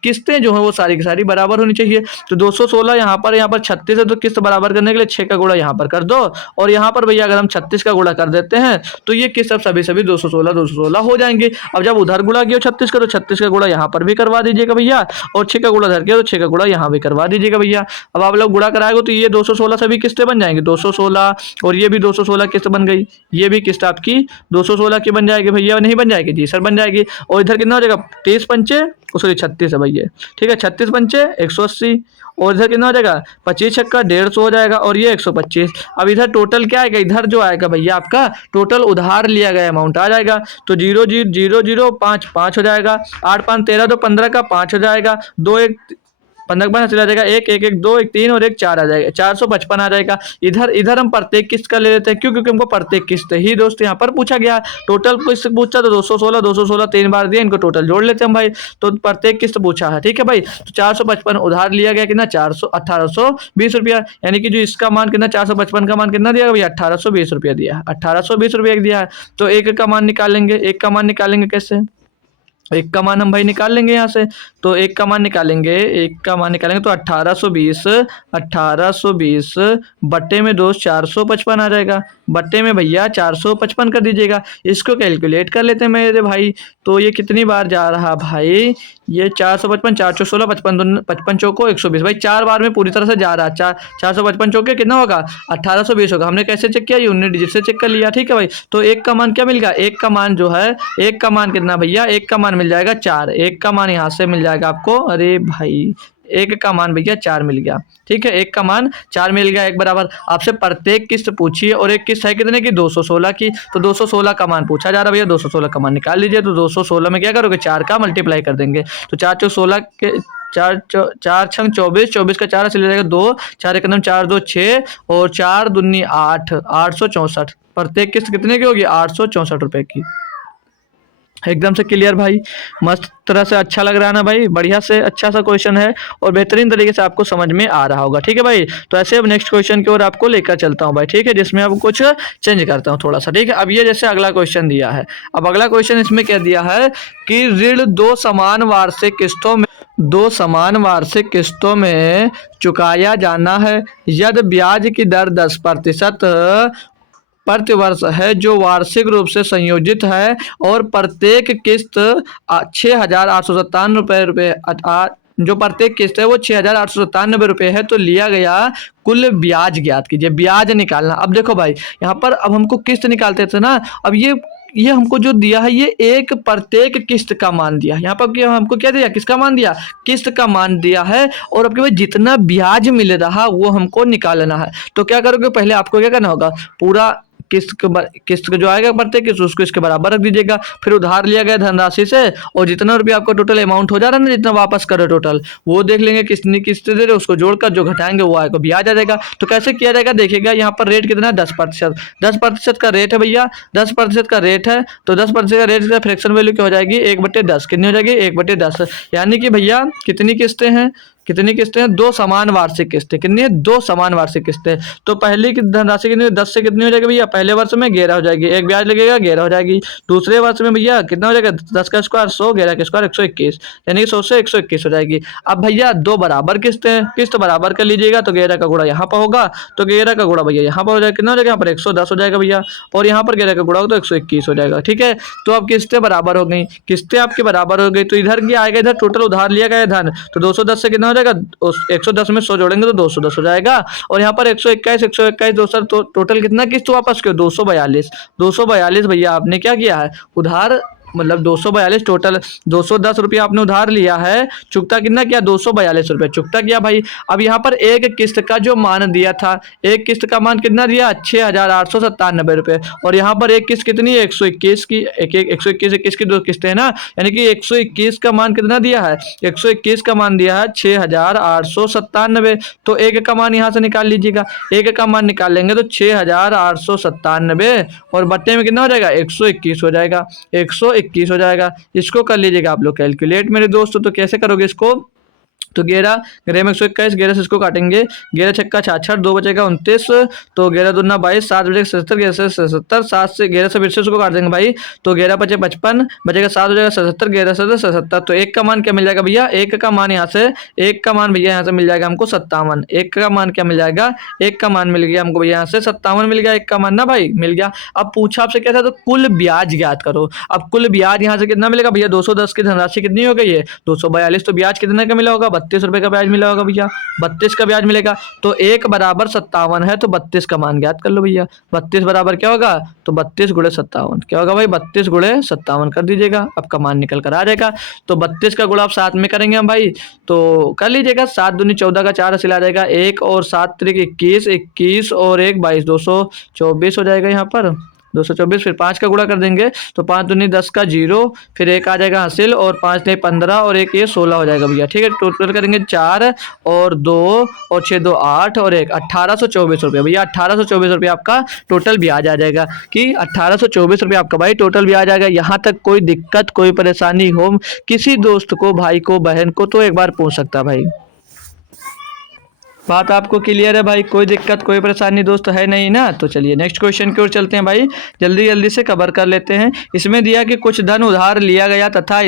किस्तें जो है वो सारी की सारी बराबर होनी चाहिए। तो 216 यहाँ पर 36 है, तो किस्त बराबर करने के लिए 6 का गुणा यहाँ पर कर दो, और यहाँ पर भैया अगर हम 36 का गुणा कर देते हैं तो ये किस्त अब सभी 216 हो जाएंगे। अब जब उधर गुणा किया 36 का, तो 36 का गुणा यहाँ पर भी करवा दीजिएगा भैया, और 6 का गुणा उधर किया तो 6 का गुणा यहाँ भी करवा दीजिएगा भैया। अब आप लोग गुणा कराएंगे तो ये 216 सभी किस्तें बन जाएंगी 216, और ये भी 216 किस्त बन गई, ये भी किस्त आपकी 216 की बन जाएगी भैया, नहीं बन जाएगी जी सर बन जाएगी। और इधर कितना हो जाएगा 30 पंचे, सॉरी 36 है भैया, ठीक है 36 पंचे 180, और इधर कितना हो जाएगा 25 छक्का 150 हो जाएगा, और ये 125। अब इधर टोटल क्या आएगा, इधर जो आएगा भैया आपका टोटल उधार लिया गया अमाउंट आ जाएगा। तो 0.005 हो जाएगा, 8 5 13, तो 15 का 5 हो जाएगा, 2 1 15 का चला जाएगा, 1 1 1 2 1 3 और 1 4 आ जाएगा, 455 आ जाएगा। इधर हम प्रत्येक किस्त का ले लेते हैं, क्यों, क्योंकि हमको प्रत्येक किस्त ही दोस्त यहाँ पर पूछा गया। टोटल किस्त पूछा तो 216 3 बार दिया, इनको टोटल जोड़ लेते हैं हम भाई। तो प्रत्येक किस्त पूछा है, ठीक है भाई। तो 455 उधार लिया गया कितना 1820 रुपया, यानी कि जो इसका मान कितना 455 का मान कितना दिया भैया 1820 रुपया दिया, 1820 रुपया दिया है। तो एक का मान निकालेंगे, एक का मान निकालेंगे कैसे, एक का मान हम भाई निकाल लेंगे यहाँ से। तो एक का मान निकालेंगे तो 1820 बट्टे में 2 455 आ जाएगा, बट्टे में भैया 455 कर दीजिएगा। इसको कैलकुलेट कर लेते हैं मेरे भाई। तो ये कितनी बार जा रहा भाई, ये 455 4 चौक 16 55 चौको 120 भाई 4 बार में पूरी तरह से जा रहा है। 455 चौके कितना होगा 1820 होगा। हमने कैसे चेक किया, ये 19 डिजिट से चेक कर लिया, ठीक है भाई। तो एक का मान क्या मिल गया, एक का मान जो है, एक का मान कितना भैया, एक का मान मिल जाएगा 4, एक का मान यहाँ से मिल जाएगा आपको, अरे भाई एक का मान भैया 4 मिल गया, ठीक है एक का मान 4 मिल गया। एक बराबर आपसे प्रत्येक किस्त पूछी है, और एक किस्त है कितने की 216 की, तो 216 का मान पूछा जा रहा है भैया, 216 का मान निकाल लीजिए। तो 216 में क्या करोगे 4 का मल्टीप्लाई कर देंगे, तो 4 चौक 16 के 4 छंग 24, 24 का 4 चले जाएगा 2, 4 एकदम 4 2 6 और 4 दूनी 8, 864। प्रत्येक किस्त कितने की होगी 864 रुपए की। एकदम से क्लियर भाई, मस्त तरह से अच्छा लग रहा है ना भाई, बढ़िया से अच्छा सा क्वेश्चन है और बेहतरीन तरीके से आपको समझ में आ रहा होगा, ठीक है भाई। तो ऐसे अब नेक्स्ट क्वेश्चन की ओर आपको लेकर चलता हूँ भाई, ठीक है, जिसमें अब कुछ चेंज करता हूँ थोड़ा सा, ठीक है। अब ये जैसे अगला क्वेश्चन दिया है, अब अगला क्वेश्चन इसमें क्या दिया है कि ऋण दो समान वार्षिक किस्तों में चुकाया जाना है, यदि ब्याज की दर 10% प्रति वर्ष है, जो वार्षिक रूप से संयोजित है, और प्रत्येक किस्त 6,897 रुपये जो प्रत्येक किस्त है वो 6,897 रुपये है। तो लिया गया कुल ब्याज ज्ञात कीजिए, ब्याज निकालना। अब देखो भाई यहाँ पर अब हमको किस्त निकालते थे ना, अब ये हमको जो दिया है, ये एक प्रत्येक किस्त का मान दिया। यहाँ पर हमको क्या दिया, किसका मान दिया, किस्त का मान दिया है, और अब भाई जितना ब्याज मिल रहा वो हमको निकालना है। तो क्या करोगे, पहले आपको क्या करना होगा, पूरा किस्त जो आएगा प्रत्येक किस्त उसको इसके बराबर रख दीजिएगा। फिर उधार लिया गया धनराशि से और जितना रुपया आपका टोटल अमाउंट हो जा रहा है ना, जितना वापस करो टोटल, वो देख लेंगे कितनी किस्त दे रहे उसको जोड़कर जो घटाएंगे वो आएगा ब्याज आ जाएगा। तो कैसे किया जाएगा देखिएगा, यहाँ पर रेट कितना है 10%। 10% का रेट है भैया, 10% का रेट है, तो 10% का रेट का फ्रैक्शन वैल्यू क्या हो जाएगी 1/10। कितनी हो जाएगी 1/10, यानी कि भैया कितनी किस्तें हैं, कितनी किस्तें हैं, 2 समान वार्षिक किस्तें। कितनी है 2 समान वार्षिक किस्तें। तो पहली की धनराशि कितनी 10 से कितनी हो जाएगी भैया, पहले वर्ष में 11 हो जाएगी, एक ब्याज लगेगा 11 हो जाएगी। दूसरे वर्ष में भैया कितना हो जाएगा 10 का स्क्वायर 100, 11 का स्क्वायर 121, यानी कि 100 से 121 हो जाएगी। अब भैया 2 बराबर किस्तें, किस्त बराबर कर लीजिएगा, तो 11 का गुणा यहाँ पर होगा, तो 11 का गुणा भैया यहाँ पर हो जाएगा, कितना हो जाएगा यहाँ पर 110 हो जाएगा भैया, और यहाँ पर 11 का गुणा होगा तो 121 हो जाएगा। ठीक है, तो अब किस्तें बराबर हो गई, किस्तें आपकी बराबर हो गई, तो इधर क्या आएगा, इधर टोटल उधार लिया गया धन, तो 210 से कितना हो जाएगा 110 में 100 जोड़ेंगे तो 210 हो जाएगा, और यहाँ पर 121 दोस्तों तो टोटल कितना किस्त वापस क्यों 242। 242 भैया आपने क्या किया है उधार, मतलब 242 टोटल, 210 रुपया आपने उधार लिया है, चुकता कितना किया 242 रुपये चुकता किया भाई। अब यहाँ पर एक किस्त का जो मान दिया था, एक किस्त का मान कितना दिया 6,897 रुपये, और यहाँ पर एक किस्त कितनी 121 की, 121 की 2 किस्तें है ना, यानी कि 121 का मान कितना दिया है 121 का मान दिया है 6,897। तो एक का मान यहाँ से निकाल लीजिएगा, एक का मान निकाल लेंगे तो 6,897 और बट्टे में कितना हो जाएगा 121 हो जाएगा, 121 हो जाएगा। इसको कर लीजिएगा आप लोग कैलकुलेट मेरे दोस्तों। तो कैसे करोगे इसको, तो 11 11 में 121, 11 से इसको काटेंगे, 11 छक्का 66, 2 बचेगा 29, तो 11 दूना 22, 7 बचेगा 77, 11 से 77, 7 से 11 से फिर से उसको काट देंगे भाई, तो 11 बचे 55, बचेगा 7 हो जाएगा 77, 11 से 77। तो एक का मान क्या मिल जाएगा भैया, एक का मान यहाँ से, एक का मान भैया यहाँ से मिल जाएगा हमको 57। एक का मान क्या मिल जाएगा, एक का मान मिल गया हमको भैया यहाँ से 57 मिल गया, एक का मान ना भाई मिल गया। अब पूछा आपसे क्या था, तो कुल ब्याज ज्ञात करो। अब कुल ब्याज यहाँ से कितना मिलेगा भैया, 210 की धनराशि कितनी हो गई है 242, तो ब्याज कितने का मिला होगा 32 रुपए का ब्याज मिला होगा भैया, 32 का ब्याज मिलेगा। तो 1 बराबर 57 है, तो 32 का मान ज्ञात कर लो भैया। 32 बराबर क्या होगा, तो 32 गुणे 57 क्या होगा भाई, 32 गुणे 57 कर दीजिएगा, आपका मान निकल कर आ जाएगा। तो 32 का गुणा आप साथ में करेंगे हम भाई, तो कर लीजिएगा, 7 दूनी 14 का 4 हासिल आ जाएगा, 1 और 7 त्रिक 21, 21 और 1 22, 224 हो जाएगा यहाँ पर 224। फिर 5 का गुणा कर देंगे, तो 5 दूनी 10 का 0, फिर 1 आ जाएगा हासिल, और 5 ने 15 और 1 ये 16 हो जाएगा भैया। ठीक है, टोटल करेंगे 4 और 2 और 6 2 8 और 1 1824 रुपये भैया, 1824 रुपये आपका टोटल ब्याज आ जाएगा, कि 1824 रुपये आपका भाई टोटल ब्याज आएगा। यहाँ तक कोई दिक्कत कोई परेशानी हो किसी दोस्त को, भाई को, बहन को, तो एक बार पूछ सकता भाई। बात आपको क्लियर है भाई, कोई दिक्कत कोई परेशानी दोस्त है नहीं ना। तो चलिए नेक्स्ट क्वेश्चन की ओर चलते हैं भाई, जल्दी जल्दी से कवर कर लेते हैं। इसमें दिया कि कुछ धन उधार लिया गया तथा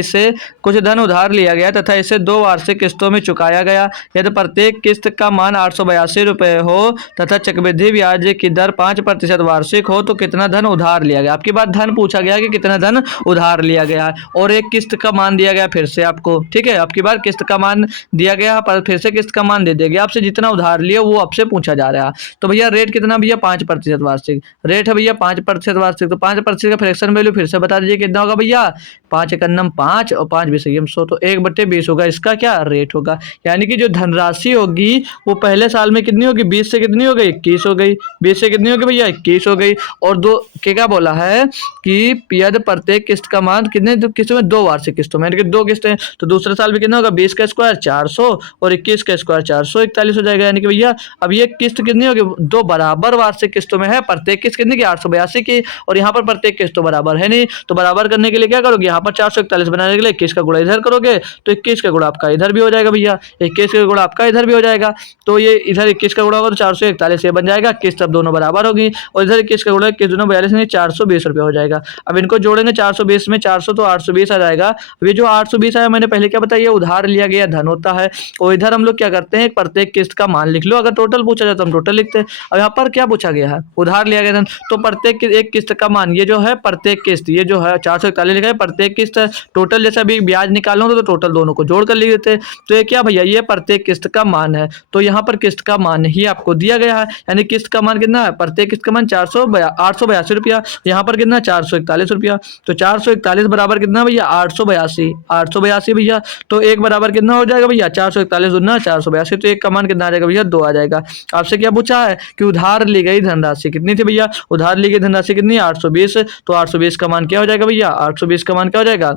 इसे 2 वार्षिक किस्तों में चुकाया गया। यदि प्रत्येक किस्त का मान 882 रुपये हो तथा चक्रवृद्धि ब्याज की दर 5% वार्षिक हो, तो कितना धन उधार लिया गया। आपकी बात धन पूछा गया कि कितना धन उधार लिया गया है, और एक किस्त का मान दिया गया फिर से आपको। ठीक है, आपकी बार किस्त का मान दिया गया, पर फिर से किस्त का मान दे देगा आपसे, जितना उधार लिया वो आपसे पूछा जा रहा है। तो भैया रेट कितना भैया 5% वार्षिक रेट है भैया, 5% वार्षिक। तो 5% का फ्रैक्शन वैल्यू फिर से बता दीजिए कितना होगा भैया, 5 एकन्नम 5 और 5 बीस 100, तो 1/20 होगा इसका क्या रेट होगा। यानी कि जो धनराशि होगी वो पहले साल में कितनी होगी 20 से कितनी हो गई 21 हो गई, 20 से कितनी होगी भैया 21 हो गई। और दो क्या बोला है कि यदि प्रत्येक किस्त का मान कितने किस्तों में 2 वार्षिक किस्तों में, यानी कि 2 किस्तें, तो दूसरे साल में कितना होगा 20 का स्क्वायर 400 और 21 का स्क्वायर 441 हो जाएगा। यानी कि भैया अब ये किस्त कितनी होगी 2 बराबर वार्षिक किस्तों में है, प्रत्येक किस्त कितनी की 882 की, और यहाँ पर प्रत्येक किस्त तो बराबर है नहीं, तो बराबर करने के लिए क्या करोगे, यहाँ पर 441 बनाने के लिए 21 का गुणा इधर करोगे, तो 21 का गुणा आपका इधर भी हो जाएगा भैया, 21 का गुणा आपका इधर भी हो जाएगा। तो ये इधर 21 का गुणा होगा तो 441 ये बन जाएगा, किस्त अब दोनों बराबर होगी, और इधर 21 का गुणा 21 दोनों 42 नहीं 420 रुपये हो जाएगा। अब इनको जोड़ेंगे 420 में 400 तो 820 आ जाएगा। अब ये जो 820 आया मैंने पहले क्या बताया, उधार लिया गया धन होता है, और इधर हम लोग क्या करते हैं प्रत्येक किस्त का मान लिख लो, अगर टोटल पूछा जाए तो हम टोटल लिखते हैं। अब यहाँ पर क्या पूछा गया है उधार लिया गया धन, तो प्रत्येक एक किस्त का मान, ये जो है प्रत्येक किस्त, ये जो है 441 लिखा है प्रत्येक किस्त टोटल, जैसा भी ब्याज निकालना हो तो टोटल दोनों को जोड़ कर लिख देते हैं। तो ये क्या भैया ये प्रत्येक किस्त का मान है, तो यहाँ पर किस्त का मान ही आपको दिया गया है, यानी किस्त का मान कितना है प्रत्येक किस्त का मान 882 रुपया, यहाँ पर कितना 441 रुपया, तो 441 बराबर कितना भैया 882 भैया, तो एक बराबर कितना हो जाएगा भैया 441 दूना 482, तो एक का मान कितना आ जाएगा भैया 2 आ जाएगा। आपसे क्या पूछा है कि उधार ली गई धनराशि कितनी थी भैया, उधार ली गई धनराशि कितनी है 820, तो 820 का मान क्या हो जाएगा भैया, 820 का मान क्या हो जाएगा,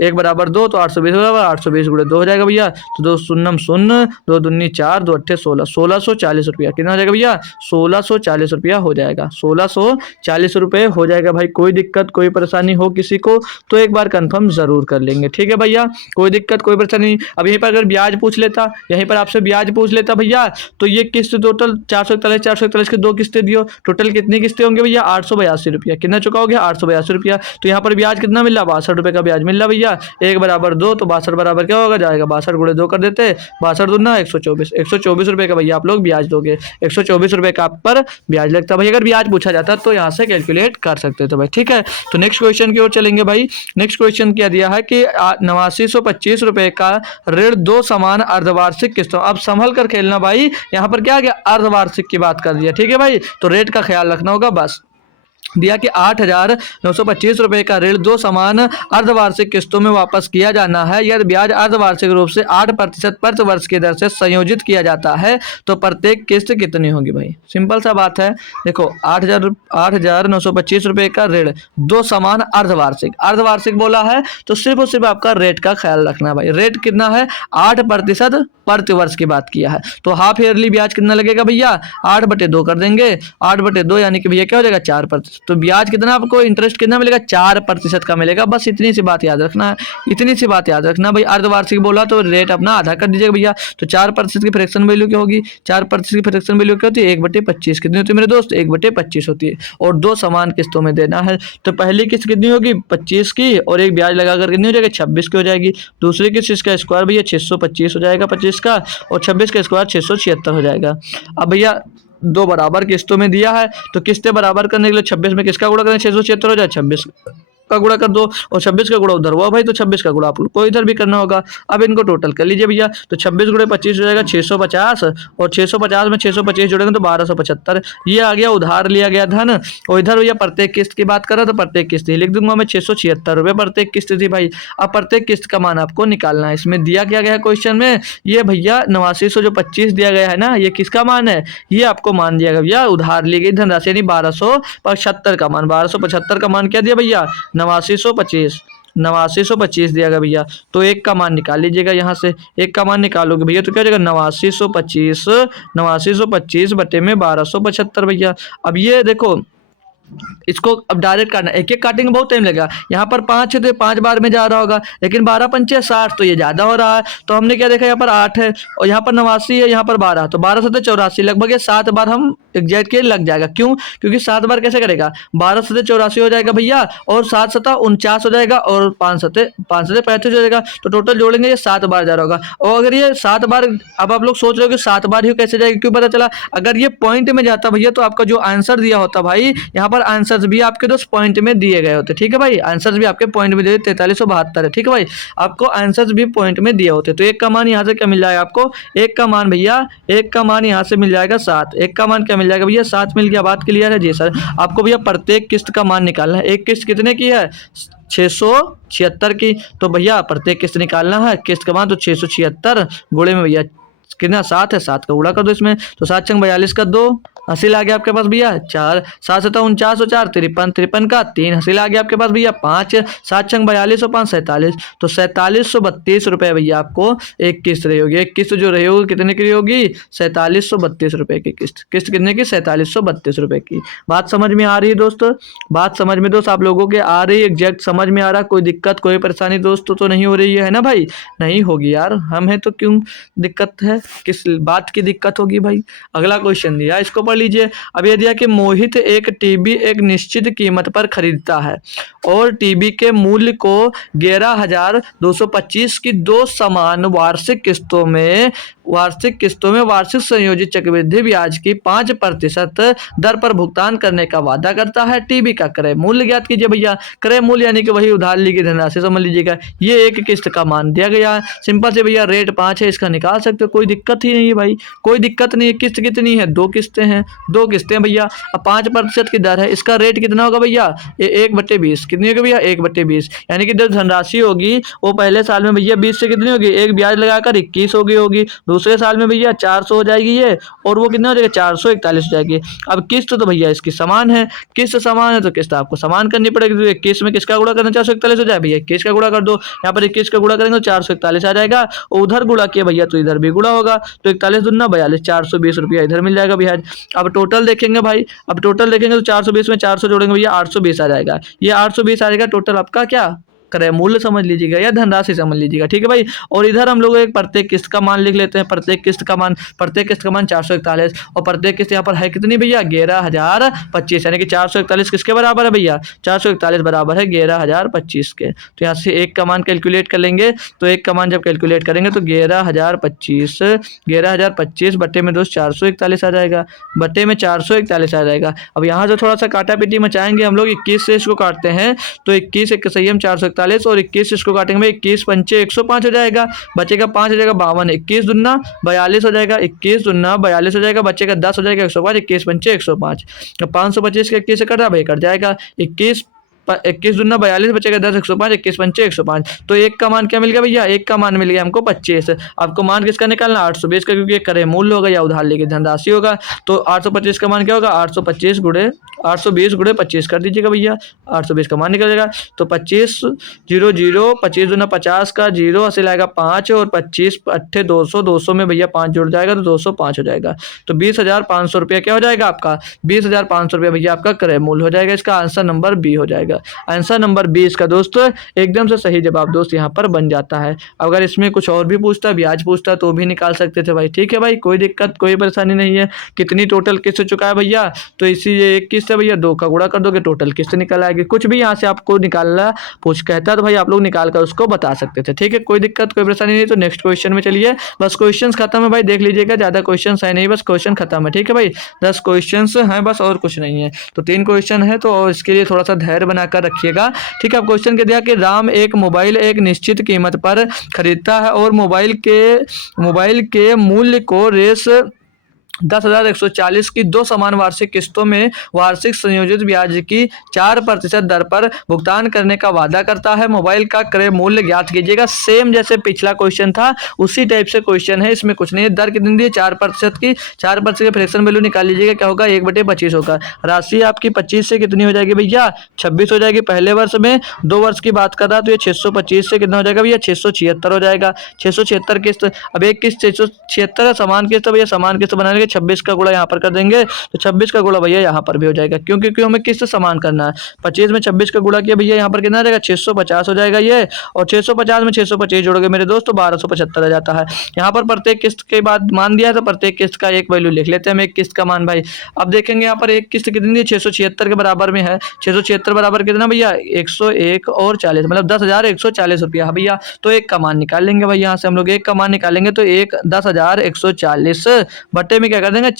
1 बराबर 2, तो 820 बराबर 820 गुणे 2 हो जाएगा भैया। तो 2 शून्यम शून्य, 2 दूनी 4, 2 अट्ठे 16, 1640 रुपया कितना हो जाएगा भैया, 1640 रुपया हो जाएगा, 1640 रुपये हो जाएगा भाई। कोई दिक्कत कोई परेशानी हो किसी को तो एक बार कंफर्म जरूर कर लेंगे, ठीक है भैया, कोई दिक्कत कोई परेशानी नहीं। अब यहीं पर अगर ब्याज पूछ लेता, यहीं पर आपसे ब्याज पूछ लेता भैया, तो ये किस्त टोटल 441 की 2 किस्तें दियो, टोटल कितनी किस्तें होंगे भैया 882 रुपया, कितना चुकाओगे 882 रुपया। तो यहाँ पर ब्याज कितना मिल रहा, 62 रुपये का ब्याज मिल रहा भैया, 1 बराबर 2, तो 62 बराबर क्या होगा जाएगा 62 गुणे 2 कर देते, 62 दूना 124 रुपये का भैया आप लोग ब्याज दोगे, 124 रुपये का आप पर ब्याज लगता है भाई। अगर ब्याज पूछा जाता तो यहाँ से कैलकुलेट कर सकते थे भाई, ठीक है। तो नेक्स्ट क्वेश्चन की ओर चलेंगे भाई। नेक्स्ट क्वेश्चन क्या दिया है कि 8925 रुपये का ऋण 2 समान अर्धवार्षिक किस्तों, अब संभल कर खेलना भाई, यहाँ पर क्या आ गया अर्धवार्षिक की बात कर दिया, ठीक है भाई, तो रेट का ख्याल रखना होगा बस। दिया कि 8,925 रुपये का ऋण 2 समान अर्धवार्षिक किस्तों में वापस किया जाना है, यदि ब्याज अर्धवार्षिक रूप से 8% प्रति वर्ष की दर से संयोजित किया जाता है तो प्रत्येक किस्त कितनी होगी भाई। सिंपल सा बात है, देखो 8,925 रुपये का ऋण 2 समान अर्धवार्षिक, अर्धवार्षिक बोला है तो सिर्फ और सिर्फ आपका रेट का ख्याल रखना भाई। रेट कितना है 8% प्रति वर्ष की बात किया है, तो हाफ ईयरली ब्याज कितना लगेगा भैया 8/2 कर देंगे, 8/2 यानी कि भैया क्या हो जाएगा 4%, तो ब्याज कितना आपको इंटरेस्ट कितना मिलेगा 4% का मिलेगा। बस इतनी सी बात याद रखना है, इतनी सी बात याद रखना भाई। अर्धवार्षिक बोला तो रेट अपना आधा कर दीजिएगा भैया, तो 4% की फ्रैक्शन वैल्यू क्या होगी, 4% की फ्रैक्शन वैल्यू क्या होती है 1/25, कितनी होती है मेरे दोस्त 1/25 होती है, और 2 समान किस्तों में देना है। तो पहली किस्त कितनी होगी 25 की, और एक ब्याज लगाकर कितनी हो जाएगी 26 की हो जाएगी। दूसरी किस्त का स्क्वायर भैया 625 हो जाएगा 25 का, और 26 का स्क्वायर 676 हो जाएगा। अब भैया 2 बराबर किस्तों में दिया है तो किस्तें बराबर करने के लिए 26 में किसका गुणा करें 676 हो जाए, 26 का गुणा कर दो, और 26 का गुणा उधर हुआ भाई, तो 26 का गुणा आप लोग को इधर भी करना होगा। अब इनको टोटल कर लीजिए भैया, तो 26 गुणे 25 हो जाएगा 650, और 650 में 625 जोड़ेंगे तो 1275, ये आ गया उधार लिया गया धन। और इधर भैया प्रत्येक किस्त की बात कर रहा तो प्रत्येक किस्त ही लिख दूंगा मैं, 676 रुपये प्रत्येक किस्त थी भाई। अब प्रत्येक किस्त का मान आपको निकालना है। इसमें दिया क्या गया है क्वेश्चन में, ये भैया 8925 दिया गया है ना, ये किसका मान है, ये आपको मान दिया गया भैया उधार ली गई धनराशि यानी 1275 का मान, 1275 का मान क्या दिया भैया 8925 दिया गया भैया। तो एक का मान निकाल लीजिएगा, यहाँ से एक का मान निकालोगे भैया तो क्या हो जाएगा 8925 बटे में 1275 भैया। अब ये देखो इसको अब डायरेक्ट काटना, एक एक काटेंगे बहुत टाइम लगेगा। यहाँ पर 5 है तो 5 बार में जा रहा होगा, लेकिन 12 पंचे 60 तो ये ज्यादा हो रहा है, तो हमने क्या देखा यहाँ पर 8 है और यहाँ पर 89 है, यहाँ पर 12, तो 12 7 84 लगभग ये 7 बार हम एग्जैक्ट के लग जाएगा। क्यों, क्योंकि 7 बार कैसे करेगा 12 7 84 हो जाएगा भैया, और 7 7 49 हो जाएगा, और 5 7 35 हो जाएगा, तो टोटल जोड़ेंगे ये 7 बार जा रहा होगा। और अगर ये 7 बार, अब आप लोग सोच रहे हो कि 7 बार ही कैसे जाएगा, क्यों पता चला, अगर ये पॉइंट में जाता भैया तो आपका जो आंसर दिया होता भाई, यहाँ पर आंसर्स भी आपके दोस्त पॉइंट में दिए गए होते, ठीक है भाई, आंसर्स भी आपके पॉइंट में दिए 4372 है, ठीक है भाई, आपको आंसर्स भी पॉइंट में दिए होते। तो एक का मान यहाँ से क्या मिल जाएगा आपको, एक का मान भैया, एक का मान यहाँ से मिल जाएगा 7, एक का मान क्या मिल जाएगा भैया 7 मिल गया। बात क्लियर है जी सर। आपको भैया प्रत्येक किस्त का मान निकालना है। एक किस्त कितने की है 676 की, तो भैया प्रत्येक किस्त निकालना है, किस्त का मान तो 676 गुणे में भैया कितना 7 है, 7 का गुणा कर दो इसमें, तो 7 छंग 42 का 2 हासिल आ गया आपके पास भैया, 4 7 7 49 और 4 53 53 का 3 हासिल आ गया आपके पास भैया, 5 7 छंग 42 और 5 47, तो 4732 रुपये भैया आपको एक किस्त रही होगी। एक किस्त जो रही होगी कितने की रही होगी 4732 रुपये की किस्त, किस्त कितने की 4732 रुपये की। बात समझ में आ रही है दोस्तों, बात समझ में दोस्त आप लोगों के आ रही है, एग्जैक्ट समझ में आ रहा, कोई दिक्कत कोई परेशानी दोस्तों तो नहीं हो रही है ना भाई, नहीं होगी यार, हम हैं तो क्यों दिक्कत है, किस बात की दिक्कत होगी भाई। अगला क्वेश्चन दिया, इसको पढ़ लीजिए। अब यह दिया कि मोहित एक टीबी एक निश्चित कीमत पर खरीदता है और टीबी के मूल्य को 11,225 की 2 समान वार्षिक किस्तों में वार्षिक संयोजित चक्रवृद्धि ब्याज की 5% दर पर भुगतान करने का वादा करता है। टीबी का क्रय मूल्य ज्ञात कीजिए भैया। क्रय मूल्य यानी कि वही उधार ली गई धनराशि समझ लीजिएगा, ये एक किस्त का मान दिया गया है। सिंपल से भैया रेट 5 है, इसका निकाल सकते हो, कोई दिक्कत ही नहीं है भाई, कोई दिक्कत नहीं है। किस्त कितनी है 2 किस्तें हैं, दो किस्तें भैया। अब 5% की दर है, इसका रेट कितना होगा भैया, 1/20 कितनी होगी भैया, 1/20, यानी कि जो धनराशि होगी वो पहले साल में भैया 20 से कितनी होगी, एक ब्याज लगाकर 21 हो गई होगी, दूसरे साल में भैया 400 हो जाएगी ये, और वो कितना हो जाएगा, 441 हो जाएगी। अब किस्त तो भैया इसकी समान है, किस्त समान है तो किस्त आपको समान करनी पड़ेगी। तो 21 में किसका गुणा करना, 441 हो जाए भैया, 21 का गुणा कर दो, यहाँ पर 21 का गुणा करेंगे तो 441 आ जाएगा, और उधर गुणा किया भैया तो इधर भी गुणा होगा, तो 41 दूना 42, 420 रुपया इधर मिल जाएगा ब्याज। अब टोटल देखेंगे भाई, अब टोटल देखेंगे तो 420 में 400 जोड़ेंगे भैया 820 आ जाएगा, ये 820 आ जाएगा टोटल आपका क्या क्रय मूल्य समझ लीजिएगा या धनराशि समझ लीजिएगा, ठीक है भाई। और इधर हम लोग एक प्रत्येक किस्त का मान लिख लेते हैं, प्रत्येक किस्त का मान 441, और प्रत्येक किस्त यहाँ पर है कितनी भैया, 11,025, यानी कि 441 किसके बराबर है भैया, 441 बराबर है 11,025 के। तो यहाँ से एक का मान कैलकुलेट कर लेंगे, तो एक का मान जब कैलकुलेट करेंगे तो 11,025 बट्टे में दोस्त 441 आ जाएगा, बट्टे में 441 आ जाएगा। अब यहाँ जो थोड़ा सा काटा पीटी मचाएंगे हम लोग, 21 से इसको काटते हैं तो 21 एक सही हम 441, और 21 इसको काटेंगे 21 पंचे 105 हो जाएगा, बचेगा 5 हो जाएगा 52, 21 दूना 42 हो जाएगा, 21 दूना 42 हो जाएगा, बचेगा 10 हो जाएगा 105, 21 पंचे 105, 525 का 21 से कट रहा भाई, कट जाएगा 21 दूना 42, बचेगा 10, 105, 21 पंचे 105। तो एक का मान क्या मिल गया भैया, एक का मान मिल गया हमको 25। आपको मान किसका निकालना, 820 का, क्योंकि क्रय मूल्य होगा या उधार लेके धनराशि होगा। तो 825 का मान क्या होगा, 820 गुणे 25 कर दीजिएगा भैया, 820 का मान निकल जाएगा। तो 25 0 0, 25 दूना 50 का 0 हासिल आएगा 5, और 25 अट्ठे 200, 200 में भैया 5 जुड़ जाएगा तो 205 हो जाएगा। तो 20,500 रुपया क्या हो जाएगा आपका, 20,500 रुपया भैया आपका क्रय मूल्य हो जाएगा। इसका आंसर नंबर बी हो जाएगा। आंसर नंबर 20 का दोस्त एकदम से सही जवाब दोस्त यहाँ पर बन जाता है। अगर इसमें कुछ और भी पूछता, ब्याज पूछता, तो भी निकाल सकते थे भाई, ठीक है भाई, कोई दिक्कत कोई परेशानी नहीं है। कितनी टोटल किस्त चुका है भैया, तो इसी ये एक किस्त है भैया, 2 का गुणा कर दोगे टोटल किस्त निकल आएगी। कुछ भी यहाँ से आपको निकालना पूछ कहता है तो भाई आप लोग निकाल कर उसको बता सकते थे, ठीक है, कोई दिक्कत कोई परेशानी नहीं। तो नेक्स्ट क्वेश्चन में चलिए, बस क्वेश्चन खत्म है भाई, देख लीजिएगा, ज्यादा क्वेश्चन है नहीं, बस क्वेश्चन खत्म है, ठीक है भाई, 10 क्वेश्चन हैं बस, और कुछ नहीं है। तो 3 क्वेश्चन है, तो इसके लिए थोड़ा सा धैर्य बनाकर रखिएगा, ठीक है। अब क्वेश्चन के दिया कि राम एक मोबाइल एक निश्चित कीमत पर खरीदता है और मोबाइल के मूल्य को रेस 10,140 की 2 समान वार्षिक किस्तों में वार्षिक संयोजित ब्याज की 4% दर पर भुगतान करने का वादा करता है। मोबाइल का क्रय मूल्य ज्ञात कीजिएगा। सेम जैसे पिछला क्वेश्चन था उसी टाइप से क्वेश्चन है, इसमें कुछ नहीं है। दर कितनी दी है, 4% की, 4% के फ्रैक्शन वैल्यू निकाल लीजिएगा, क्या होगा, 1/25 होगा। राशि आपकी 25 से कितनी हो जाएगी भैया, 26 हो जाएगी पहले वर्ष में। 2 वर्ष की बात कर रहा तो ये 625 से कितना हो जाएगा भैया, 676 हो जाएगा। 676 किस्त, अब एक किस्त 676 है, समान किस्त भैया, समान किस्त बनाने 26 का गुणा यहाँ पर कर देंगे तो 26 का गुणा भैया यहाँ पर भी हो जाएगा, क्योंकि हमें किस्त समान करना है। 25 में 26 का गुणा किया भैया, यहाँ पर कितना आ जाएगा, 650 हो जाएगा ये, और 650 में 625 जोड़ोगे मेरे दोस्त तो 1275 आ जाता है। यहाँ पर प्रत्येक किस्त के बाद मान दिया है तो प्रत्येक किस्त का एक वैल्यू लिख लेते हैं हम, एक किस्त का मान भाई। अब देखेंगे यहाँ पर एक किस्त कितनी है, 676 के बराबर में है। 676 बराबर कितना भैया, 101 और 40, मतलब 10,140 रुपया भैया। तो एक का मान निकाल लेंगे भाई, यहाँ से हम लोग एक का मान निकालेंगे तो 10,140 बट्टे में क्या कर देंगे,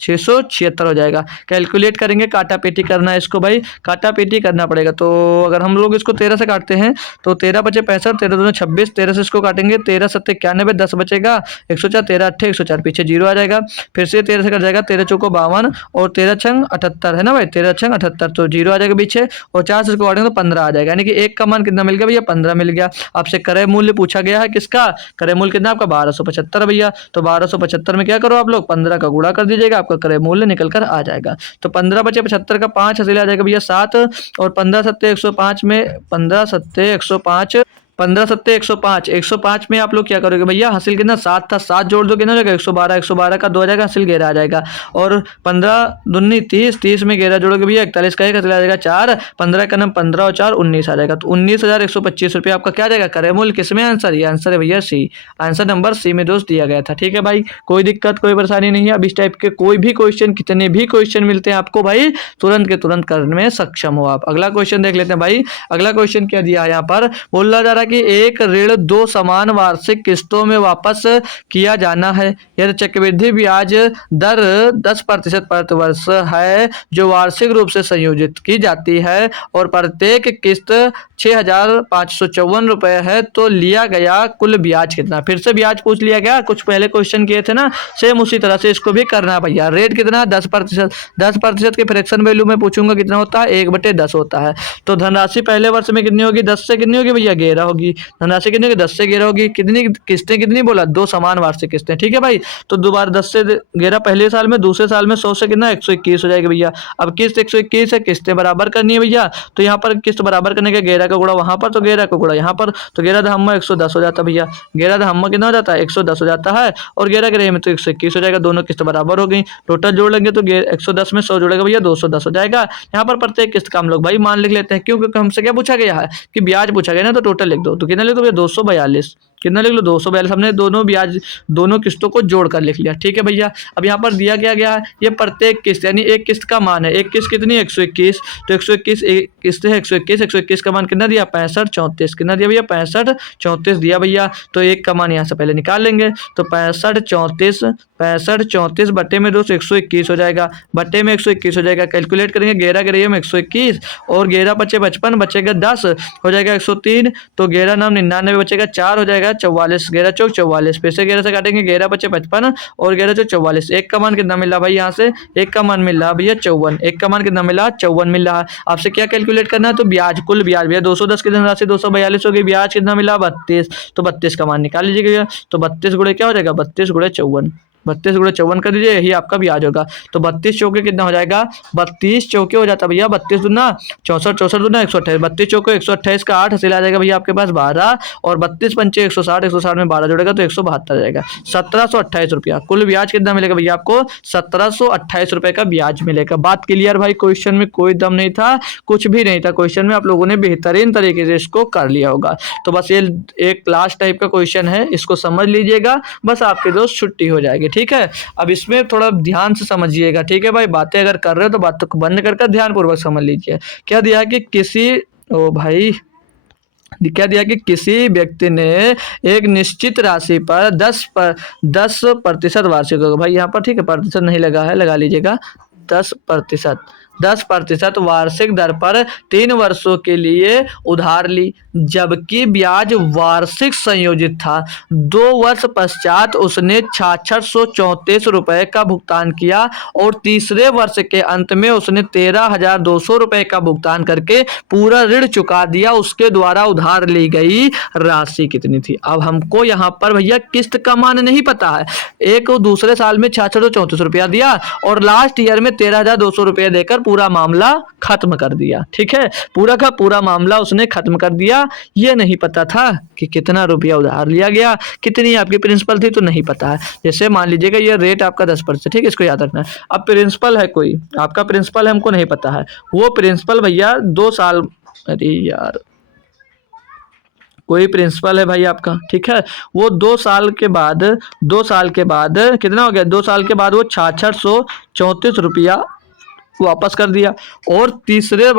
676 हो जाएगा। कैलकुलेट करेंगे, काटा पेटी करना है इसको भाई, काटा पेटी करना पड़ेगा। तो अगर हम लोग इसको 13 से काटते हैं तो 13 बचे 65, 13 दूनी 26, 13 से इसको काटेंगे 13 सत्ते 91, 10 बचेगा 104, 13 अट्ठे 104, पीछे 0 आ जाएगा। फिर से 13 से कट जाएगा, 13 चौको 52 और 13 छंग 78 है ना भाई, 13 छंग 78, तो 0 आ जाएगा पीछे, और 4 से इसको काटेंगे तो 15 आ जाएगा। यानी कि एक का मान कितना मिल गया भैया, 15 मिल गया। आपसे क्रय मूल्य पूछा गया है किसका, क्रय मूल्य कितना आपका 1275 भैया। तो 1275 में क्या करो आप लोग, 15 का गुणा कर दीजिएगा, आपका क्रय मूल्य निकल कर आ जाएगा। तो 15 बचे 75 का 5 हासिल आ जाएगा भैया 7, और 15 सत्ते 105 में 15 सत्ते 105 15 सत्ते 105, 105 में आप लोग क्या करोगे भैया, हासिल कितना 7 था, 7 जोड़ दो कितना हो जाएगा 112, 112 का 2 आ जाएगा, हासिल 11 आ जाएगा। और 15 दूनी 30, 30 में 11 जोड़ोगे भैया 41 का 1 हासिल आ जाएगा 4, 15 का नाम 15 और 4 19 आ जाएगा। तो 19,125 रुपये आपका क्या जाएगा क्रय मूल्य। किसमें आंसर, ये आंसर है भैया सी, आंसर नंबर सी में दोस्त दिया गया था, ठीक है भाई, कोई दिक्कत कोई परेशानी नहीं है। अब इस टाइप के कोई भी क्वेश्चन, कितने भी क्वेश्चन मिलते हैं आपको भाई, तुरंत के तुरंत करने में सक्षम हो आप। अगला क्वेश्चन देख लेते हैं भाई। अगला क्वेश्चन क्या दिया है यहाँ पर, बोला जा रहा है कि एक ऋण 2 समान वार्षिक किस्तों में वापस किया जाना है। यदि चक्रवृद्धि ब्याज दर 10% प्रति वर्ष है जो वार्षिक रूप से संयोजित की जाती है और प्रत्येक किस्त 6,554 रुपए है तो लिया गया कुल ब्याज कितना। फिर से ब्याज पूछ लिया गया, कुछ पहले क्वेश्चन किए थे ना, सेम उसी तरह से इसको भी करना है भैया। रेट कितना, 10%। 10% के फ्रैक्शन वैल्यू में पूछूंगा कितना होता है, 1/10 होता है। तो धनराशि पहले वर्ष में कितनी होगी, 10 से कितनी होगी भैया, 11 होगी। धनराशि कितनी होगी, 10 से 11 होगी। कितनी किस्तें कितनी बोला, 2 समान वार्षिक किस्तें, ठीक है भाई। तो दोबारा 10 से 11 पहले साल में, दूसरे साल में 100 से कितना 121 हो जाएगा भैया। अब किस्त 121 है, किस्तें बराबर करनी है भैया। तो यहाँ पर किस्त बराबर करने के 11 का गुणा वहां पर, तो 11 का गुणा यहाँ पर, तो 11 दहम्मा 110 हो जाता है भैया। 11 दहम्मा कितना हो जाता है, 110 हो जाता है। और 11 के रहे में तो 121 हो जाएगा, दोनों किस्त बराबर हो गई। टोटल जोड़ लेंगे तो 110 में 100 जोड़ेगा भैया, 210 हो जाएगा। यहाँ पर प्रत्येक किस्त का हम लोग भाई मान लिख लेते हैं, क्यों, क्योंकि हमसे क्या पूछा गया है कि ब्याज पूछा गया ना, तो टोटल लिख दो। तो कितना लिख दो भैया, 242। कितना लिख लो, 242। हमने दोनों ब्याज, दोनों किस्तों को जोड़कर लिख लिया, ठीक है भैया। अब यहाँ पर दिया क्या गया है, ये प्रत्येक किस्त यानी एक किस्त का मान है। एक किस्त कितनी, 121। तो 121 एक किस्त है, 121। 121 का मान कितना दिया, 65 34। कितना दिया भैया, 65 34 दिया भैया। तो एक का मान यहाँ से पहले निकाल लेंगे, तो 65 34 बट्टे में 2 121 हो जाएगा, बट्टे में 121 हो जाएगा। कैलकुलेट करेंगे, 11 के रही में 121 और 11 बचे 55, बचेगा 10 हो जाएगा 103। तो 11 नाम 99 बचेगा, 4 हो जाएगा 44। 11 चौक 44, फिर से 11 से काटेंगे, 11 बचे 55 और 11 चौक 44। एक का मान कितना मिला भाई, यहाँ से एक का मान मिल रहा भैया 54। एक का मान कितना मिला, 54 मिल रहा। आपसे क्या कैलकुलेट करना है, तो ब्याज, कुल ब्याज भैया 210 की धनराशि 242 हो गई, ब्याज कितना मिला 32। तो 32 का मान निकाल लीजिएगा। तो 32 गुणे क्या हो जाएगा, 32 गुणे 54, 32 गुणे 54 कर दीजिए, यही आपका ब्याज होगा। तो 32 चौके कितना हो जाएगा, 32 चौके हो जाता भैया 32 दूना 64, 64 दूना 128, 32 चौके 128 का 8 हासिल आ जाएगा भैया आपके पास 12 और 32 पंचे 160, 160 में 12 जोड़ेगा तो 172 आ जाएगा। 1728 रुपया कुल ब्याज कितना मिलेगा भैया आपको, 1728 रुपए का ब्याज मिलेगा। बात क्लियर भाई, क्वेश्चन में कोई दम नहीं था, कुछ भी नहीं था क्वेश्चन में, आप लोगों ने बेहतरीन तरीके से इसको कर लिया होगा। तो बस ये एक क्लास टाइप का क्वेश्चन है, इसको समझ लीजिएगा, बस आपके दोस्त छुट्टी हो जाएगी, ठीक है। अब इसमें थोड़ा ध्यान से समझिएगा, ठीक है भाई। बातें अगर कर रहे हो तो बातों को बंद कर ध्यान पूर्वक समझ लीजिए। क्या दिया कि किसी, ओ भाई क्या दिया कि किसी व्यक्ति ने एक निश्चित राशि पर 10% वार्षिक होगा भाई, यहाँ पर ठीक है प्रतिशत नहीं लगा है, लगा लीजिएगा 10% वार्षिक दर पर 3 वर्षों के लिए उधार ली, जबकि ब्याज वार्षिक संयोजित था। 2 वर्ष पश्चात उसने 6634 रुपए का भुगतान किया और तीसरे वर्ष के अंत में उसने 13,200 रुपए का भुगतान करके पूरा ऋण चुका दिया। उसके द्वारा उधार ली गई राशि कितनी थी। अब हमको यहाँ पर भैया किस्त का मान नहीं पता है। एक दूसरे साल में 6634 रुपया दिया और लास्ट ईयर में 13,200 रुपया देकर पूरा मामला खत्म कर दिया, ठीक है। पूरा का पूरा मामला उसने खत्म कर दिया। ये नहीं पता था कि कितना रुपया उधार लिया गया, कितनी आपकी प्रिंसिपल थी, तो नहीं पता है। जैसे मान लीजिएगा ये रेट आपका 10%, ठीक है, इसको याद रखना है। अब प्रिंसिपल है कोई, आपका प्रिंसिपल है, हमको नहीं पता है। वो प्रिंसिपल भैया 2 साल, अरे यार कोई प्रिंसिपल है भाई आपका, ठीक है, वो 2 साल के बाद कितना हो गया, 2 साल के बाद वो 6634 रुपया वापस कर दिया और तीसरे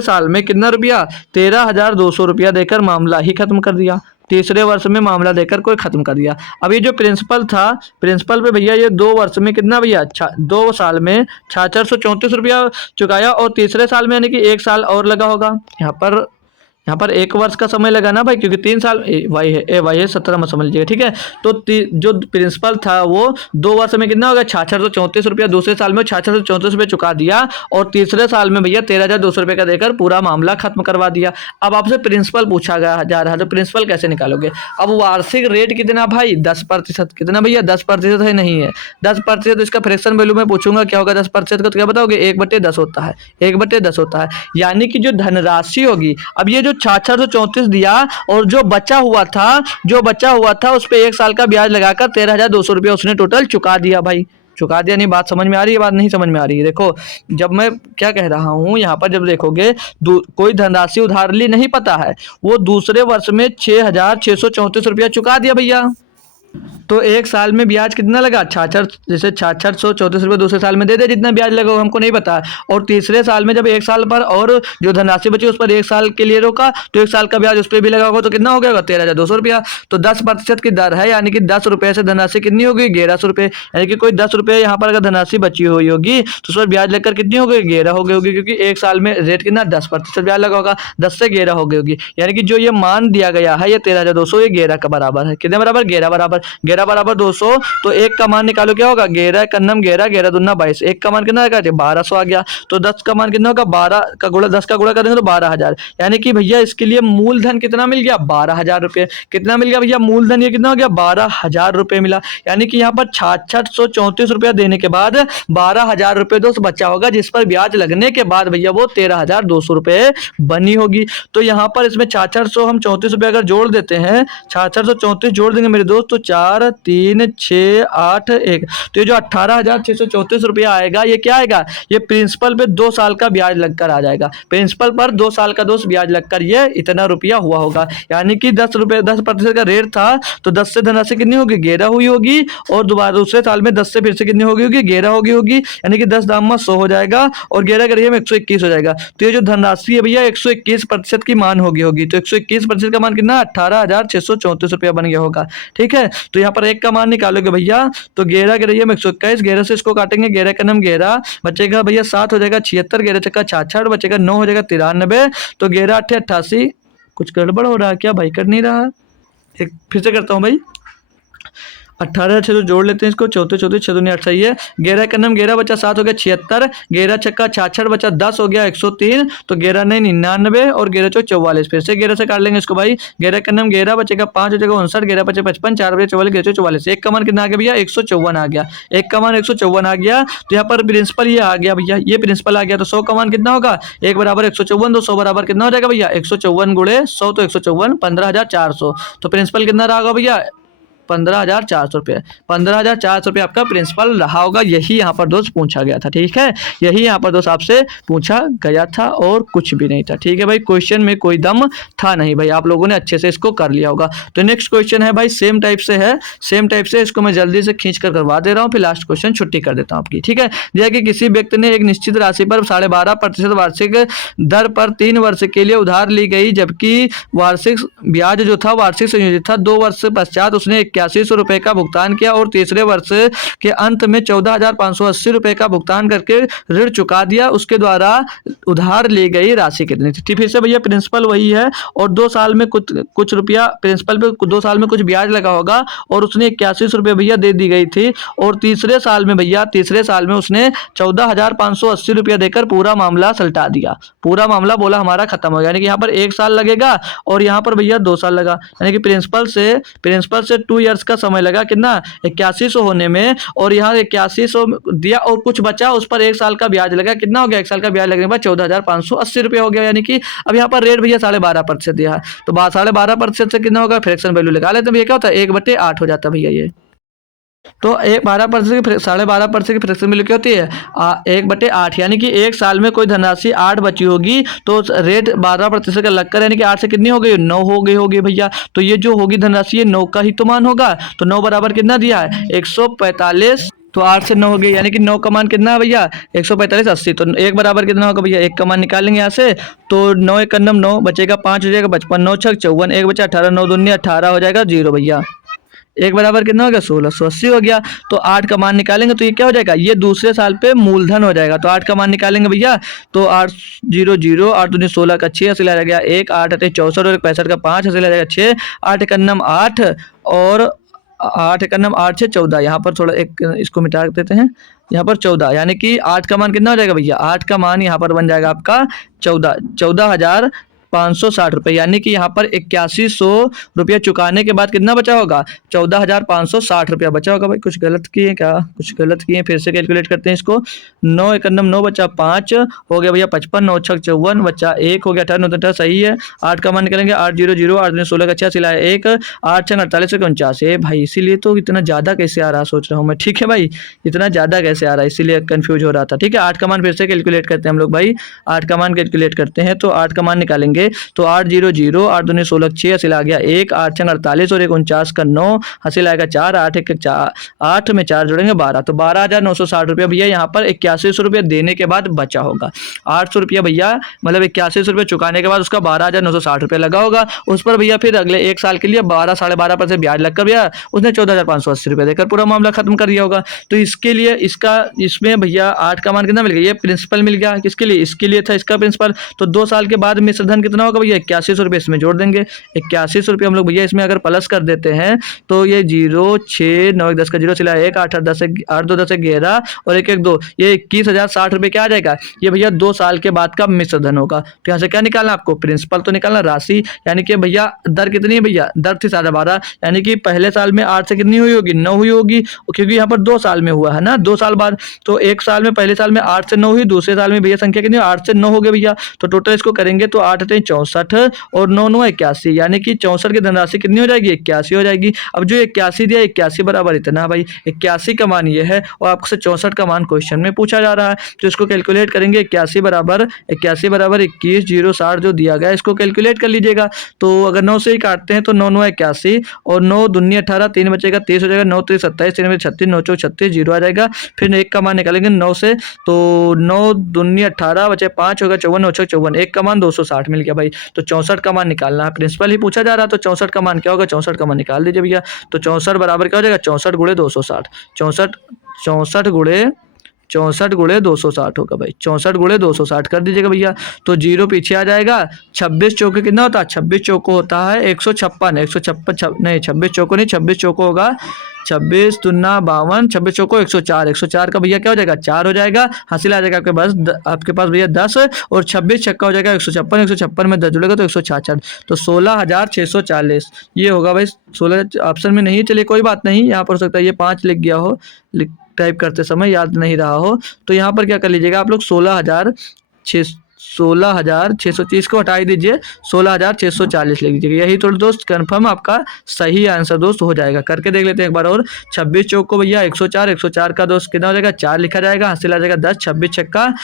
साल में कितना रुपया, 13,200 रुपया देकर मामला ही खत्म कर दिया। तीसरे वर्ष में मामला देकर कोई खत्म कर दिया। अब ये जो प्रिंसिपल था, प्रिंसिपल पे भैया ये 2 वर्ष में कितना भैया, 2 साल में 6634 रुपया चुकाया और तीसरे साल में यानी कि 1 साल और लगा होगा। यहाँ पर 1 वर्ष का समय लगा ना भाई, क्योंकि 3 साल वाई है 17 में समझ लीजिएगा, ठीक है। तो जो प्रिंसिपल था वो 2 वर्ष में कितना हो गया, 6634 रुपया, दूसरे साल में 6634 रुपये चुका दिया और तीसरे साल में भैया 13,200 रुपये का देकर पूरा मामला खत्म करवा दिया। अब आपसे प्रिंसिपल पूछा जा रहा है, तो प्रिंसिपल कैसे निकालोगे। अब वार्षिक रेट कितना भाई, 10%, कितना भैया 10% है, नहीं है 10%, इसका फ्रैक्शन वैल्यू में पूछूंगा क्या होगा 10% का, तो क्या बताओगे 1/10 होता है, 1/10 होता है। यानी कि जो धनराशि होगी, अब ये जो 6634 दिया और जो बचा हुआ था उस पे 1 साल का ब्याज लगाकर 13,200 रुपया उसने टोटल चुका दिया भाई, चुका दिया। नहीं बात समझ में आ रही है, बात नहीं समझ में आ रही है। देखो जब मैं क्या कह रहा हूँ, यहाँ पर जब देखोगे कोई धनराशि उधार ली नहीं पता है, वो दूसरे वर्ष में 6,634 रुपया चुका दिया भैया, तो एक साल में ब्याज कितना लगा, 66, जैसे 6634 रुपये दूसरे साल में दे दे, जितना ब्याज लगा वो हमको नहीं पता। और तीसरे साल में जब एक साल पर और जो धनराशि बची उस पर एक साल के लिए रोका, तो एक साल का ब्याज उस पर भी लगा होगा, तो कितना हो गया होगा, 13,200 रुपया। तो 10% की दर है, यानी कि 10 रुपये से धनराशि कितनी होगी, 1100 रुपये। यानी कि कोई 10 रुपये यहाँ पर अगर धनराशि बची हुई होगी तो उस पर ब्याज लगकर कितनी हो गई, 11 हो गई होगी, क्योंकि एक साल में रेट कितना, 10% ब्याज लगा होगा, 10 से 11 हो गई होगी। यानी कि जो ये मान दिया गया है ये 13,200, ये 11 का बराबर है, कितने बराबर, 11 बराबर, 11 बराबर 200। तो एक का मान निकालो, क्या होगा, 11 कन्नम 11, 11 दूना 22, एक का मान कितना आएगा, 1200 आ गया। तो 10 का मान कितना होगा, 12 का गुणा 10 का गुणा करेंगे तो 12,000। यानी कि भैया इसके लिए मूलधन कितना मिल गया, 12,000 रुपये। कितना मिल गया भैया मूलधन, ये कितना हो गया, 12,000 रुपये मिला। यानी कि यहाँ पर 6634 रुपया देने के बाद 12,000 रुपये दोस्त बचा होगा, जिस पर ब्याज लगने के बाद भैया वो 13,200 रुपये बनी होगी। तो यहाँ पर इसमें 6634 रुपये अगर जोड़ देते हैं, 6634 जोड़ देंगे मेरे दोस्त, तो 4 3 6 8 1, तो ये जो 18,634 रुपया आएगा, ये क्या आएगा, ये प्रिंसिपल पे 2 साल का ब्याज लगकर आ जाएगा। प्रिंसिपल पर 2 साल का दोस्त ब्याज लगकर ये इतना रुपया हुआ होगा। यानी कि 10% का रेट था, तो 10 से धनराशि कितनी होगी, 11 हुई होगी, और दोबारा दूसरे साल में 10 से फिर से कितनी होगी, 11 होगी। यानी कि 10 दाम में 100 हो जाएगा, और 11 करिए में 121 हो जाएगा। तो ये जो धनराशि है भैया 121% की मान होगी। तो 121% का मान कितना, 18,634 रुपया बन गया होगा। ठीक है, तो यहाँ पर एक का मान निकालोगे भैया, तो 11 के रहिए में 121, 11 से इसको काटेंगे, 11 का नाम 11 बचेगा भैया, 7 हो जाएगा 76, 11 चक्का 66 बचेगा, 9 हो जाएगा 93, तो 11 8 88। कुछ गड़बड़ हो रहा है क्या भाई, कर नहीं रहा, एक फिर से करता हूँ भाई। 18 से तो जोड़ लेते हैं इसको, 34 34 6 दूनी 8 सही है। 11 का नाम 11 बचा, 7 हो गया 76, 11 छक्का 66 बचा, 10 हो गया 103, तो 11 नहीं 99, और 11 चौ 44, फिर से 11 से काट लेंगे इसको भाई। 11 का नाम 11 बचेगा, 5 हो जाएगा 59, 11 बचे 55, 4 बजे 44, 11 44, एक का मान कितना आ गया भैया, 154 आ गया। एक का मान 154 आ गया, तो यहाँ पर प्रिंसिपल ये आ गया भैया, ये प्रिंसिपल आ गया, तो 100 का मान कितना होगा, एक बराबर 154, तो 100 बराबर कितना हो जाएगा भैया, 154 गुणे 100, तो 154 15,400। तो प्रिंसिपल कितना रहा होगा भैया, 15,400 रुपये। 15,400 रुपये आपका प्रिंसिपल रहा होगा। यही यहाँ पर दोस्त पूछा गया था। ठीक है, यही यहाँ पर दोस्त आपसे पूछा गया था और कुछ भी नहीं था। ठीक है भाई, क्वेश्चन में कोई दम था नहीं भाई, आप लोगों ने अच्छे से इसको कर लिया होगा। तो नेक्स्ट क्वेश्चन है भाई, सेम टाइप से है, सेम टाइप से इसको मैं जल्दी से खींच कर करवा दे रहा हूँ, फिर लास्ट क्वेश्चन छुट्टी कर देता हूँ आपकी। ठीक है, जैसे कि किसी व्यक्ति ने एक निश्चित राशि पर 12.5% वार्षिक दर पर 3 वर्ष के लिए उधार ली गई, जबकि वार्षिक ब्याज जो था वार्षिक संयोजित था। 2 वर्ष पश्चात उसने 8100 रुपये का भुगतान किया और तीसरे वर्ष के अंत में 14,580 रुपये का भुगतान करके ऋण चुका दिया। उसके द्वारा उधार ली गई राशि कितनी थी। फिर से भैया प्रिंसिपल वही है और 2 साल में कुछ रुपया प्रिंसिपल पे 2 साल में कुछ ब्याज लगा होगा और उसने 8100 रुपये भैया दे दी गई थी। और तीसरे साल में भैया उसने 14,580 रुपया देकर पूरा मामला सलटा दिया। पूरा मामला बोला हमारा खत्म हो गया, यानी कि यहाँ पर 1 साल लगेगा और यहाँ पर भैया 2 साल लगा, यानी कि प्रिंसिपल से 2 ईयर्स का समय लगा कितना 8100 होने में, और यहाँ 8100 दिया और कुछ बचा, उस पर 1 साल का ब्याज लगा। कितना हो गया 1 साल का ब्याज लगने के बाद 14,580 रुपये हो गया। यानी कि अब यहाँ पर रेट भैया 12.5% दिया है, तो 12.5% से कितना होगा, फ्रैक्शन वैल्यू लगा लेते हैं भैया, क्या होता है 1/8 हो जाता है भैया ये। तो 12% की 12.5% की फ्रैक्शन वैल्यू क्या होती है 1/8, यानी कि 1 साल में कोई धनराशि 8 बची होगी तो रेट 12% का लगकर, यानी कि 8 से कितनी हो गई 9 हो गई होगी भैया। तो ये जो होगी धनराशि ये 9 का ही तो मान होगा, तो 9 बराबर कितना दिया है 145, तो 8 से 9 हो गई, यानी कि 9 का मान कितना है भैया 145 80, तो 1 बराबर कितना होगा भैया 1 का मान निकालेंगे यहाँ से, तो 9 1 9 बचेगा 5 हो जाएगा 55, 9 6 54, 1 बचा 18, 9 दूनी 18 हो जाएगा 0 भैया। 1 बराबर कितना हो गया 1680 हो गया। तो 8 का मान निकालेंगे तो ये क्या हो जाएगा, ये दूसरे साल पे मूलधन हो जाएगा। तो 8 का मान निकालेंगे भैया, तो 8 0 0, 8 दूनी 16 का 6 हंसी आ गया 1, 8 8 64 और 65 का 5 हंसी आ जाएगा 6, 8 का नम 8 और 8 का नम 8 से 14, यहाँ पर थोड़ा एक इसको मिटा देते हैं, यहाँ पर 14, यानी कि 8 का मान कितना हो जाएगा भैया, 8 का मान यहाँ पर बन जाएगा आपका 14,560 रुपये, यानी कि यहाँ पर 8100 रुपया चुकाने के बाद कितना बचा होगा 14,560 रुपया बचा होगा। भाई कुछ गलत किए क्या, कुछ गलत किए, फिर से कैलकुलेट करते हैं इसको। 9 1 9 बचा 5 हो गया भैया 55, 9 6 54 बचा 1 हो गया 18, 9 18 सही है। 8 का मान निकलेंगे 8 0 0, 8 16 का 6 सिलाया 1, 8 6 48 49 है भाई, इसीलिए तो इतना ज़्यादा कैसे आ रहा सोच रहा हूँ मैं। ठीक है भाई, इतना ज़्यादा कैसे आ रहा है इसीलिए कन्फ्यूज हो रहा था। ठीक है, 8 का मान फिर से कैलकुलेट करते हैं हम लोग भाई, 8 का मान कैलकुलेट करते हैं, तो 8 का मान निकालेंगे करेंगे तो 8 0 0, 8 दूनी 16 6, हासिल आ गया 1, 8 छंग 48 और 1 49 का 9, हासिल आएगा 4, 8 1 4, 8 में 4 जोड़ेंगे 12, तो 12,960 रुपया भैया यहाँ पर 8100 रुपया देने के बाद बचा होगा। 800 रुपया भैया मतलब 8100 रुपया चुकाने के बाद उसका 12,960 रुपया लगा होगा। उस पर भैया फिर अगले 1 साल के लिए 12 12.5% ब्याज लगकर भैया उसने 14,580 रुपया देकर पूरा मामला खत्म कर दिया होगा। तो इसके लिए इसमें भैया 8 का मान कितना मिल गया, ये प्रिंसिपल मिल गया। किसके लिए, इसके लिए था इसका प्रिंसिपल। तो 2 साल के बाद मिश्र धन कितना होगा भैया, 8100 रुपये इसमें जोड़ देंगे। 8100 रुपये हम लोग भैया इसमें अगर प्लस कर देते हैं तो ये 0 6 9 1 10 का 0 चला 1 8 8 10 8 2 10 11 और 1 1 2, ये 21,060 रुपये क्या आ जाएगा, ये भैया 2 साल के बाद का मिश्र धन होगा। तो यहाँ से क्या निकालना आपको, प्रिंसिपल तो निकालना, राशि यानी कि भैया दर कितनी है भैया, दर थी 12.5, यानी कि पहले साल में 8 से कितनी हुई होगी, 9 हुई होगी, क्योंकि यहाँ पर 2 साल में हुआ है ना, 2 साल बाद। तो 1 साल में पहले साल में 8 से 9 हुई, दूसरे साल में भैया संख्या कितनी, 8 से 9 हो गए भैया। तो टोटल इसको करेंगे तो 8 × 64 और 9 9 81, यानी कि 64 की धनराशि कितनी हो जाएगी, 81 हो जाएगी। अब जो 81 दिया, 81 बराबर इतना भाई, 81 का मान ये है और आपसे 64 का मान क्वेश्चन में पूछा जा रहा है। तो इसको कैलकुलेट करेंगे, 81 बराबर 21 0 60 जो दिया गया इसको कैलकुलेट कर लीजिएगा। तो अगर 9 से ही काटते हैं तो 9 9 81 और 9 दूनी 18, 3 बचेगा 30 हो जाएगा, 9 3 27, 3 में 36, 9 4 36, 0 आ जाएगा। फिर 1 का मान निकालेंगे 9 से, तो 9 दूनी 18 बचे 5 होगा 54, 9 6 54, 1 का मान 260 मिल गया भाई। तो 64 का मान निकालना है, प्रिंसिपल ही पूछा जा रहा है तो 64 का मान क्या होगा, 64 का मान निकाल दीजिए भैया। तो 64 बराबर क्या हो जाएगा, 64 गुणे 260, 64 गुणे 260 होगा भाई, 64 गुणे 260 कर दीजिएगा भैया। तो 0 पीछे आ जाएगा, 26 चौके कितना होता है, 26 चौको होता है 156, 156 नहीं 26 चौको नहीं, 26 चौको होगा 26 दूना 52, 26 चौको 104, 104 का भैया क्या हो जाएगा, 4 हो जाएगा, हासिल आ जाएगा आपके पास भैया 10 और 26 छक्का हो जाएगा 156, 156 में 10 जुड़ेगा तो 166, तो 16,640 ये होगा भाई। 16 ऑप्शन में नहीं, चलिए कोई बात नहीं, यहाँ पर हो सकता है ये 5 लिख गया हो, टाइप करते समय याद नहीं रहा हो, तो यहाँ पर क्या कर लीजिएगा आप लोग 16,630 को हटा दीजिए, 16,640 लिख दीजिएगा। यही तो दोस्त कंफर्म आपका सही आंसर दोस्त हो जाएगा। करके देख लेते हैं एक बार और। 26 चौक को भैया 104, 104 का दोस्त कितना हो जाएगा, 4 लिखा जाएगा, हासिल आ जाएगा 10, 26 छक्का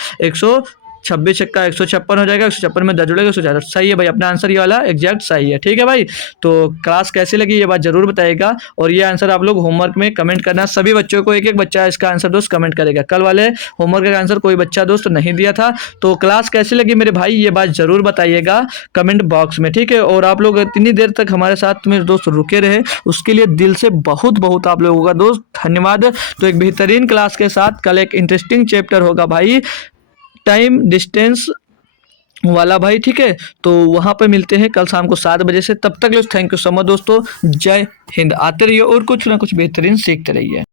26 छक्का 156 हो जाएगा, 156 में 10 जुड़ेगा 104। सही है भाई, अपना आंसर ये वाला एग्जैक्ट सही है। ठीक है भाई, तो क्लास कैसी लगी ये बात जरूर बताइएगा और ये आंसर आप लोग होमवर्क में कमेंट करना। सभी बच्चों को एक एक बच्चा इसका आंसर दोस्त कमेंट करेगा। कल वाले होमवर्क का आंसर कोई बच्चा दोस्त नहीं दिया था, तो क्लास कैसी लगी मेरे भाई ये बात जरूर बताइएगा कमेंट बॉक्स में। ठीक है, और आप लोग इतनी देर तक हमारे साथ मेरे दोस्त रुके रहे उसके लिए दिल से बहुत बहुत आप लोगों का दोस्त धन्यवाद। तो एक बेहतरीन क्लास के साथ कल एक इंटरेस्टिंग चैप्टर होगा भाई, टाइम डिस्टेंस वाला भाई। ठीक है, तो वहां पर मिलते हैं कल शाम को 7 बजे से। तब तक थैंक यू सो मच दोस्तों, जय हिंद। आते रहिए और कुछ ना कुछ बेहतरीन सीखते रहिए।